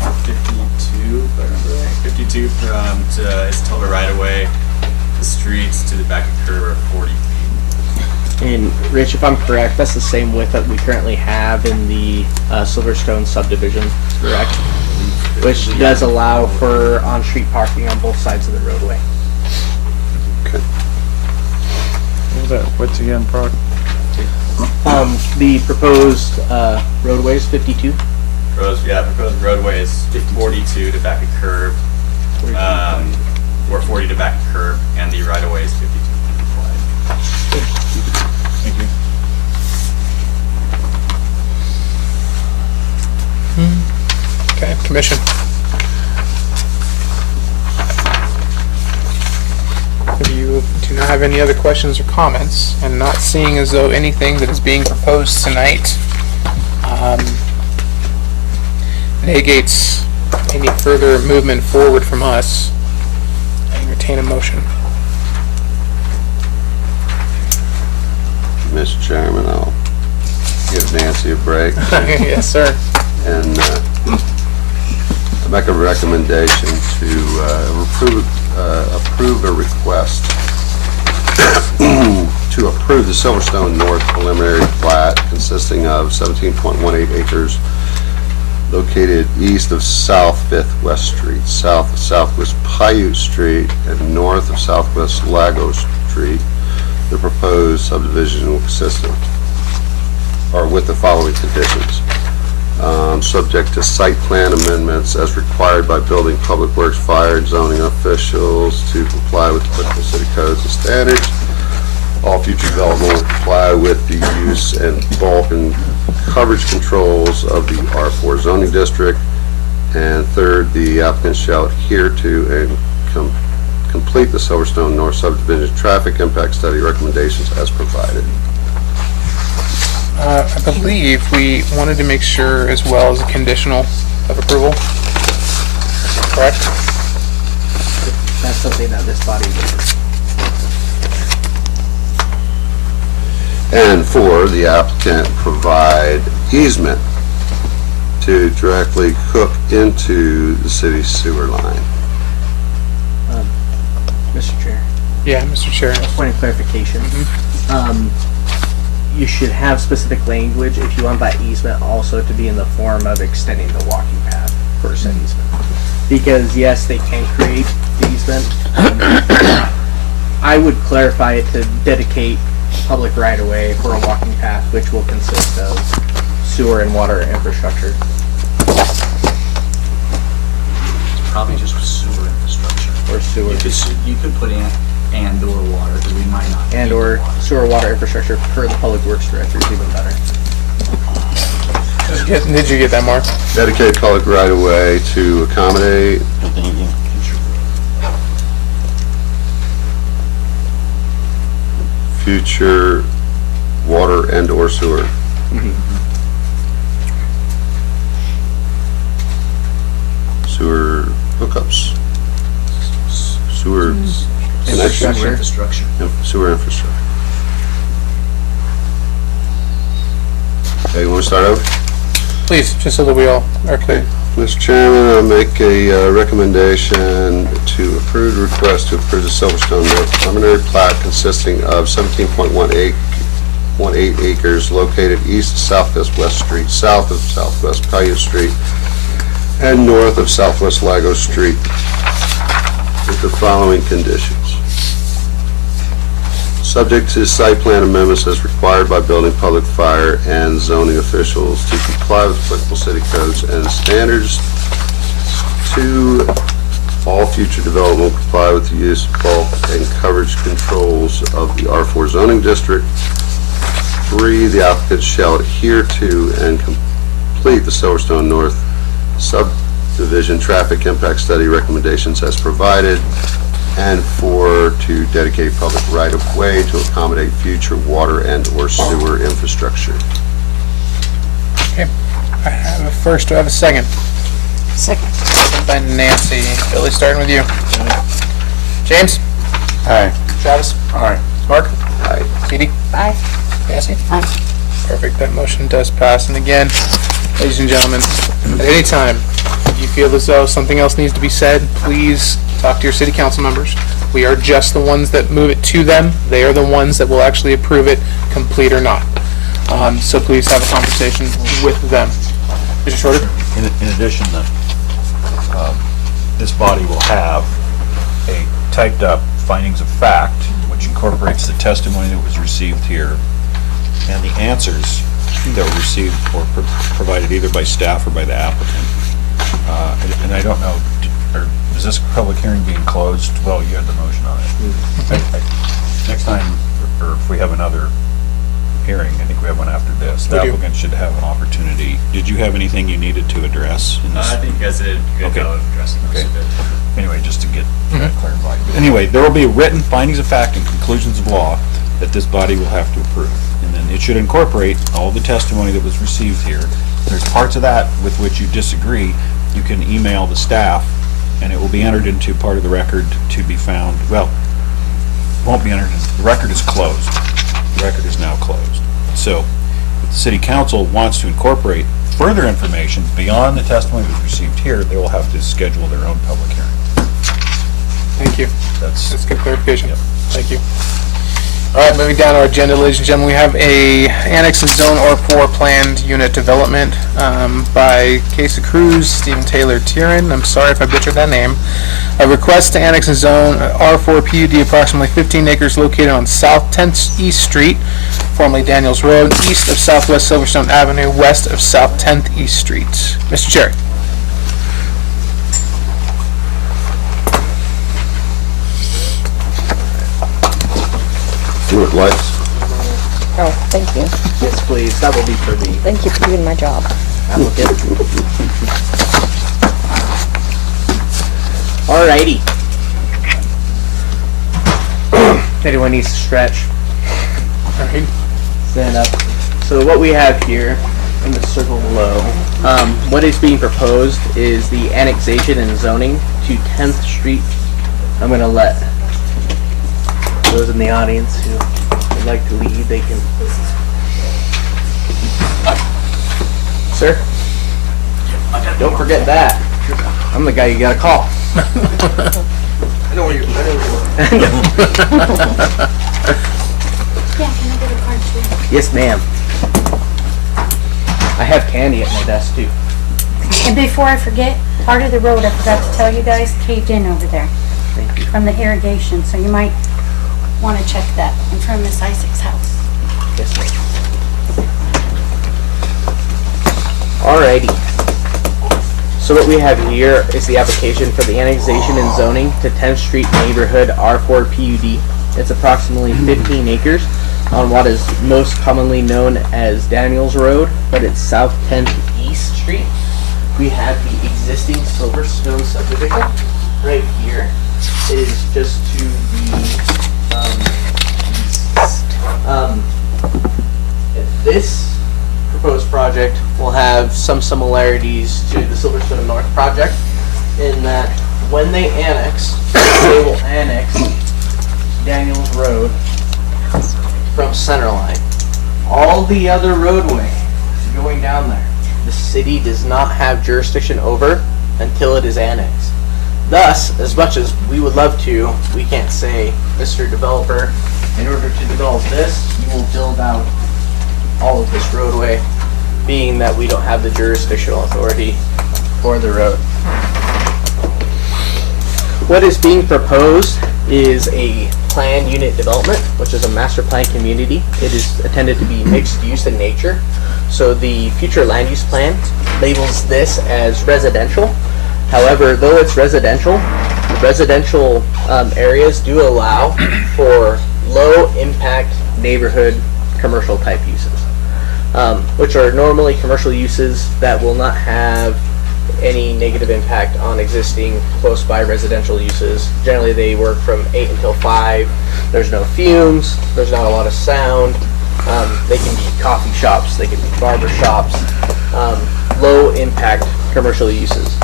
52, if I remember right. 52 from it's total right away. The streets to the back of curb are 40 feet. And Rich, if I'm correct, that's the same width that we currently have in the Silverstone subdivision, correct? Which does allow for on-street parking on both sides of the roadway. What was that, what's again, Brock? The proposed roadway is 52. Proposed roadway is 42 to back of curb, or 40 to back of curb, and the right of way is 52 feet wide. Thank you. Okay, commission. If you do not have any other questions or comments, and not seeing as though anything that is being proposed tonight negates any further movement forward from us, I entertain a motion. Mr. Chairman, I'll give Nancy a break Yes, sir. and make a recommendation to approve a request to approve the Silverstone North preliminary plat consisting of 17.18 acres located east of South 5th West Street, south of Southwest Paiute Street, and north of Southwest Lagos Street. The proposed subdivision will consist of, or with the following conditions. Subject to site plan amendments as required by building, public works, fire, and zoning officials to comply with applicable city codes and standards. All future development will comply with the use and bulk and coverage controls of the R4 zoning district. And third, the applicant shall adhere to and complete the Silverstone North subdivision traffic impact study recommendations as provided. I believe we wanted to make sure as well as a conditional of approval. Correct? That's something that this body would. And four, the applicant provide easement to directly hook into the city's sewer line. Mr. Chair, Yeah, Mr. Chair. point of clarification. You should have specific language if you want that easement also to be in the form of extending the walking path for said easement. Because yes, they can create the easement. I would clarify it to dedicate public right-of-way for a walking path, which will consist of sewer and water infrastructure. Probably just sewer infrastructure. Or sewer. You could put in and/or water, but we might not. need And/or water. sewer water infrastructure per the public works director is even better. Did you get that, Mark? Dedicate public right-of-way to accommodate future water and/or sewer. Sewer hookups? Sewer connections? Sewer infrastructure. Sewer infrastructure. Okay, you want to start over? Please, just so that we all are clear. Mr. Chairman, I make a recommendation to approve the request to approve the Silverstone North preliminary plat consisting of 17.18 acres located east of Southwest West Street, south of Southwest Paiute Street, and north of Southwest Lago Street with the following conditions. Subject to site plan amendments as required by building, public, fire, and zoning officials to comply with applicable city codes and standards. 2, all future development will comply with the use, bulk, and coverage controls of the R4 zoning district. 3, the applicant shall adhere to and complete the Silverstone North subdivision traffic impact study recommendations as provided. And 4, to dedicate public right-of-way to accommodate future water and/or sewer infrastructure. Okay. I have a first. Do I have a second? Second. Second by Nancy. Billy, starting with you. James? Aye. Travis? Aye. Mark? Aye. Edie? Aye. Cassie? Aye. Perfect. That motion does pass. And again, ladies and gentlemen, at any time, if you feel as though something else needs to be said, please talk to your city council members. We are just the ones that move it to them. They are the ones that will actually approve it, complete or not. So please have a conversation with them. Mr. Shorter? In addition, this body will have a typed up findings of fact, which incorporates the testimony that was received here and the answers that were received or provided either by staff or by the applicant. And I don't know, is this public hearing being closed? Well, you had the motion on it. Next time, or if we have another hearing, I think we have one after this, the We do. applicant should have an opportunity. Did you have anything you needed to address in this? I think you guys did a good job of addressing most of it. Anyway, just to get that clarified. But anyway, there will be written findings of fact and conclusions of law that this body will have to approve. And then it should incorporate all the testimony that was received here. If there's parts of that with which you disagree, you can email the staff and it will be entered into part of the record to be found, well, won't be entered in, the record is closed. The record is now closed. So if the city council wants to incorporate further information beyond the testimony that was received here, they will have to schedule their own public hearing. Thank you. That's That's good clarification. Yep. Thank you. All right, moving down our agenda, ladies and gentlemen, we have a Annex and Zone R4 planned unit development by Casa Cruz, Stephen Taylor Tieran. I'm sorry if I butchered that name. A request to annex and zone R4 PUD approximately 15 acres located on South 10th East Street, formerly Daniels Road, east of Southwest Silverstone Avenue, west of South 10th East Street. Mr. Chair. Fluid lights. Oh, thank you. Yes, please. That will be for the Thank you for doing my job. applicant. Alrighty. Anyone needs to stretch, All right. stand up. So what we have here in the circle below, what is being proposed is the annexation and zoning to 10th Street. I'm gonna let those in the audience who would like to lead, they can. Sir? Don't forget that. I'm the guy you gotta call. I know where you're. Yeah, can I get a card too? Yes, ma'am. I have candy at my desk too. And before I forget, part of the road, I forgot to tell you guys, caved in over there Thank you. from the irrigation, so you might want to check that in front of Miss Isaac's house. Yes, sir. Alrighty. So what we have here is the application for the annexation and zoning to 10th Street Neighborhood R4 PUD. It's approximately 15 acres on what is most commonly known as Daniels Road, but it's South 10th East Street. We have the existing Silverstone subdivision right here. It is just to the this proposed project will have some similarities to the Silverstone North project in that when they annex, they will annex Daniels Road from Centerline. All the other roadway going down there, the city does not have jurisdiction over until it is annexed. Thus, as much as we would love to, we can't say, Mr. Developer, in order to develop this, you will build out all of this roadway, being that we don't have the jurisdictional authority for the road. What is being proposed is a planned unit development, which is a master plan community. It is intended to be mixed use in nature. So the future land use plan labels this as residential. However, though it's residential, areas do allow for low impact neighborhood commercial type uses, which are normally commercial uses that will not have any negative impact on existing close by residential uses. Generally they work from 8 until 5. There's no fumes, there's not a lot of sound. They can be coffee shops, they can be barber shops, low impact commercial uses.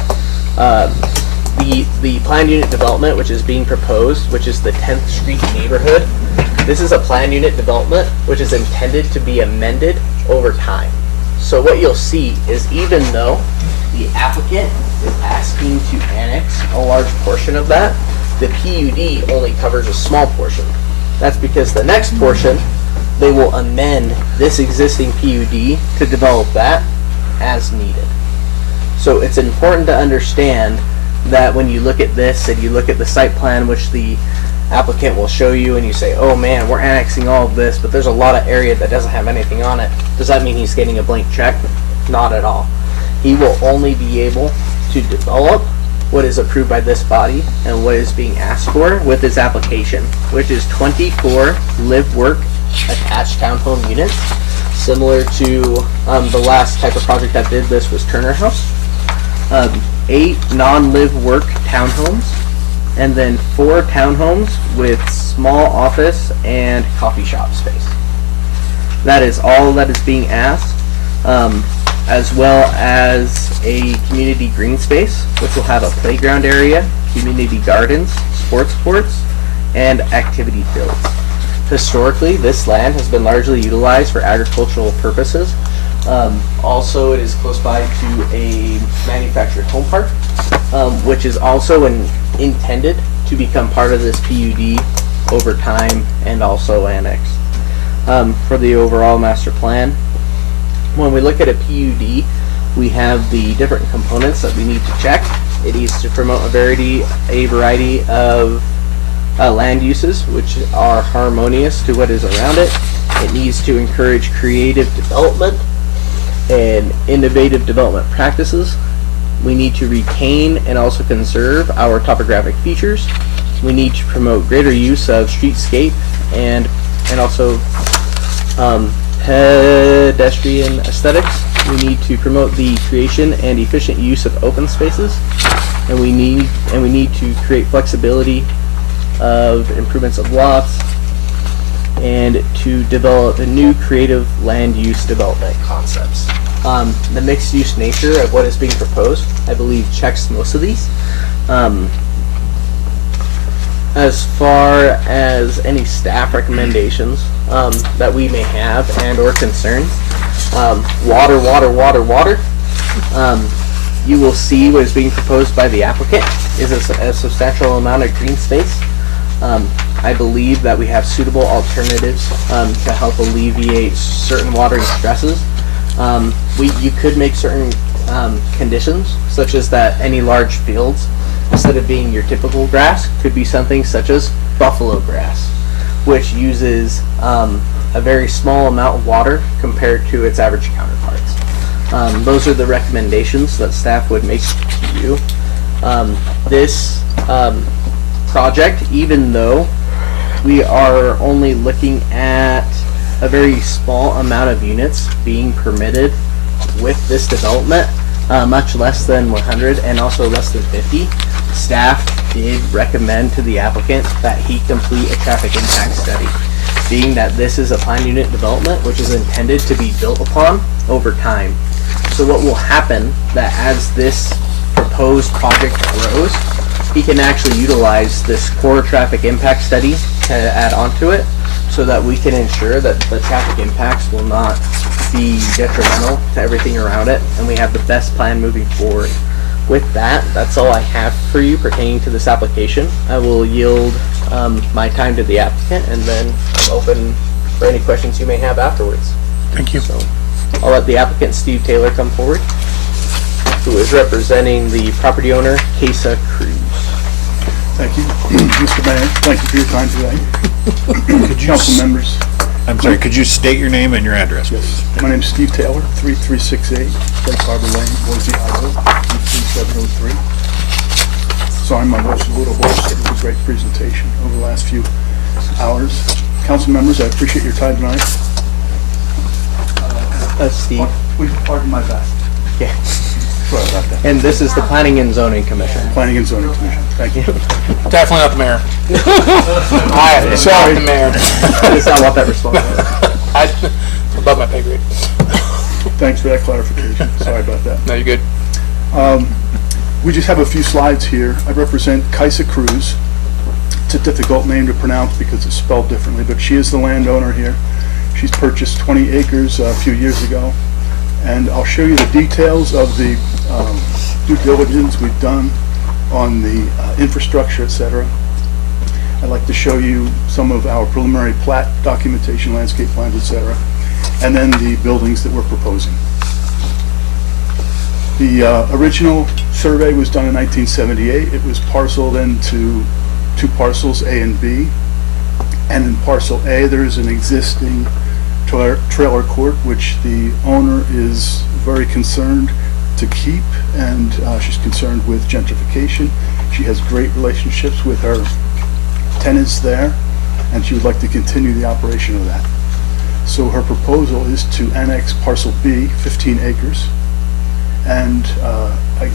The planned unit development, which is being proposed, which is the 10th Street neighborhood, this is a planned unit development which is intended to be amended over time. So what you'll see is even though the applicant is asking to annex a large portion of that, the PUD only covers a small portion. That's because the next portion, they will amend this existing PUD to develop that as needed. So it's important to understand that when you look at this and you look at the site plan, which the applicant will show you, and you say, oh man, we're annexing all of this, but there's a lot of area that doesn't have anything on it. Does that mean he's getting a blank check? Not at all. He will only be able to develop what is approved by this body and what is being asked for with his application, which is 24 live-work attached townhome units, similar to the last type of project that did this was Turner House. 8 non-live-work townhomes, and then 4 townhomes with small office and coffee shop space. That is all that is being asked, as well as a community green space, which will have a playground area, community gardens, sports courts, and activity fields. Historically, this land has been largely utilized for agricultural purposes. Also, it is close by to a manufactured home park, which is also intended to become part of this PUD over time and also annexed. For the overall master plan, when we look at a PUD, we have the different components that we need to check. It needs to promote a variety of land uses which are harmonious to what is around it. It needs to encourage creative development and innovative development practices. We need to retain and also conserve our topographic features. We need to promote greater use of streetscape and also pedestrian aesthetics. We need to promote the creation and efficient use of open spaces, and we need to create flexibility of improvements of lots and to develop a new creative land use development concepts. The mixed use nature of what is being proposed, I believe, checks most of these. As far as any staff recommendations that we may have and or concerns, water. You will see what is being proposed by the applicant is a substantial amount of green space. I believe that we have suitable alternatives to help alleviate certain watering stresses. You could make certain conditions, such as that any large fields, instead of being your typical grass, could be something such as buffalo grass, which uses a very small amount of water compared to its average counterparts. Those are the recommendations that staff would make to you. This project, even though we are only looking at a very small amount of units being permitted with this development, much less than 100 and also less than 50, staff did recommend to the applicant that he complete a traffic impact study, being that this is a planned unit development which is intended to be built upon over time. So what will happen that as this proposed project grows, he can actually utilize this core traffic impact study to add onto it so that we can ensure that the traffic impacts will not be detrimental to everything around it, and we have the best plan moving forward. With that, that's all I have for you pertaining to this application. I will yield my time to the applicant, and then I'm open for any questions you may have afterwards. Thank you. So I'll let the applicant, Steve Taylor, come forward, who is representing the property owner, Casa Cruz. Thank you, Mr. Mayor. Thank you for your time today. Council members. I'm sorry, could you state your name and your address? Yes. My name's Steve Taylor, 3368 Lake Harbor Lane, Boise, Idaho, 23703. Sorry, my voice is a little hoarse. It was a great presentation over the last few hours. Council members, I appreciate your time tonight. Steve. Will you pardon my back? Yeah. Sorry about that. And this is the Planning and Zoning Commission. Planning and Zoning Commission. Thank you. Definitely not the mayor. It's Sorry. not the mayor. I just not want that response. Above my pay grade. Thanks for that clarification. Sorry about that. No, you're good. We just have a few slides here. I represent Casa Cruz. It's a difficult name to pronounce because it's spelled differently, but she is the landowner here. She's purchased 20 acres a few years ago, and I'll show you the details of the due diligence we've done on the infrastructure, etc. I'd like to show you some of our preliminary plat documentation, landscape plans, etc., and then the buildings that we're proposing. The original survey was done in 1978. It was parceled into two parcels, A and B. And in parcel A, there is an existing trailer court, which the owner is very concerned to keep, and she's concerned with gentrification. She has great relationships with her tenants there, and she would like to continue the operation of that. So her proposal is to annex parcel B, 15 acres, and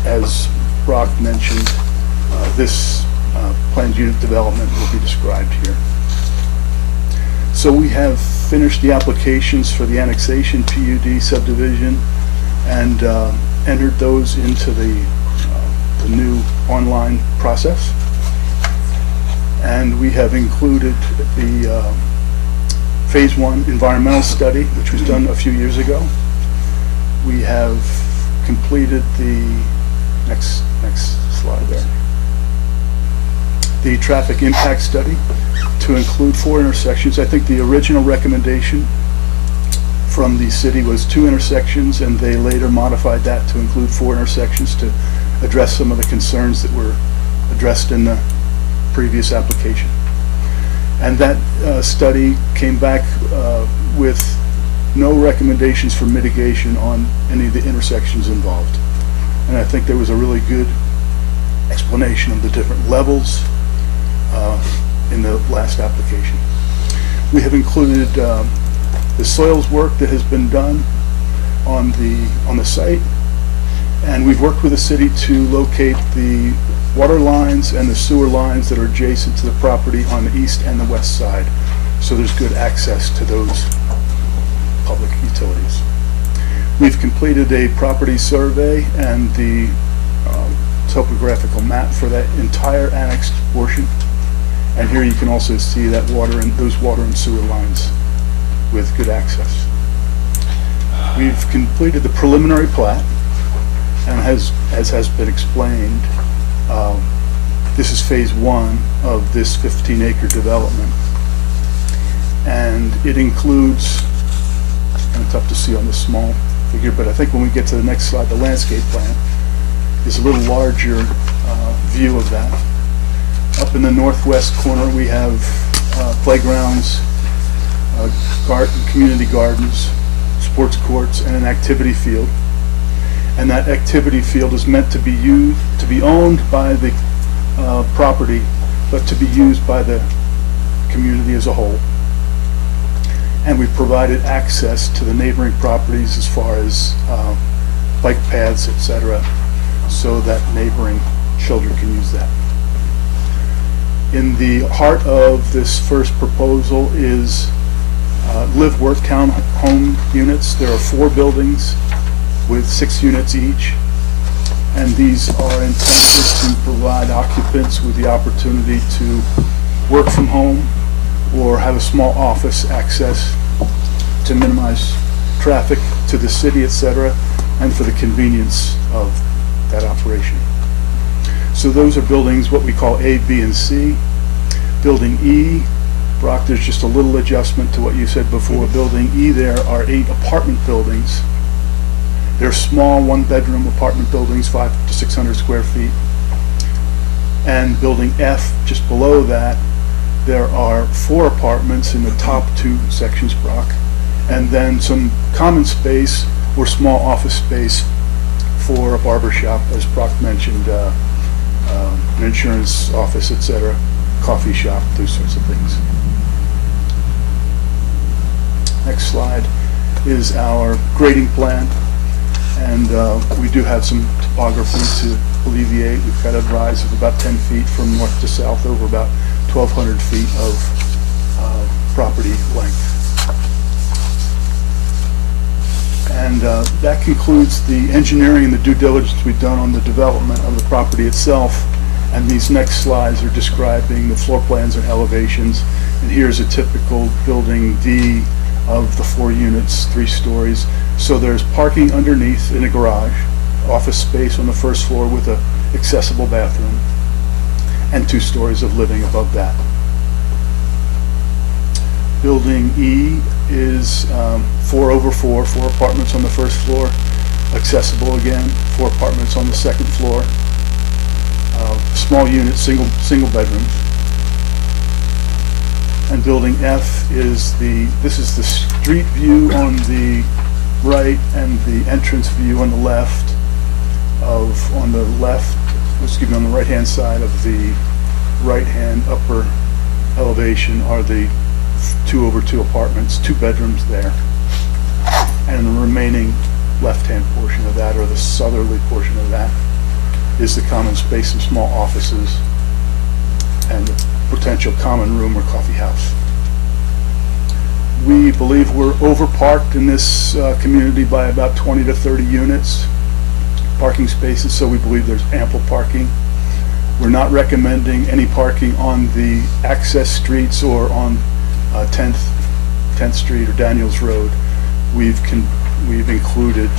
as Brock mentioned, this planned unit development will be described here. So we have finished the applications for the annexation PUD subdivision and entered those into the new online process. And we have included the Phase 1 environmental study, which was done a few years ago. We have completed the next slide there. The traffic impact study to include 4 intersections. I think the original recommendation from the city was 2 intersections, and they later modified that to include 4 intersections to address some of the concerns that were addressed in the previous application. And that study came back with no recommendations for mitigation on any of the intersections involved. And I think there was a really good explanation of the different levels in the last application. We have included the soils work that has been done on the site, and we've worked with the city to locate the water lines and the sewer lines that are adjacent to the property on the east and the west side, so there's good access to those public utilities. We've completed a property survey and the topographical map for that entire annexed portion. And here you can also see that those water and sewer lines with good access. We've completed the preliminary plat, and as has been explained, this is phase 1 of this 15-acre development. And it includes, kind of tough to see on this small figure, but I think when we get to the next slide, the landscape plan is a little larger view of that. Up in the northwest corner, we have playgrounds, community gardens, sports courts, and an activity field. And that activity field is meant to be owned by the property, but to be used by the community as a whole. And we provided access to the neighboring properties as far as bike paths, etc., so that neighboring children can use that. In the heart of this first proposal is live-work townhome units. There are 4 buildings with 6 units each, and these are intended to provide occupants with the opportunity to work from home or have a small office access to minimize traffic to the city, etc., and for the convenience of that operation. So those are buildings, what we call A, B, and C. Building E, Brock, there's just a little adjustment to what you said before. Building E, there are 8 apartment buildings. They're small, 1-bedroom apartment buildings, 500 to 600 square feet. And building F, just below that, there are 4 apartments in the top 2 sections, Brock, and then some common space or small office space for a barber shop, as Brock mentioned, an insurance office, etc., coffee shop, those sorts of things. Next slide is our grading plan, and we do have some topography to alleviate. We've got a rise of about 10 feet from north to south over about 1,200 feet of property length. And that concludes the engineering and the due diligence we've done on the development of the property itself. And these next slides are describing the floor plans and elevations. And here's a typical building D of the 4 units, 3 stories. So there's parking underneath in a garage, office space on the first floor with a accessible bathroom, and 2 stories of living above that. Building E is 4 over 4, 4 apartments on the first floor, accessible again, 4 apartments on the second floor. Small unit, single bedrooms. And building F is this is the street view on the right and the entrance view on the left on the right-hand side of the right-hand upper elevation are the 2 over 2 apartments, 2 bedrooms there. And the remaining left-hand portion of that, or the southerly portion of that, is the common space of small offices and the potential common room or coffee house. We believe we're overparked in this community by about 20 to 30 units, parking spaces, so we believe there's ample parking. We're not recommending any parking on the access streets or on 10th Street or Daniels Road. We've included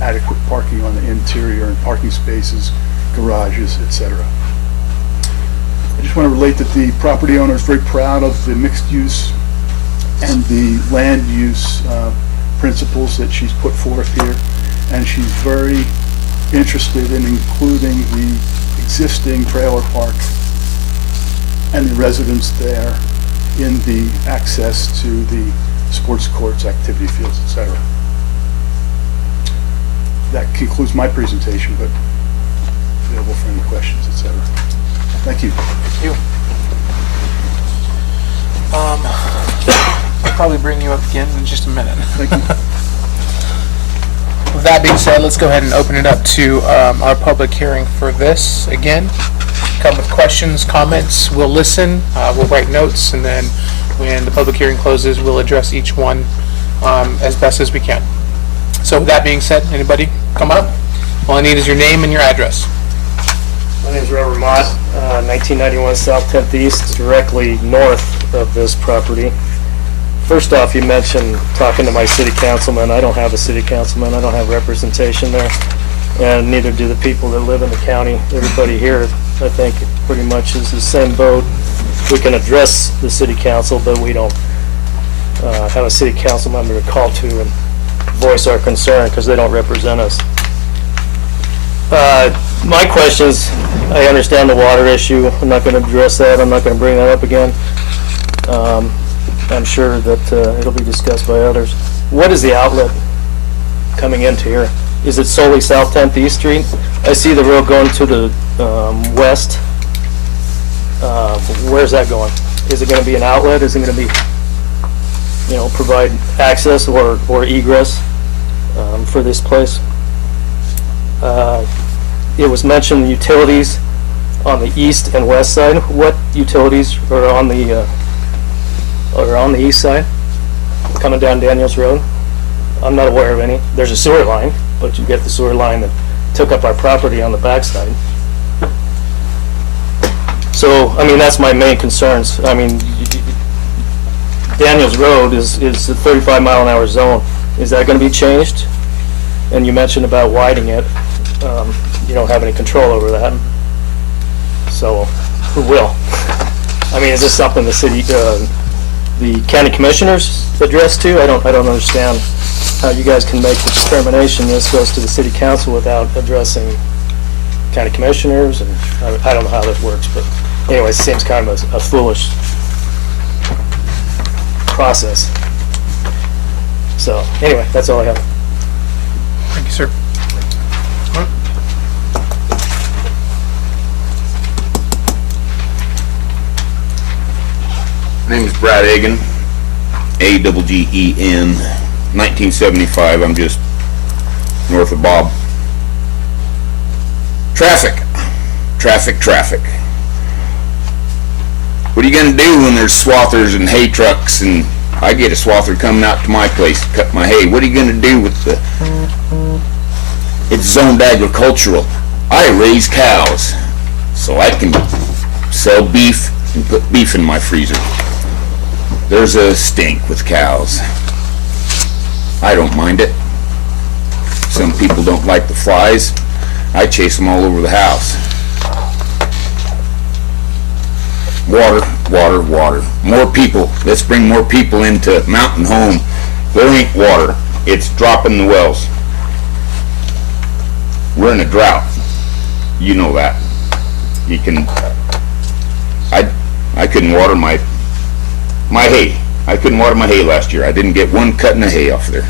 adequate parking on the interior and parking spaces, garages, etc. I just want to relate that the property owner is very proud of the mixed use and the land use principles that she's put forth here, and she's very interested in including the existing trailer park and the residents there in the access to the sports courts, activity fields, etc. That concludes my presentation, but available for any questions, etc. Thank you. Thank you. I'll probably bring you up again in just a minute. Thank you. With that being said, let's go ahead and open it up to our public hearing for this. Again, come with questions, comments, we'll listen, we'll write notes, and then when the public hearing closes, we'll address each one as best as we can. So with that being said, anybody come up? All I need is your name and your address. My name is Robert Mott, 1991 South 10th East, directly north of this property. First off, you mentioned talking to my city councilman. I don't have a city councilman. I don't have representation there, and neither do the people that live in the county. Everybody here, I think, pretty much is the same boat. We can address the city council, but we don't have a city council member to call to and voice our concern because they don't represent us. My questions, I understand the water issue. I'm not going to address that. I'm not going to bring that up again. I'm sure that it'll be discussed by others. What is the outlet coming into here? Is it solely South 10th East Street? I see the road going to the west. Where's that going? Is it going to be an outlet? Is it going to be, provide access or egress for this place? It was mentioned utilities on the east and west side. What utilities are on the east side, coming down Daniels Road? I'm not aware of any. There's a sewer line, but you get the sewer line that took up our property on the backside. So, I mean, that's my main concerns. I mean, Daniels Road is a 35-mile-an-hour zone. Is that going to be changed? And you mentioned about widening it. You don't have any control over that. So, who will? I mean, is this something the city, the county commissioners address to? I don't understand how you guys can make the determination this goes to the city council without addressing county commissioners, and I don't know how that works, but anyway, it seems kind of a foolish process. So, anyway, that's all I have. Thank you, sir. My name is Brad Agen, A-G-G-E-N, 1975. I'm just north of Bob. Traffic. What are you going to do when there's swathers and hay trucks, and I get a swather coming out to my place to cut my hay? What are you going to do with the... It's zoned agricultural. I raise cows, so I can sell beef and put beef in my freezer. There's a stink with cows. I don't mind it. Some people don't like the flies. I chase them all over the house. Water. More people. Let's bring more people into Mountain Home. There ain't water. It's dropping the wells. We're in a drought. You know that. You can... I couldn't water my hay. I couldn't water my hay last year. I didn't get one cutting of hay off there.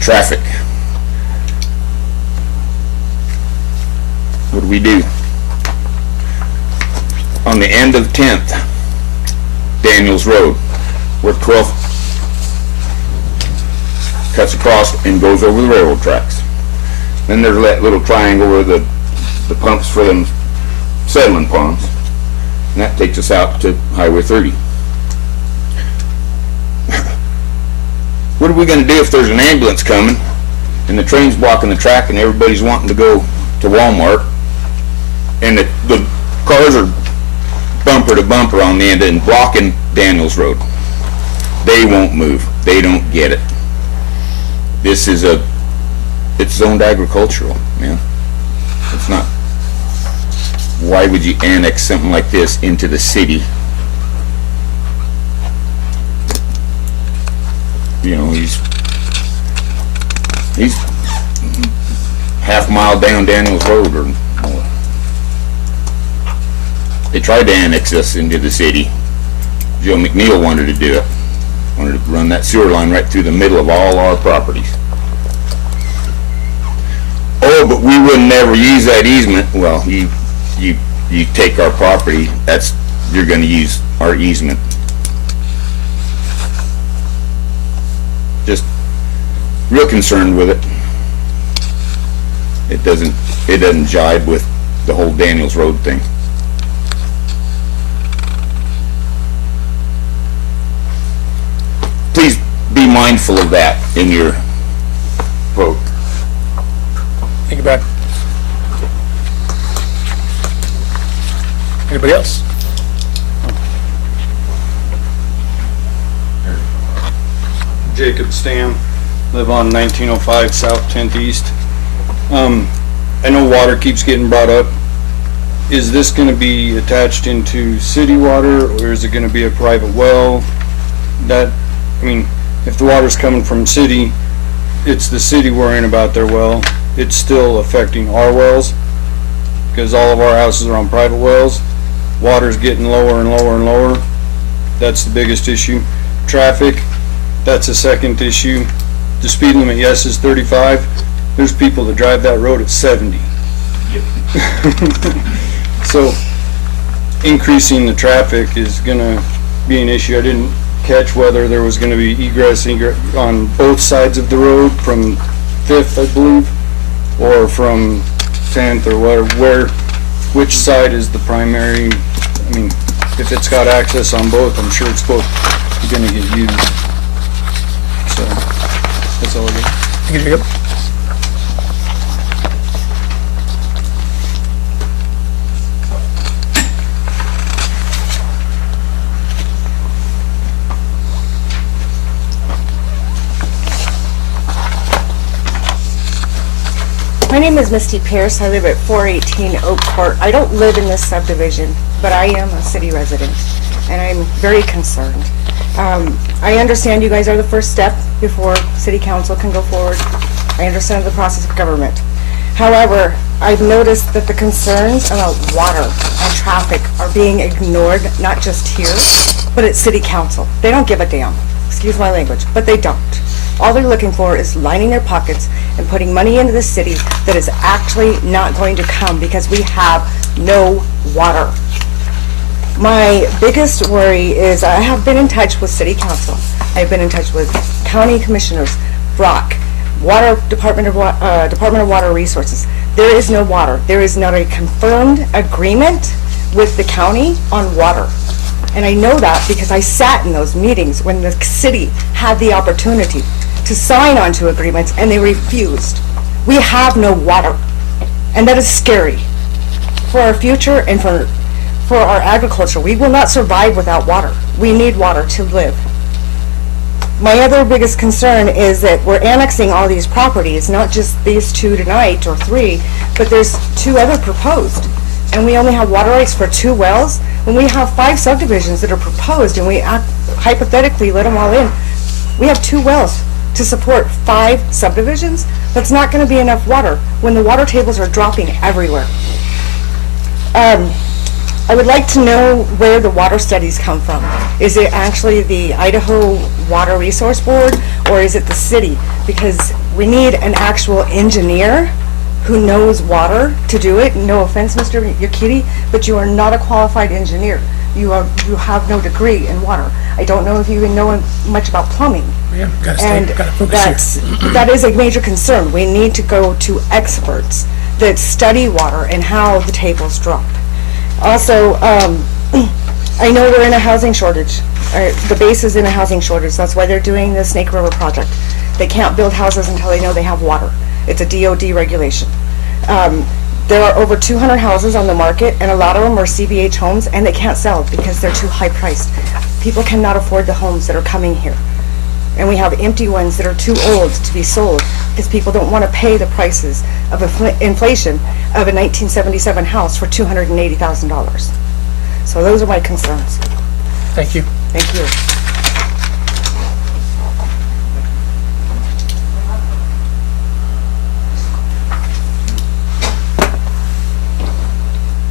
Traffic. What do we do? On the end of 10th, Daniels Road, where 12th cuts across and goes over the railroad tracks. Then there's that little triangle where the pumps for them settling ponds. And that takes us out to Highway 30. What are we going to do if there's an ambulance coming and the train's blocking the track and everybody's wanting to go to Walmart and the cars are bumper to bumper on the end and blocking Daniels Road? They won't move. They don't get it. This is it's zoned agricultural, man. It's not. Why would you annex something like this into the city? You know, he's half mile down Daniels Road or more. They tried to annex us into the city. Joe McNeil wanted to do it. Wanted to run that sewer line right through the middle of all our properties. Oh, but we would never use that easement. Well, you take our property, you're going to use our easement. Just real concerned with it. It doesn't jive with the whole Daniels Road thing. Please be mindful of that in your vote. Thank you, Brad. Anybody else? Jacob Stam, live on 1905 South 10th East. I know water keeps getting brought up. Is this going to be attached into city water, or is it going to be a private well? If the water's coming from city, it's the city worrying about their well. It's still affecting our wells, because all of our houses are on private wells. Water's getting lower and lower and lower. That's the biggest issue. Traffic, that's a second issue. The speed limit, yes, is 35. There's people that drive that road at 70. So increasing the traffic is gonna be an issue. I didn't catch whether there was gonna be egress on both sides of the road from 5th, I believe, or from 10th or which side is the primary. I mean, if it's got access on both, I'm sure it's both gonna get used. So, that's all I got. Thank you, Jacob. My name is Misty Pierce. I live at 418 Oak Court. I don't live in this subdivision, but I am a city resident, and I'm very concerned. I understand you guys are the first step before city council can go forward. I understand the process of government. However, I've noticed that the concerns about water and traffic are being ignored, not just here, but at city council. They don't give a damn. Excuse my language, but they don't. All they're looking for is lining their pockets and putting money into the city that is actually not going to come because we have no water. My biggest worry is I have been in touch with city council. I've been in touch with county commissioners, Brock, Department of Water Resources. There is no water. There is not a confirmed agreement with the county on water. And I know that because I sat in those meetings when the city had the opportunity to sign onto agreements and they refused. We have no water. And that is scary for our future and for our agriculture. We will not survive without water. We need water to live. My other biggest concern is that we're annexing all these properties, not just these two tonight or 3, but there's 2 other proposed. And we only have water rights for 2 wells. When we have 5 subdivisions that are proposed and we hypothetically let them all in, we have 2 wells to support 5 subdivisions. That's not going to be enough water when the water tables are dropping everywhere. I would like to know where the water studies come from. Is it actually the Idaho Water Resource Board, or is it the city? Because we need an actual engineer who knows water to do it. No offense, Mr. Yukiti, but you are not a qualified engineer. You have no degree in water. I don't know if you even know much about plumbing. Yeah, And that is a major concern. We need to go to experts that study water and how the tables drop. Also, I know we're in a housing shortage. The base is in a housing shortage. That's why they're doing the Snake River project. They can't build houses until they know they have water. It's a DOD regulation. There are over 200 houses on the market, and a lot of them are CBH homes, and they can't sell because they're too high priced. People cannot afford the homes that are coming here. And we have empty ones that are too old to be sold because people don't want to pay the prices of inflation of a 1977 house for $280,000. So those are my concerns. Thank you. Thank you.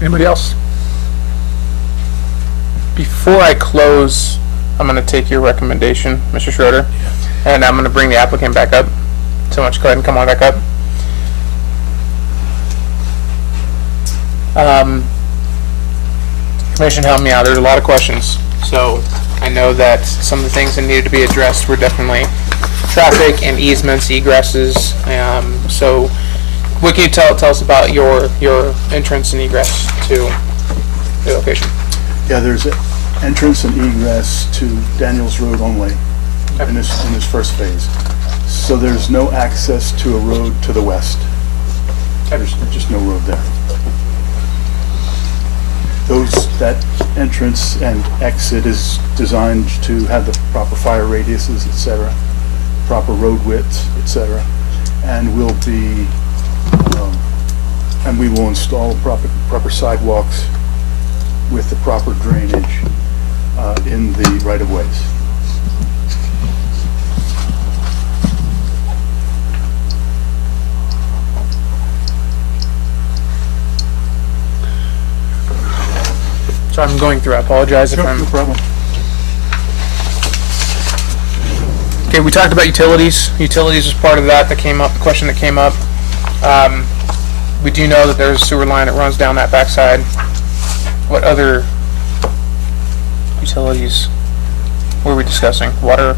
Anybody else? Before I close, I'm going to take your recommendation, Mr. Schroeder, and I'm going to bring the applicant back up. So much, go ahead and come on back up. Commission, help me out. There's a lot of questions. So I know that some of the things that needed to be addressed were definitely traffic and easements, egresses. So what can you tell us about your entrance and egress to the location? Yeah, there's entrance and egress to Daniels Road only in this first phase. So there's no access to a road to the west. There's just no road there. That entrance and exit is designed to have the proper fire radiuses, etc., proper road widths, etc., and we will install proper sidewalks with the proper drainage in the right-of-ways. I'm going through, I apologize if I'm... No problem. Okay, we talked about utilities. Utilities was part of that came up, the question that came up. We do know that there's a sewer line that runs down that backside. What other utilities were we discussing? Water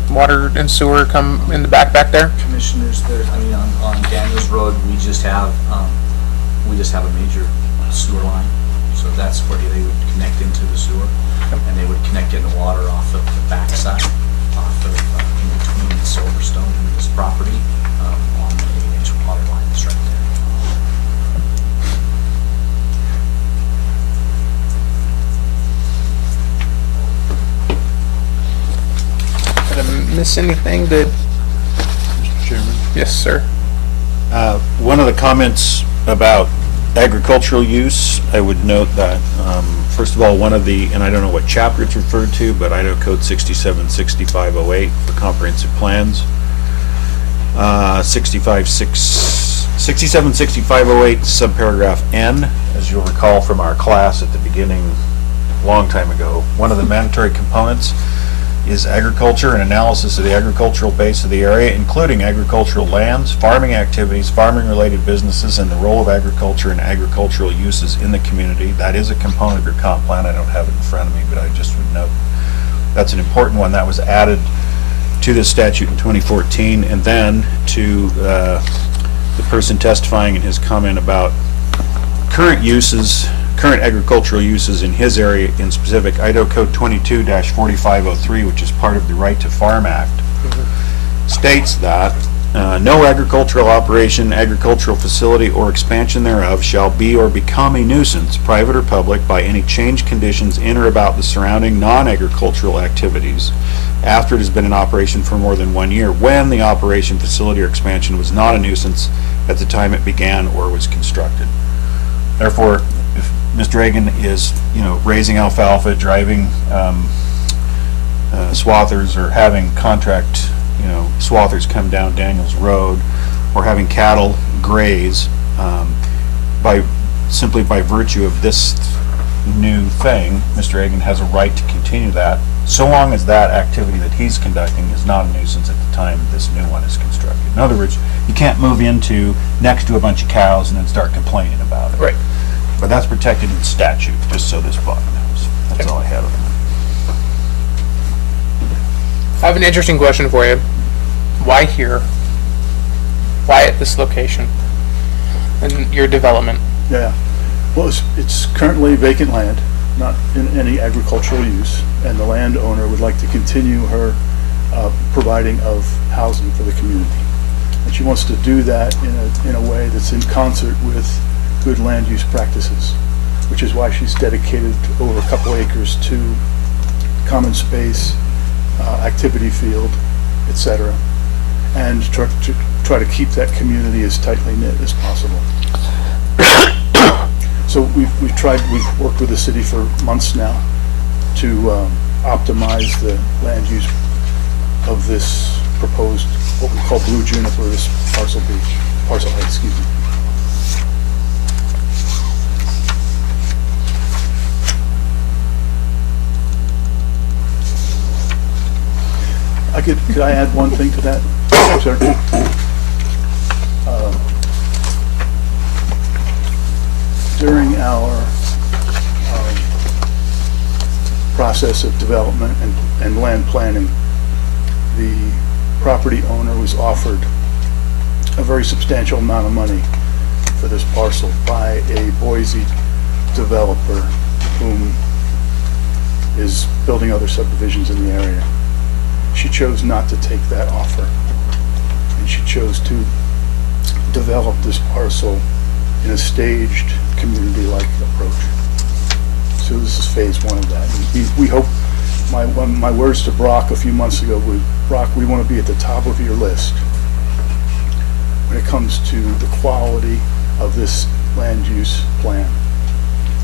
and sewer come in the back there? Commissioners, on Daniels Road, we just have a major sewer line. So that's where they would connect into the sewer, and they would connect into water off of the backside, off of in between Silverstone and this property, on the 8-inch water line that's right there. Did I miss anything that... Mr. Chairman? Yes, sir. One of the comments about agricultural use, I would note that, first of all, one of the, and I don't know what chapter it's referred to, but Idaho Code 676508 for comprehensive plans. 676508 subparagraph N, as you'll recall from our class at the beginning, a long time ago, one of the mandatory components is agriculture and analysis of the agricultural base of the area, including agricultural lands, farming activities, farming-related businesses, and the role of agriculture and agricultural uses in the community. That is a component of your comp plan. I don't have it in front of me, but I just would note that's an important one. That was added to this statute in 2014, and then to the person testifying in his comment about current agricultural uses in his area, in specific, Idaho Code 22-4503, which is part of the Right to Farm Act, states that no agricultural operation, agricultural facility, or expansion thereof shall be or become a nuisance, private or public, by any changed conditions in or about the surrounding non-agricultural activities after it has been in operation for more than 1 year, when the operation, facility, or expansion was not a nuisance at the time it began or was constructed. Therefore, if Mr. Reagan is, raising alfalfa, driving swathers, or having contract, swathers come down Daniels Road, or having cattle graze, simply by virtue of this new thing, Mr. Reagan has a right to continue that, so long as that activity that he's conducting is not a nuisance at the time this new one is constructed. In other words, you can't move into next to a bunch of cows and then start complaining about it. Right. But that's protected in statute, just so this body knows. That's all I have. I have an interesting question for you. Why here? Why at this location? And your development? Yeah. Well, it's currently vacant land, not in any agricultural use, and the landowner would like to continue her providing of housing for the community. And she wants to do that in a way that's in concert with good land use practices, which is why she's dedicated over a couple acres to common space, activity field, etc., and try to keep that community as tightly knit as possible. So we've worked with the city for months now to optimize the land use of this proposed, what we call blue juniper, this parcel A, excuse me. Could I add one thing to that, sir? During our process of development and land planning, the property owner was offered a very substantial amount of money for this parcel by a Boise developer whom is building other subdivisions in the area. She chose not to take that offer, and she chose to develop this parcel in a staged, community-like approach. So this is phase one of that. And we hope, my words to Brock a few months ago were, Brock, we want to be at the top of your list when it comes to the quality of this land use plan.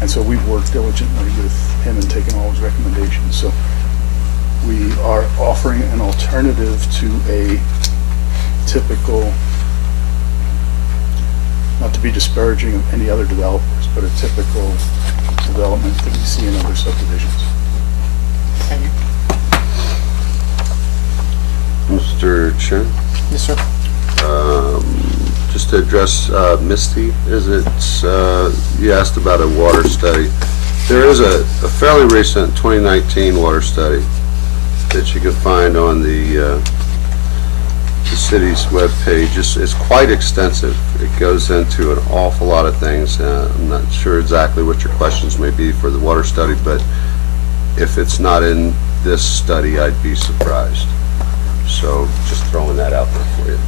And so we've worked diligently with him and taken all his recommendations. So we are offering an alternative to a typical not to be disparaging of any other developers, but a typical development that we see in other subdivisions. Mr. Chair, Yes, sir. just to address Misty, you asked about a water study. There is a fairly recent 2019 water study that you can find on the city's webpage. It's quite extensive. It goes into an awful lot of things. I'm not sure exactly what your questions may be for the water study, but if it's not in this study, I'd be surprised. So just throwing that out there for you.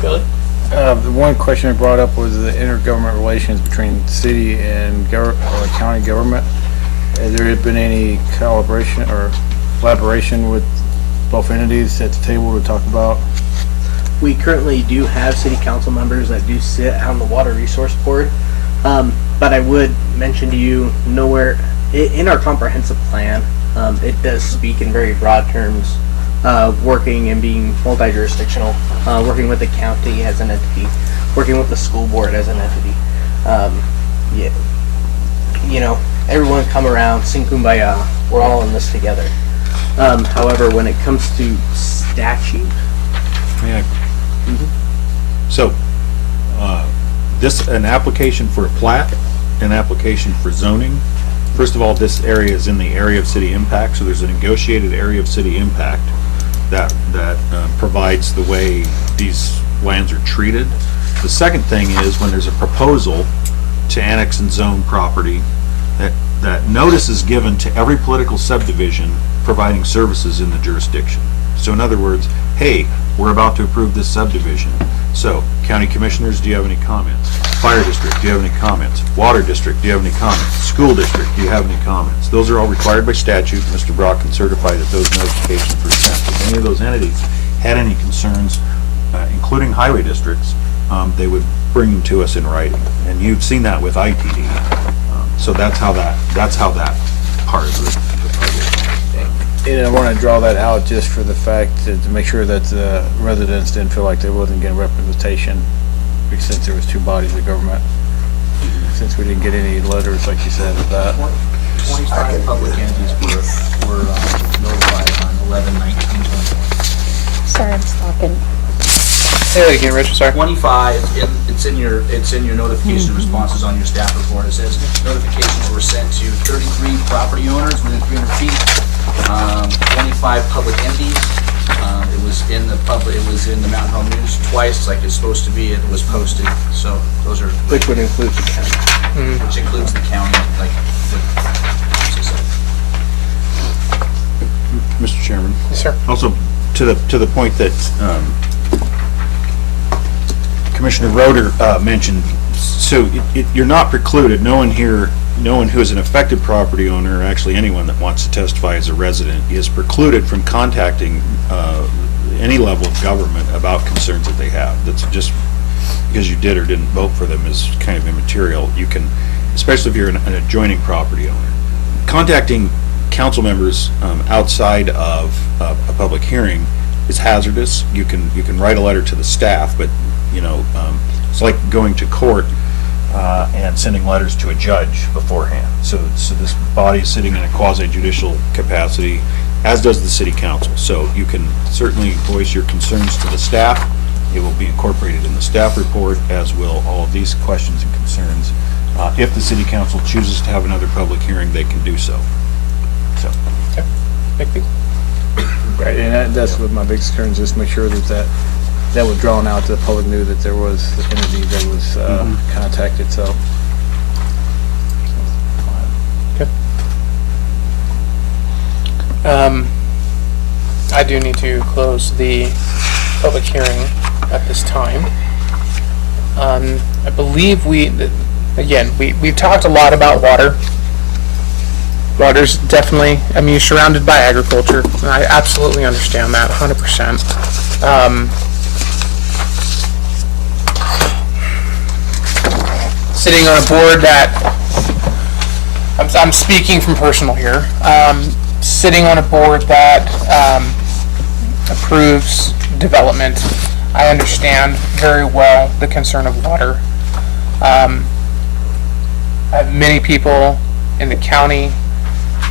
Billy? The one question I brought up was the intergovernment relations between city and county government. Has there been any collaboration or collaboration with both entities at the table to talk about? We currently do have city council members that do sit on the water resource board, but I would mention to you, nowhere in our comprehensive plan, it does speak in very broad terms, working and being multi-jurisdictional, working with the county as an entity, working with the school board as an entity. Yeah, you know, everyone come around, sing kumbaya, we're all in this together. However, when it comes to statute, Yeah. So, an application for a plat, an application for zoning. First of all, this area is in the area of city impact, so there's a negotiated area of city impact that provides the way these lands are treated. The second thing is when there's a proposal to annex and zone property, that notice is given to every political subdivision providing services in the jurisdiction. So in other words, hey, we're about to approve this subdivision. So, county commissioners, do you have any comments? Fire district, do you have any comments? Water district, do you have any comments? School district, do you have any comments? Those are all required by statute. Mr. Brock can certify that those notifications were sent. If any of those entities had any concerns, including highway districts, they would bring them to us in writing. And you've seen that with ITD. So that's how that part of the project. And I want to draw that out just for the fact that to make sure that the residents didn't feel like they wasn't getting representation since there was two bodies of government. Since we didn't get any letters, like you said, of that. 25 public entities were notified on 11/19/21. Sorry, I'm stalking. Say that again, Rich, sorry. 25, it's in your notification responses on your staff report. It says notifications were sent to 33 property owners within 300 feet, 25 public entities. It was in the Mountain Home News twice, like it's supposed to be. It was posted. So those are which would include the county. Which includes the county, like Mr. Chairman. Yes, sir. Also, to the point that Commissioner Roeder mentioned, so you're not precluded, no one who is an affected property owner, or actually anyone that wants to testify as a resident, is precluded from contacting any level of government about concerns that they have. That's just because you did or didn't vote for them is kind of immaterial. You can, especially if you're an adjoining property owner, contacting council members outside of a public hearing is hazardous. You can write a letter to the staff, but it's like going to court and sending letters to a judge beforehand. So this body is sitting in a quasi-judicial capacity, as does the city council. So you can certainly voice your concerns to the staff. It will be incorporated in the staff report, as will all of these questions and concerns. If the city council chooses to have another public hearing, they can do so. So. Okay. Thank you. Right, and that's what my big concern is, just make sure that was drawn out, the public knew that there was an entity that was contacted, so. Okay. I do need to close the public hearing at this time. I believe we've talked a lot about water. Water's definitely, you're surrounded by agriculture. I absolutely understand that, 100%. Sitting on a board that, I'm speaking from personal here, sitting on a board that approves development, I understand very well the concern of water. I have many people in the county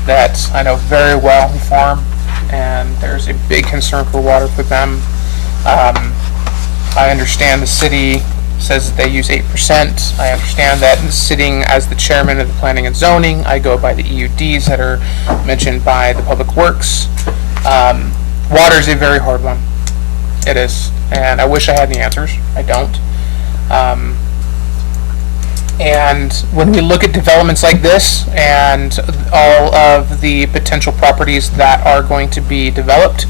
that I know very well who farm, and there's a big concern for water for them. I understand the city says that they use 8%. I understand that sitting as the chairman of the planning and zoning, I go by the EUDs that are mentioned by the Public Works. Water is a very hard one. It is. And I wish I had the answers. I don't. And when we look at developments like this and all of the potential properties that are going to be developed,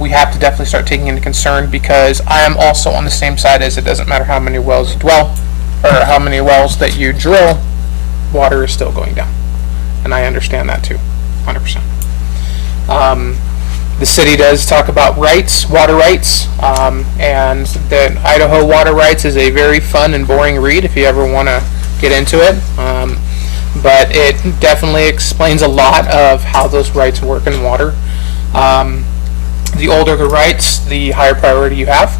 we have to definitely start taking into concern, because I am also on the same side as it doesn't matter how many wells you dwell or how many wells that you drill, water is still going down. And I understand that too, 100%. The city does talk about rights, water rights, and the Idaho water rights is a very fun and boring read if you ever want to get into it. But it definitely explains a lot of how those rights work in water. The older the rights, the higher priority you have.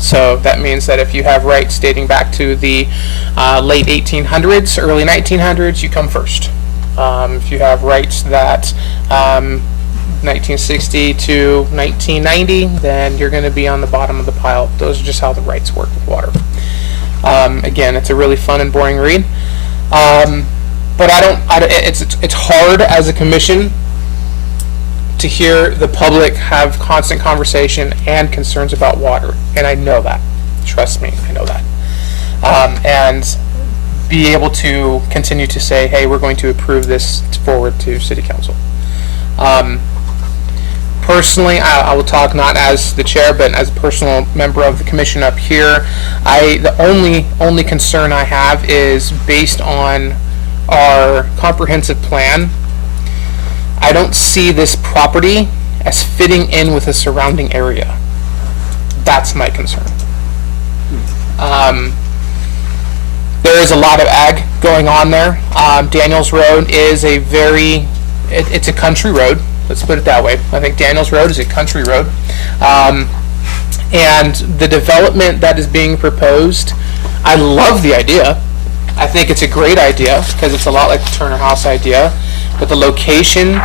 So that means that if you have rights dating back to the late 1800s, early 1900s, you come first. If you have rights that 1960 to 1990, then you're going to be on the bottom of the pile. Those are just how the rights work with water. Again, it's a really fun and boring read. But it's hard as a commission to hear the public have constant conversation and concerns about water, and I know that. Trust me, I know that. And be able to continue to say, hey, we're going to approve this forward to City Council. Personally, I will talk not as the chair, but as a personal member of the commission up here. The only concern I have is based on our comprehensive plan. I don't see this property as fitting in with the surrounding area. That's my concern. There is a lot of ag going on there. Daniels Road is it's a country road. Let's put it that way. I think Daniels Road is a country road. And the development that is being proposed, I love the idea. I think it's a great idea because it's a lot like the Turner House idea. But the location,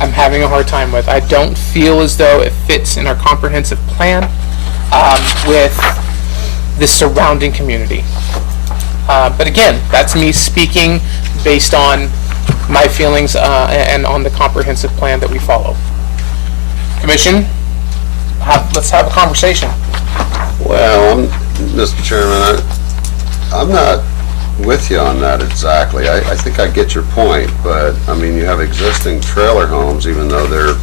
I'm having a hard time with. I don't feel as though it fits in our comprehensive plan with the surrounding community. But again, that's me speaking based on my feelings and on the comprehensive plan that we follow. Commission, let's have a conversation. Well, Mr. Chairman, I'm not with you on that exactly. I think I get your point, but I mean, you have existing trailer homes, even though they're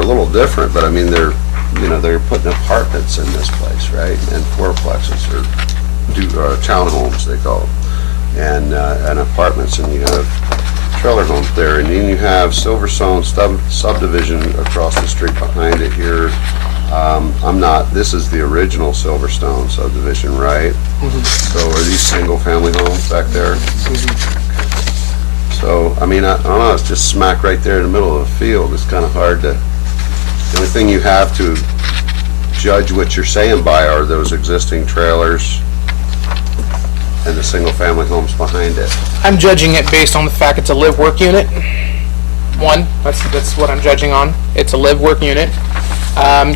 a little different, but I mean, they're putting apartments in this place, right? And fourplexes or townhomes, they call them, and apartments, and you have trailer homes there, and then you have Silverstone subdivision across the street behind it here. This is the original Silverstone subdivision, right? Mm-hmm. So are these single-family homes back there? Mm-hmm. So, I mean, I don't know, it's just smack right there in the middle of the field. It's kind of hard to, the only thing you have to judge what you're saying by are those existing trailers and the single-family homes behind it. I'm judging it based on the fact it's a live-work unit. One, that's what I'm judging on. It's a live-work unit.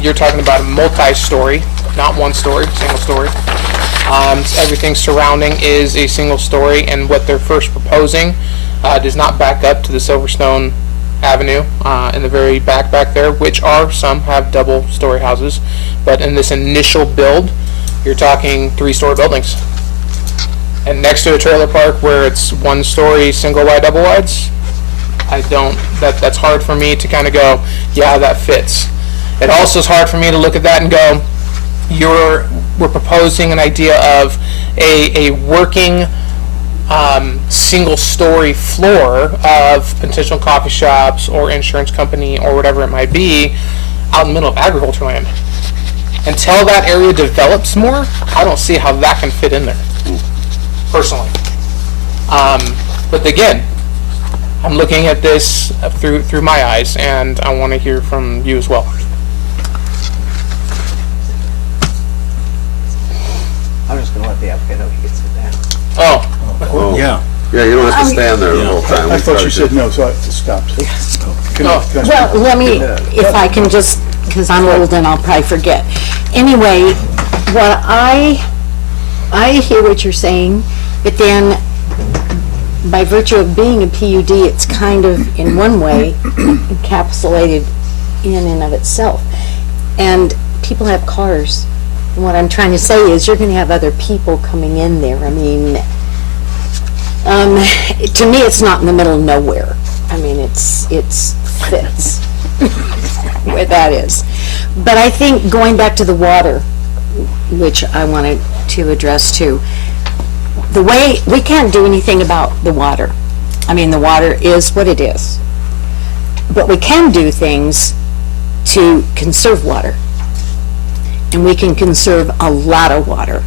You're talking about a multi-story, not one story, single story. Everything surrounding is a single story, and what they're first proposing does not back up to the Silverstone Avenue in the very back there, which some have double-story houses. But in this initial build, you're talking 3-story buildings. And next to a trailer park where it's 1-story single-wide, double-wides, that's hard for me to kind of go, yeah, that fits. It also is hard for me to look at that and go, we're proposing an idea of a working single-story floor of potential coffee shops or insurance company or whatever it might be out in the middle of agriculture land. Until that area develops more, I don't see how that can fit in there, personally. But again, I'm looking at this through my eyes, and I want to hear from you as well. I'm just gonna let the applicant know he gets it down. Oh, Yeah. Yeah, you don't have to stand there the whole time. I thought you said no, so I stopped. Can I- can I- Well, let me, if I can just, because I'm old and I'll probably forget. Anyway, what I hear what you're saying, but then by virtue of being a PUD, it's kind of, in one way, encapsulated in and of itself. And people have cars. And what I'm trying to say is you're going to have other people coming in there. I mean, to me, it's not in the middle of nowhere. I mean, it's fits where that is. But I think going back to the water, which I wanted to address too, the way, we can't do anything about the water. I mean, the water is what it is. But we can do things to conserve water. And we can conserve a lot of water.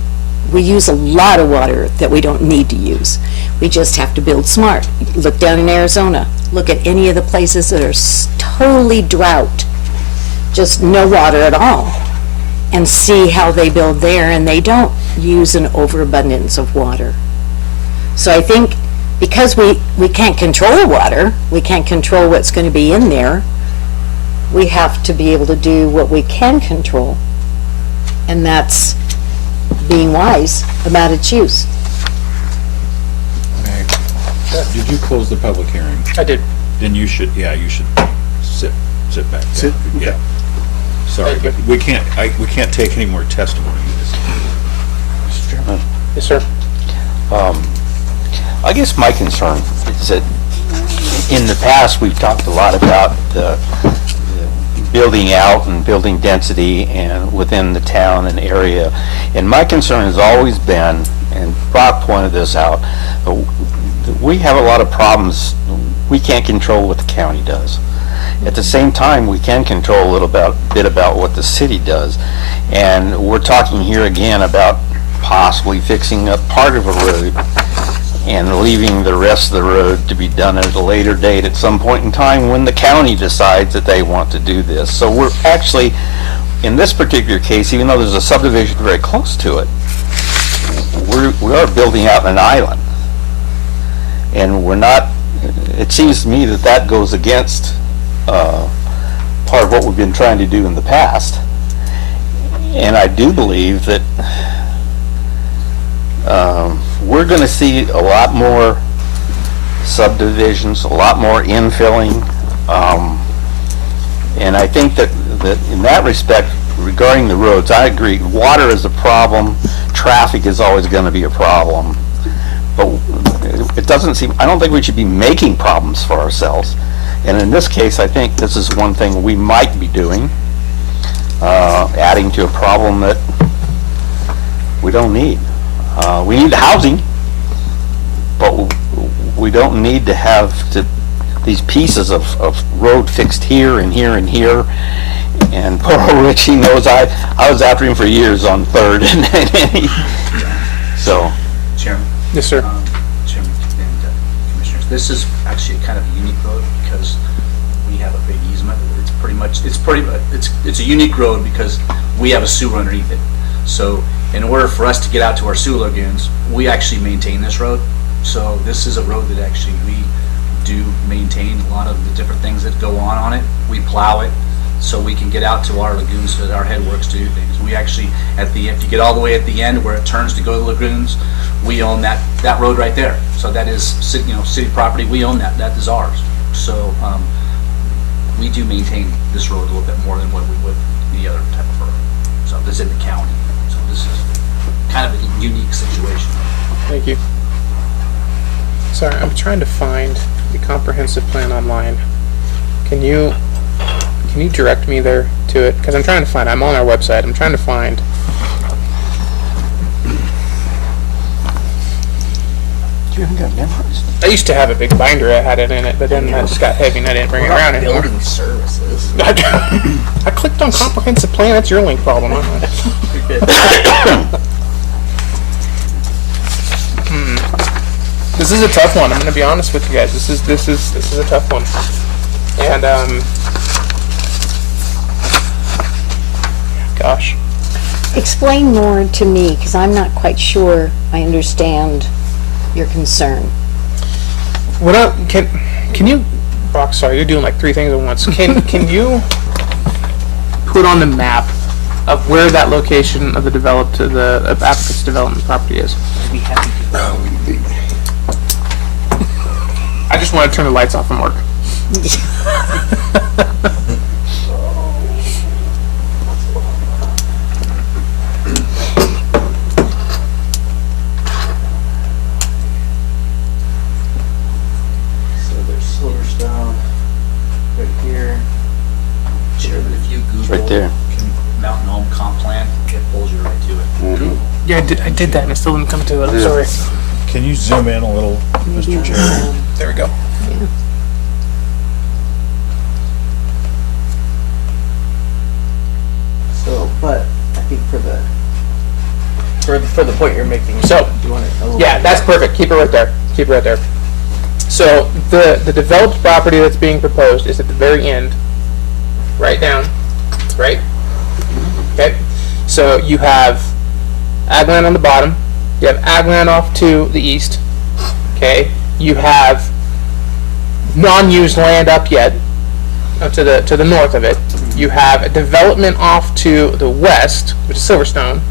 We use a lot of water that we don't need to use. We just have to build smart. Look down in Arizona. Look at any of the places that are totally drought, just no water at all, and see how they build there, and they don't use an overabundance of water. So I think because we can't control water, we can't control what's going to be in there, we have to be able to do what we can control, and that's being wise about its use. Did you close the public hearing? I did. Then you should sit back. Sit? Yeah. Sorry, but we can't take any more testimony. Yes, sir. I guess my concern is that in the past, we've talked a lot about the building out and building density and within the town and area. And my concern has always been, and Brock pointed this out, we have a lot of problems. We can't control what the county does. At the same time, we can control a little bit about what the city does. And we're talking here again about possibly fixing up part of a road and leaving the rest of the road to be done at a later date at some point in time when the county decides that they want to do this. So we're actually, in this particular case, even though there's a subdivision very close to it, we are building out an island. And we're not, it seems to me that that goes against part of what we've been trying to do in the past. And I do believe that we're going to see a lot more subdivisions, a lot more infilling, and I think that in that respect, regarding the roads, I agree. Water is a problem. Traffic is always going to be a problem. But it doesn't seem, I don't think we should be making problems for ourselves. And in this case, I think this is one thing we might be doing, adding to a problem that we don't need. We need housing, but we don't need to have these pieces of road fixed here and here and here. And poor old Rich, he knows I was after him for years on Third, so. Chairman? Yes, sir. Chairman and Commissioners, this is actually kind of a unique road because we have a big easement. It's a unique road because we have a sewer underneath it. So in order for us to get out to our sewer lagoons, we actually maintain this road. So this is a road that actually we do maintain a lot of the different things that go on it. We plow it so we can get out to our lagoons so that our headworks do things. We actually, if you get all the way at the end where it turns to go to the lagoons, we own that road right there. So that is city property. We own that. That is ours. So we do maintain this road a little bit more than what we would the other type of road. So this is in the county. So this is kind of a unique situation. Thank you. Sorry, I'm trying to find the comprehensive plan online. Can you direct me there to it? Because I'm on our website. I'm trying to find. You haven't got memorized. I used to have a big binder that had it in it, but then that just got heavy and I didn't bring it around anymore. Building services. I clicked on comprehensive plan. That's your link problem. This is a tough one. I'm gonna be honest with you guys. This is a tough one. And gosh. Explain more to me, because I'm not quite sure I understand your concern. What can you, Brock, sorry, you're doing like 3 things at once. Can you put on the map of where that location of the applicant's development property is? I'd be happy to. I just want to turn the lights off and work. So there's Silverstone right here. Chairman, if you Google right there. Mountain Home Comp Plan, it pulls you right to it. Yeah, I did that and it still didn't come to it. I'm sorry. Can you zoom in a little, Mr. Chair? There we go. So, but I think for the point you're making, So, you want it a little yeah, bit that's perfect. Keep it right there. Keep it right there. So the developed property that's being proposed is at the very end, right down, right? Okay. So you have ag land on the bottom. You have ag land off to the east. Okay. You have non-used land up yet to the north of it. You have a development off to the west, which is Silverstone,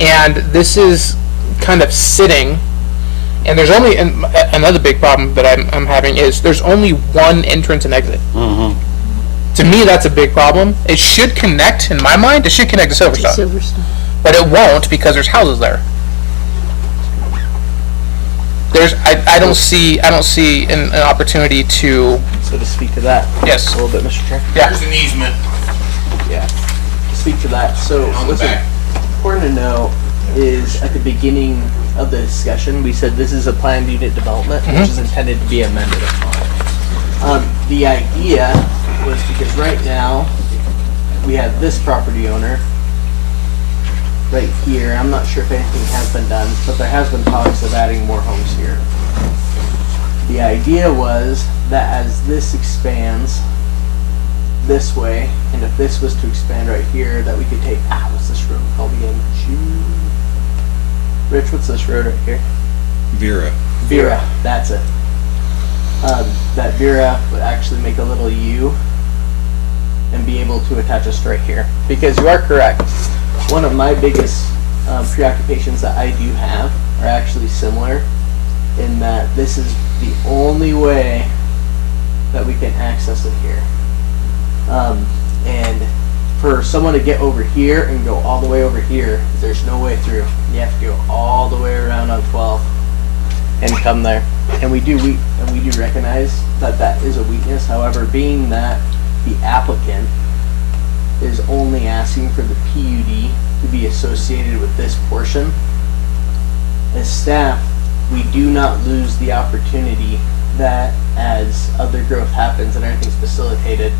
and this is kind of sitting. And there's only another big problem that I'm having is there's only one entrance and exit. To me, that's a big problem. It should connect, in my mind, it should connect to Silverstone. But it won't because there's houses there. I don't see an opportunity to. So to speak to that, Yes. a little bit, Mr. Chair. Yeah. There's an easement. Yeah. To speak to that, so what's important to know is at the beginning of the discussion, we said this is a planned unit development, which is intended to be amended upon. The idea was because right now we have this property owner right here. I'm not sure if anything has been done, but there has been talks of adding more homes here. The idea was that as this expands this way, and if this was to expand right here, that we could take, what's this road called again? Rich, what's this road right here? Vera, that's it. That Vera would actually make a little U and be able to attach us right here. Because you are correct. One of my biggest preoccupations that I do have are actually similar in that this is the only way that we can access it here. And for someone to get over here and go all the way over here, there's no way through. You have to go all the way around on 12 and come there. And we do recognize that that is a weakness. However, being that the applicant is only asking for the PUD to be associated with this portion, as staff, we do not lose the opportunity that as other growth happens and everything's facilitated,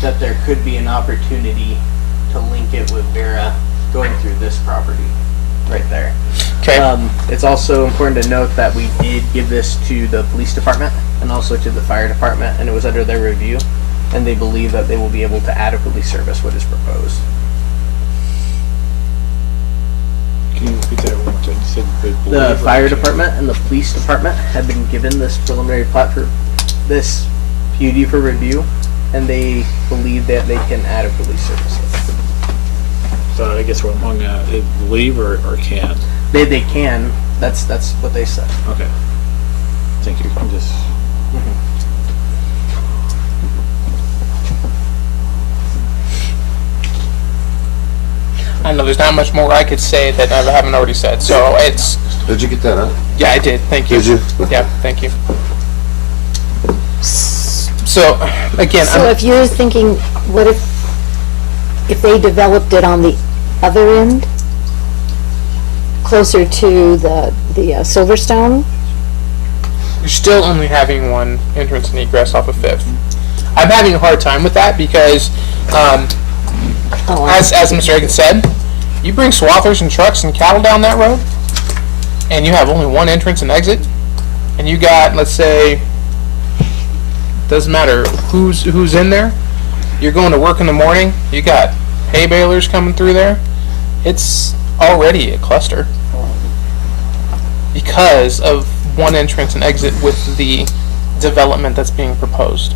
that there could be an opportunity to link it with Vera going through this property right there. Okay. It's also important to note that we did give this to the police department and also to the fire department, and it was under their review, and they believe that they will be able to adequately service what is proposed. Can you repeat that one more time? You said they The believe or fire can't? department and the police department have been given this preliminary plat for this PUD for review, and they believe that they can adequately service it. So I guess we're among believe or can. They can. That's what they said. Okay. Thank you. I'm just. I know there's not much more I could say that I haven't already said. So it's. Did you get that, huh? Yeah, I did. Thank you. Did you? Yeah, thank you. So again, So if you're thinking, what if they developed it on the other end, closer to the Silverstone? you're still only having one entrance and egress off of Fifth. I'm having a hard time with that because, as Mr. Aiken said, you bring swathers and trucks and cattle down that road, and you have only one entrance and exit. and you got, let's say, doesn't matter who's in there, you're going to work in the morning, you got hay balers coming through there, it's already a cluster because of one entrance and exit with the development that's being proposed.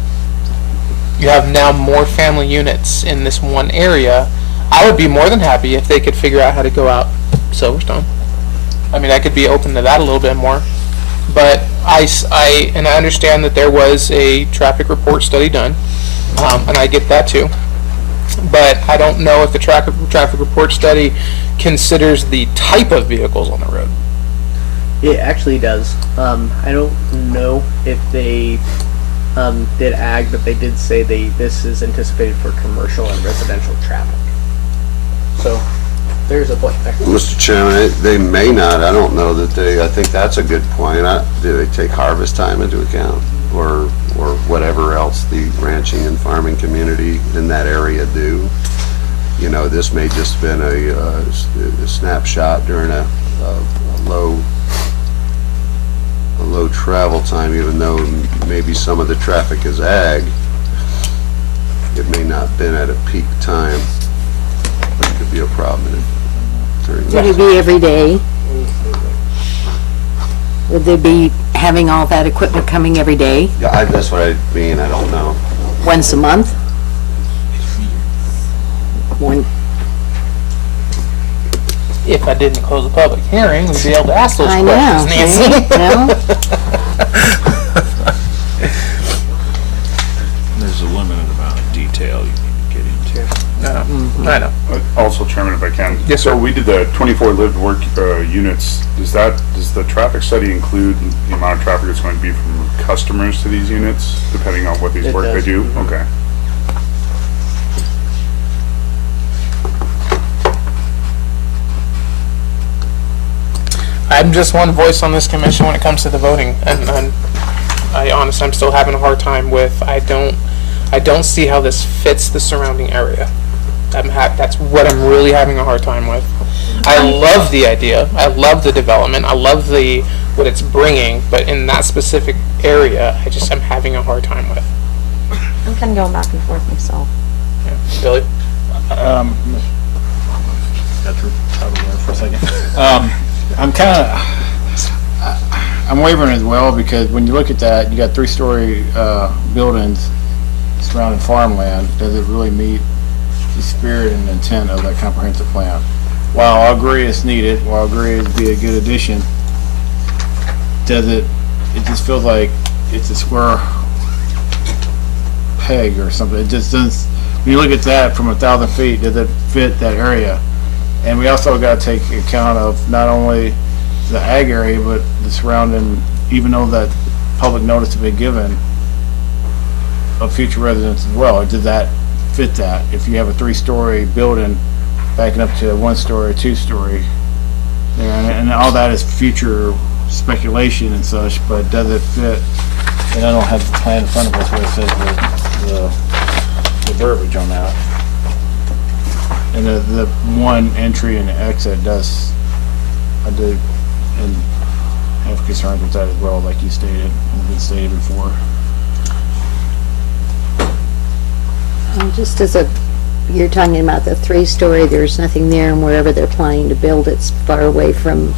You have now more family units in this one area. I would be more than happy if they could figure out how to go out Silverstone. I mean, I could be open to that a little bit more. But I understand that there was a traffic report study done, and I get that too. But I don't know if the traffic report study considers the type of vehicles on the road. It actually does. I don't know if they did ag, but they did say this is anticipated for commercial and residential traffic. So there's a point there. Mr. Chairman, they may not, I don't know that I think that's a good point. Do they take harvest time into account? Or whatever else the ranching and farming community in that area do? You know, this may just been a snapshot during a low travel time, even though maybe some of the traffic is ag. It may not have been at a peak time. It could be a problem. Would it be every day? Would they be having all that equipment coming every day? Yeah, that's what I mean, I don't know. Once a month? One. If I didn't close the public hearing, we'd be able to ask those I questions, know, Nancy. well. There's a limited amount of detail you need to get into. I know. Also, Chairman, if I can. Yes, sir. So we did the 24 lived work units. Does the traffic study include the amount of traffic that's going to be from customers to these units, depending on what these It work does. they do? Okay. I'm just one voice on this commission when it comes to the voting, and I honestly, I'm still having a hard time with, I don't see how this fits the surrounding area. That's what I'm really having a hard time with. I love the idea, I love the development, I love what it's bringing, but in that specific area, I'm having a hard time with. I'm kind of going back and forth myself. Yeah. Billy? Got your title there for a second. I'm wavering as well, because when you look at that, you got 3-story buildings surrounding farmland. Does it really meet the spirit and intent of that comprehensive plan? While I agree it's needed, while I agree it'd be a good addition, it just feels like it's a square peg or something. It just doesn't, when you look at that from 1,000 feet, does it fit that area? And we also got to take account of not only the ag area, but the surrounding, even though that public notice has been given of future residents as well. Does that fit that? If you have a 3-story building backing up to a 1-story, 2-story, and all that is future speculation and such, but does it fit? And I don't have the plan in front of us where it says the verbiage on that. And the one entry and exit I do, and have concerns with that as well, like you stated, and been stated before. Just you're talking about the 3-story, there's nothing there, and wherever they're planning to build, it's far away from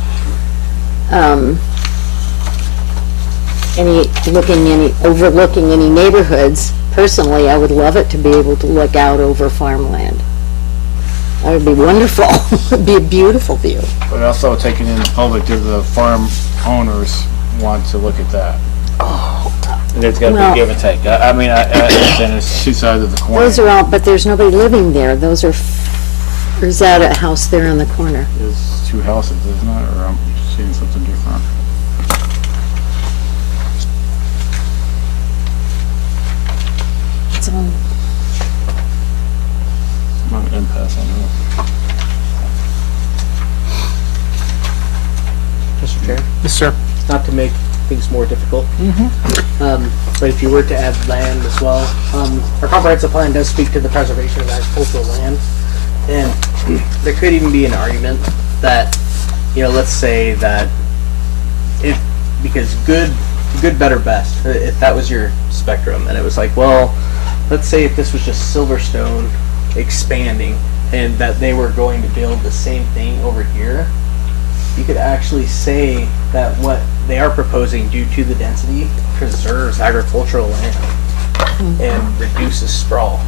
overlooking any neighborhoods. Personally, I would love it to be able to look out over farmland. That would be wonderful. It'd be a beautiful view. But also taking in the public, do the farm owners want to look at that? And there's got to Well- be give and take. I mean, I understand it's two sides of the coin. Those are all, but there's nobody living there. There's that a house there on the corner. There's 2 houses, isn't it? Or I'm seeing something different. It's on. Not an impasse on that. Mr. Chair? Yes, sir. Not to make things more difficult, but if you were to add land as well, our comprehensive plan does speak to the preservation of agricultural land, and there could even be an argument that, let's say that because good good, better, best. If that was your spectrum, and it was like, well, let's say if this was just Silverstone expanding, and that they were going to build the same thing over here, you could actually say that what they are proposing due to the density preserves agricultural land and reduces sprawl.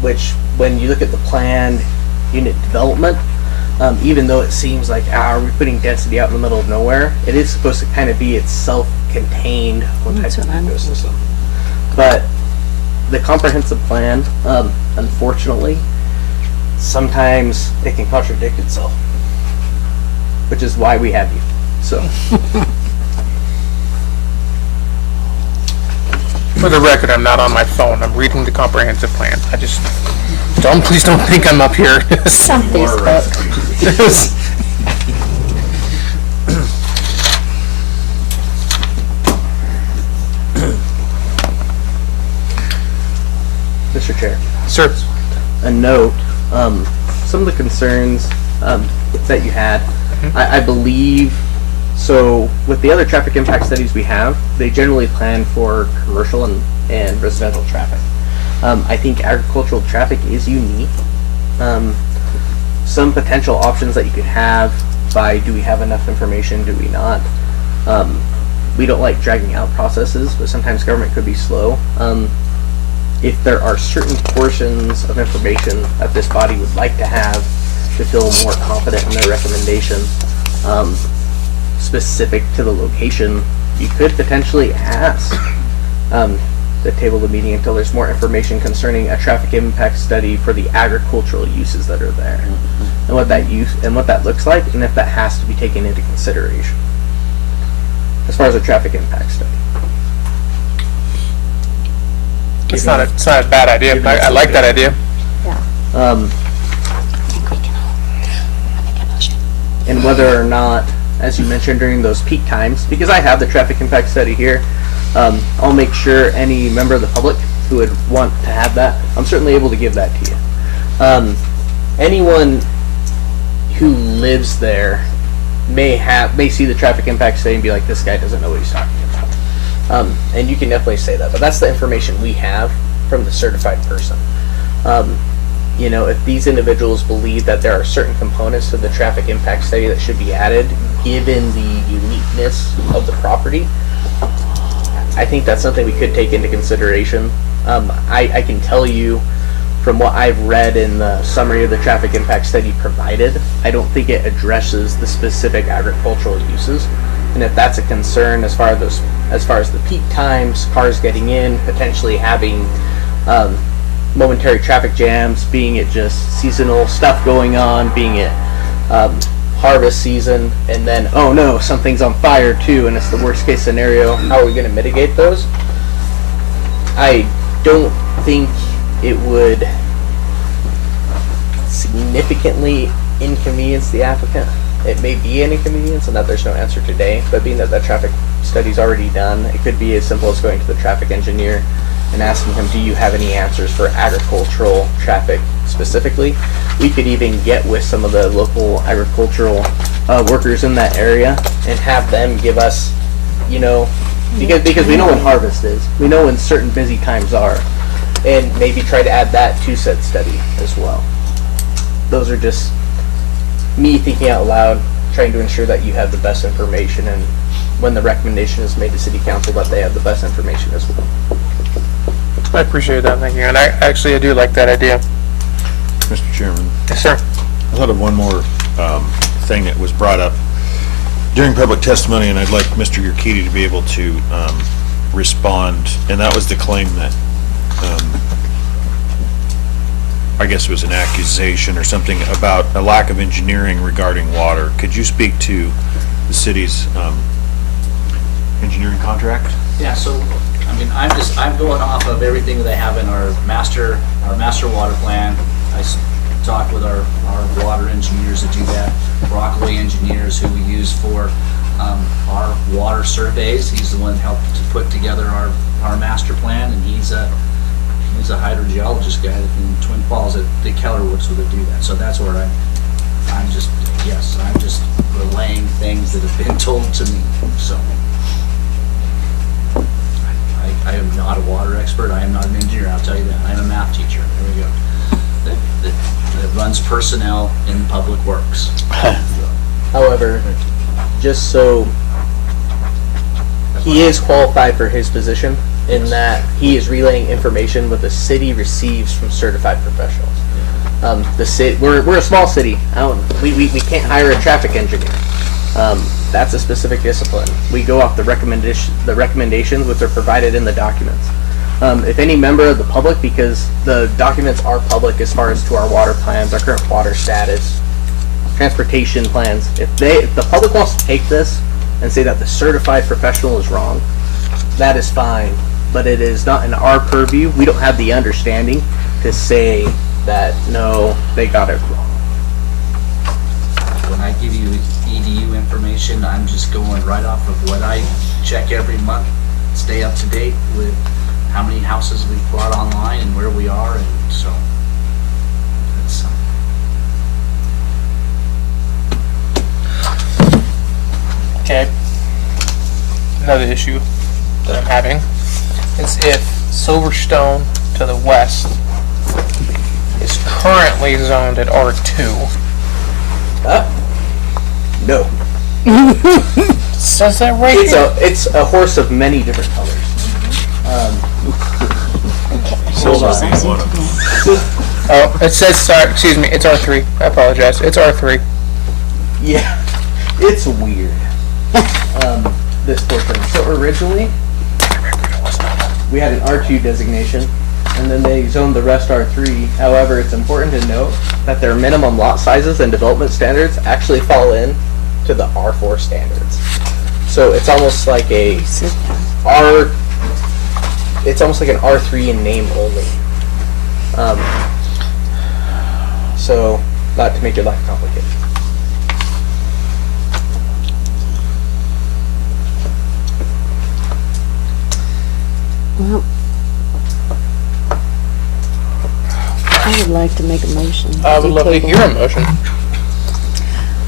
Which, when you look at the planned unit development, even though it seems like, are we putting density out in the middle of nowhere, it is supposed to kind of be its self-contained type of ecosystem. But the comprehensive plan, unfortunately, sometimes it can contradict itself, which is why we have you. So, For the record, I'm not on my phone. I'm reading the comprehensive plan. I just please don't think I'm up here. Some Facebook. Mr. Chair. Sir. A note, some of the concerns that you had, I believe, so with the other traffic impact studies we have, they generally plan for commercial and residential traffic. I think agricultural traffic is unique. Some potential options that you could have by, do we have enough information, do we not? We don't like dragging out processes, but sometimes government could be slow. If there are certain portions of information that this body would like to have to feel more confident in their recommendation, specific to the location, you could potentially ask to table the meeting until there's more information concerning a traffic impact study for the agricultural uses that are there, and what that looks like, and if that has to be taken into consideration as far as a traffic impact study. It's not a bad idea. I like that idea. And whether or not, as you mentioned, during those peak times, because I have the traffic impact study here, I'll make sure any member of the public who would want to have that, I'm certainly able to give that to you. Anyone who lives there may see the traffic impact study and be like, this guy doesn't know what he's talking about. And you can definitely say that, but that's the information we have from the certified person. You know, if these individuals believe that there are certain components to the traffic impact study that should be added, given the uniqueness of the property, I think that's something we could take into consideration. I can tell you from what I've read in the summary of the traffic impact study provided, I don't think it addresses the specific agricultural uses. And if that's a concern as far as the peak times, cars getting in, potentially having momentary traffic jams, being it just seasonal stuff going on, being it harvest season, and then, oh no, something's on fire too, and it's the worst case scenario, how are we going to mitigate those? I don't think it would significantly inconvenience the applicant. It may be an inconvenience and that there's no answer today, but being that traffic study's already done, it could be as simple as going to the traffic engineer and asking him, do you have any answers for agricultural traffic specifically? We could even get with some of the local agricultural workers in that area and have them give us, you know, because we know when harvest is, we know when certain busy times are, and maybe try to add that to said study as well. Those are just me thinking out loud, trying to ensure that you have the best information, and when the recommendation is made to City Council, that they have the best information as well. I appreciate that, thank you. And I do like that idea. Mr. Chairman. Yes, sir. I thought of one more thing that was brought up during public testimony, and I'd like Mr. Urquidy to be able to respond, and that was the claim that I guess it was an accusation or something about a lack of engineering regarding water. Could you speak to the city's engineering contract? Yeah, so, I mean, I'm going off of everything that they have in our master water plan. I talked with our water engineers that do that, Broccoli engineers who we use for our water surveys. He's the one that helped to put together our master plan, and he's a hydrogeologist guy in Twin Falls that Keller works with to do that. So that's where I'm just relaying things that have been told to me. So not a water expert, I am not an engineer, I'll tell you that. I'm a math teacher, there we go. That runs personnel in Public Works. However, just so he is qualified for his position in that he is relaying information what the city receives from certified professionals. The city, we're a small city. We can't hire a traffic engineer. That's a specific discipline. We go off the recommendations which are provided in the documents. If any member of the public, because the documents are public as far as to our water plans, our current water status, transportation plans, if the public wants to take this and say that the certified professional is wrong, that is fine, but it is not in our purview. We don't have the understanding to say that, no, they got it wrong. When I give you EDU information, I'm just going right off of what I check every month, stay up to date with how many houses we've brought online and where we are, and so that's Okay. Another issue that I'm having is if Silverstone to the west is currently zoned at R2. No. Says that right here. It's a horse of many different colors. Hold on. Oh, it says, sorry, excuse me, it's R3. I apologize. It's R3. Yeah, it's weird. This portion. So originally, we had an R2 designation, and then they zoned the rest R3. However, it's important to note that their minimum lot sizes and development standards actually fall in to the R4 standards. So it's almost like a it's almost like an R3 in name only. So, not to make your life complicated. Well, I would like to make a motion. I would love to hear a motion.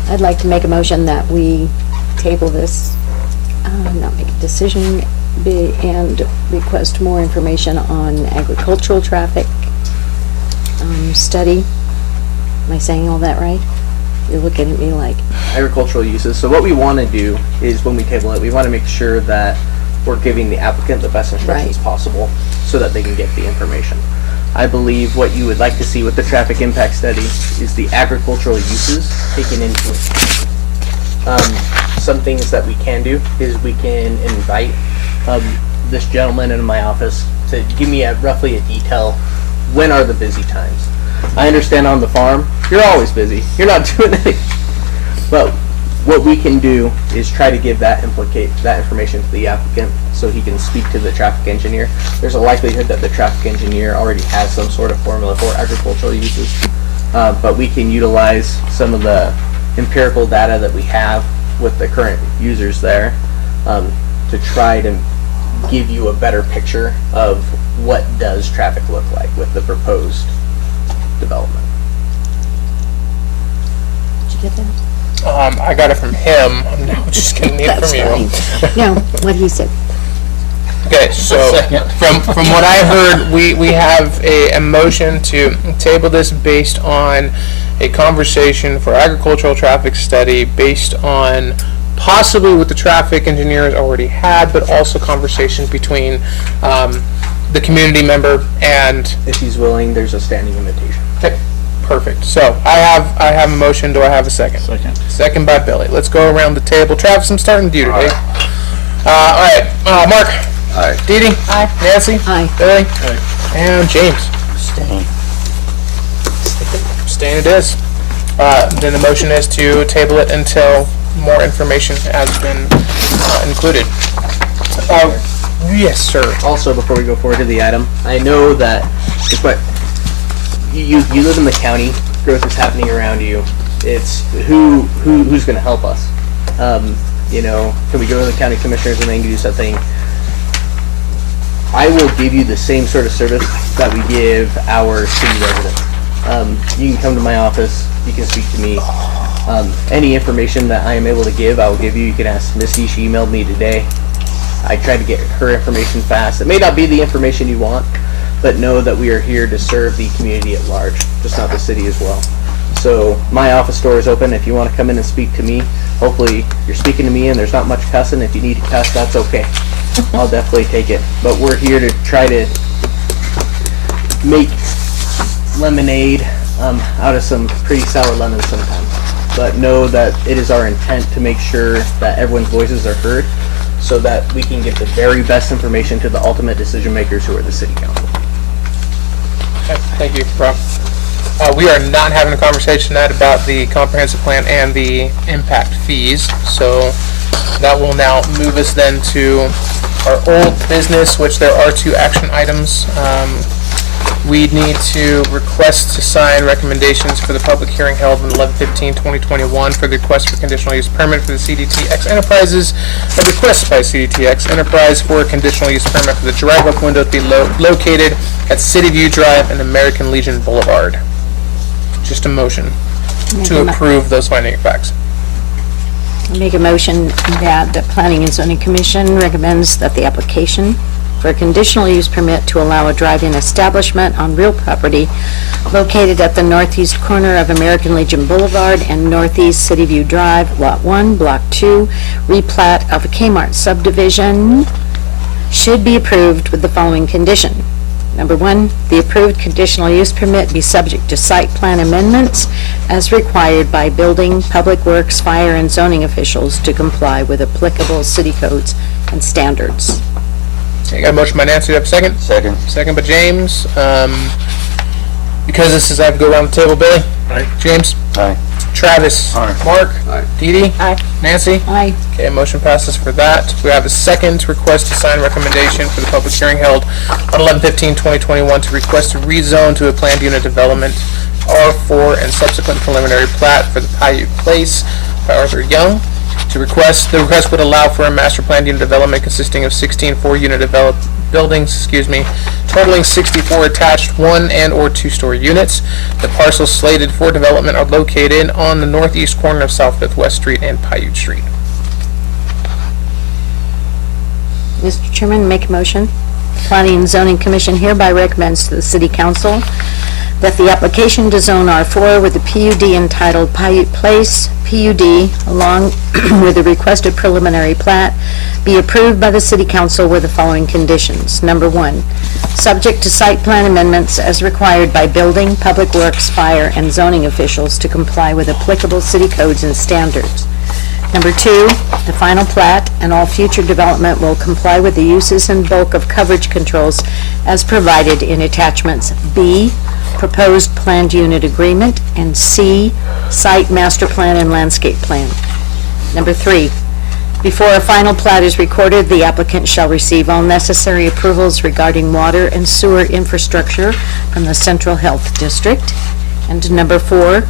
I'd like to make a motion that we table this, not make a decision, and request more information on agricultural traffic study. Am I saying all that right? You're looking at me like... Agricultural uses. So what we want to do is when we table it, we want to make sure that we're giving the applicant the best instructions possible so that they can get the information. I believe what you would like to see with the traffic impact study is the agricultural uses taken into it. Some things that we can do is we can invite this gentleman in my office to give me roughly a detail. When are the busy times? I understand on the farm, you're always busy. You're not doing anything. But what we can do is try to give that information to the applicant so he can speak to the traffic engineer. There's a likelihood that the traffic engineer already has some sort of formula for agricultural uses. But we can utilize some of the empirical data that we have with the current users there to try to give you a better picture of what does traffic look like with the proposed development. Did you get that? I got it from him. I'm now just getting it from you. No, what he said. Okay, so from what I heard, we have a motion to table this based on a conversation for agricultural traffic study based on possibly what the traffic engineers already had, but also conversations between the community member and... If he's willing, there's a standing invitation. Okay, perfect. So I have a motion. Do I have a second? Second. Second by Billy. Let's go around the table. Travis, I'm starting with you today. All right. Mark. Aye. Dee Dee. Aye. Nancy. Aye. Billy. And James. Staying. Staying it is. Then the motion is to table it until more information has been included. Yes, sir. Also, before we go forward to the item, I know that you live in the county. Growth is happening around you. It's who's going to help us. You know, can we go to the county commissioners and they can do something? I will give you the same sort of service that we give our city residents. You can come to my office. You can speak to me. Any information that I am able to give, I will give you. You can ask Misty. She emailed me today. I try to get her information fast. It may not be the information you want, but know that we are here to serve the community at large, just not the city as well. So my office door is open if you want to come in and speak to me. Hopefully you're speaking to me and there's not much cussing. If you need to cuss, that's okay. I'll definitely take it. But we're here to try to make lemonade out of some pretty sour lemons sometimes. But know that it is our intent to make sure that everyone's voices are heard so that we can get the very best information to the ultimate decision makers who are the city council. Okay, thank you, Rob. We are not having a conversation tonight about the comprehensive plan and the impact fees, so that will now move us then to our old business, which there are 2 action items. We need to request to sign recommendations for the public hearing held on 11/15/2021 for the request for conditional use permit for the CDTX Enterprises. A request by CDTX Enterprise for a conditional use permit for the drive-up window to be located at City View Drive and American Legion Boulevard. Just a motion to approve those finding of facts. Make a motion that the Planning and Zoning Commission recommends that the application for a conditional use permit to allow a drive-in establishment on real property located at the northeast corner of American Legion Boulevard and Northeast City View Drive, Lot 1, Block 2, replat of a Kmart subdivision should be approved with the following condition. Number 1, the approved conditional use permit be subject to site plan amendments as required by building, public works, fire, and zoning officials to comply with applicable city codes and standards. Okay, got a motion by Nancy, do I have a second? Second. Second by James. Because this is, I have to go around the table, Billy? Aye. James? Aye. Travis? Aye. Mark? Aye. Dee Dee? Aye. Nancy? Aye. Okay, motion passes for that. We have a second request to sign recommendation for the public hearing held on 11/15/2021 to request to rezone to a planned unit development R4 and subsequent preliminary plat for the Paiute Place by Arthur Young. The request would allow for a master planned unit development consisting of 16 4-unit buildings, totaling 64 attached 1 and or 2-story units. The parcels slated for development are located on the northeast corner of South 5th West Street and Paiute Street. Mr. Chairman, make a motion. The Planning and Zoning Commission hereby recommends to the City Council that the application to zone R4 with the PUD entitled Paiute Place, PUD, along with the requested preliminary plat, be approved by the City Council with the following conditions. Number 1, subject to site plan amendments as required by building, public works, fire, and zoning officials to comply with applicable city codes and standards. Number 2, the final plat and all future development will comply with the uses and bulk of coverage controls as provided in attachments B, proposed planned unit agreement, and C, site master plan and landscape plan. Number 3, before a final plat is recorded, the applicant shall receive all necessary approvals regarding water and sewer infrastructure from the Central Health District. And number 4,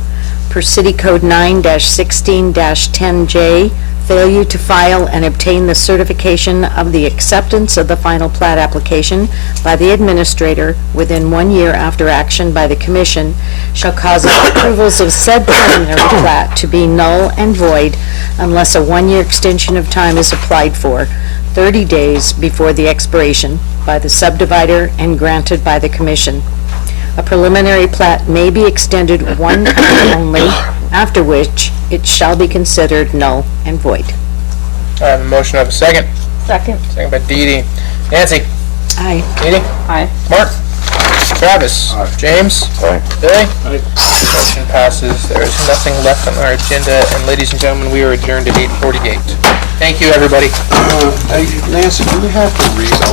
per City Code 9-16-10J, failure to file and obtain the certification of the acceptance of the final plat application by the administrator within 1 year after action by the commission shall cause approvals of said preliminary plat to be null and void unless a 1-year extension of time is applied for 30 days before the expiration by the subdivider and granted by the commission. A preliminary plat may be extended 1 time only, after which it shall be considered null and void. I have a motion, I have a second. Second. Second by Dee Dee. Nancy? Aye. Dee Dee? Aye. Mark? Travis? Aye. James? Aye. Billy? Motion passes. There is nothing left on our agenda, and ladies and gentlemen, we are adjourned at 8:48. Thank you, everybody. Nancy, do we have to read all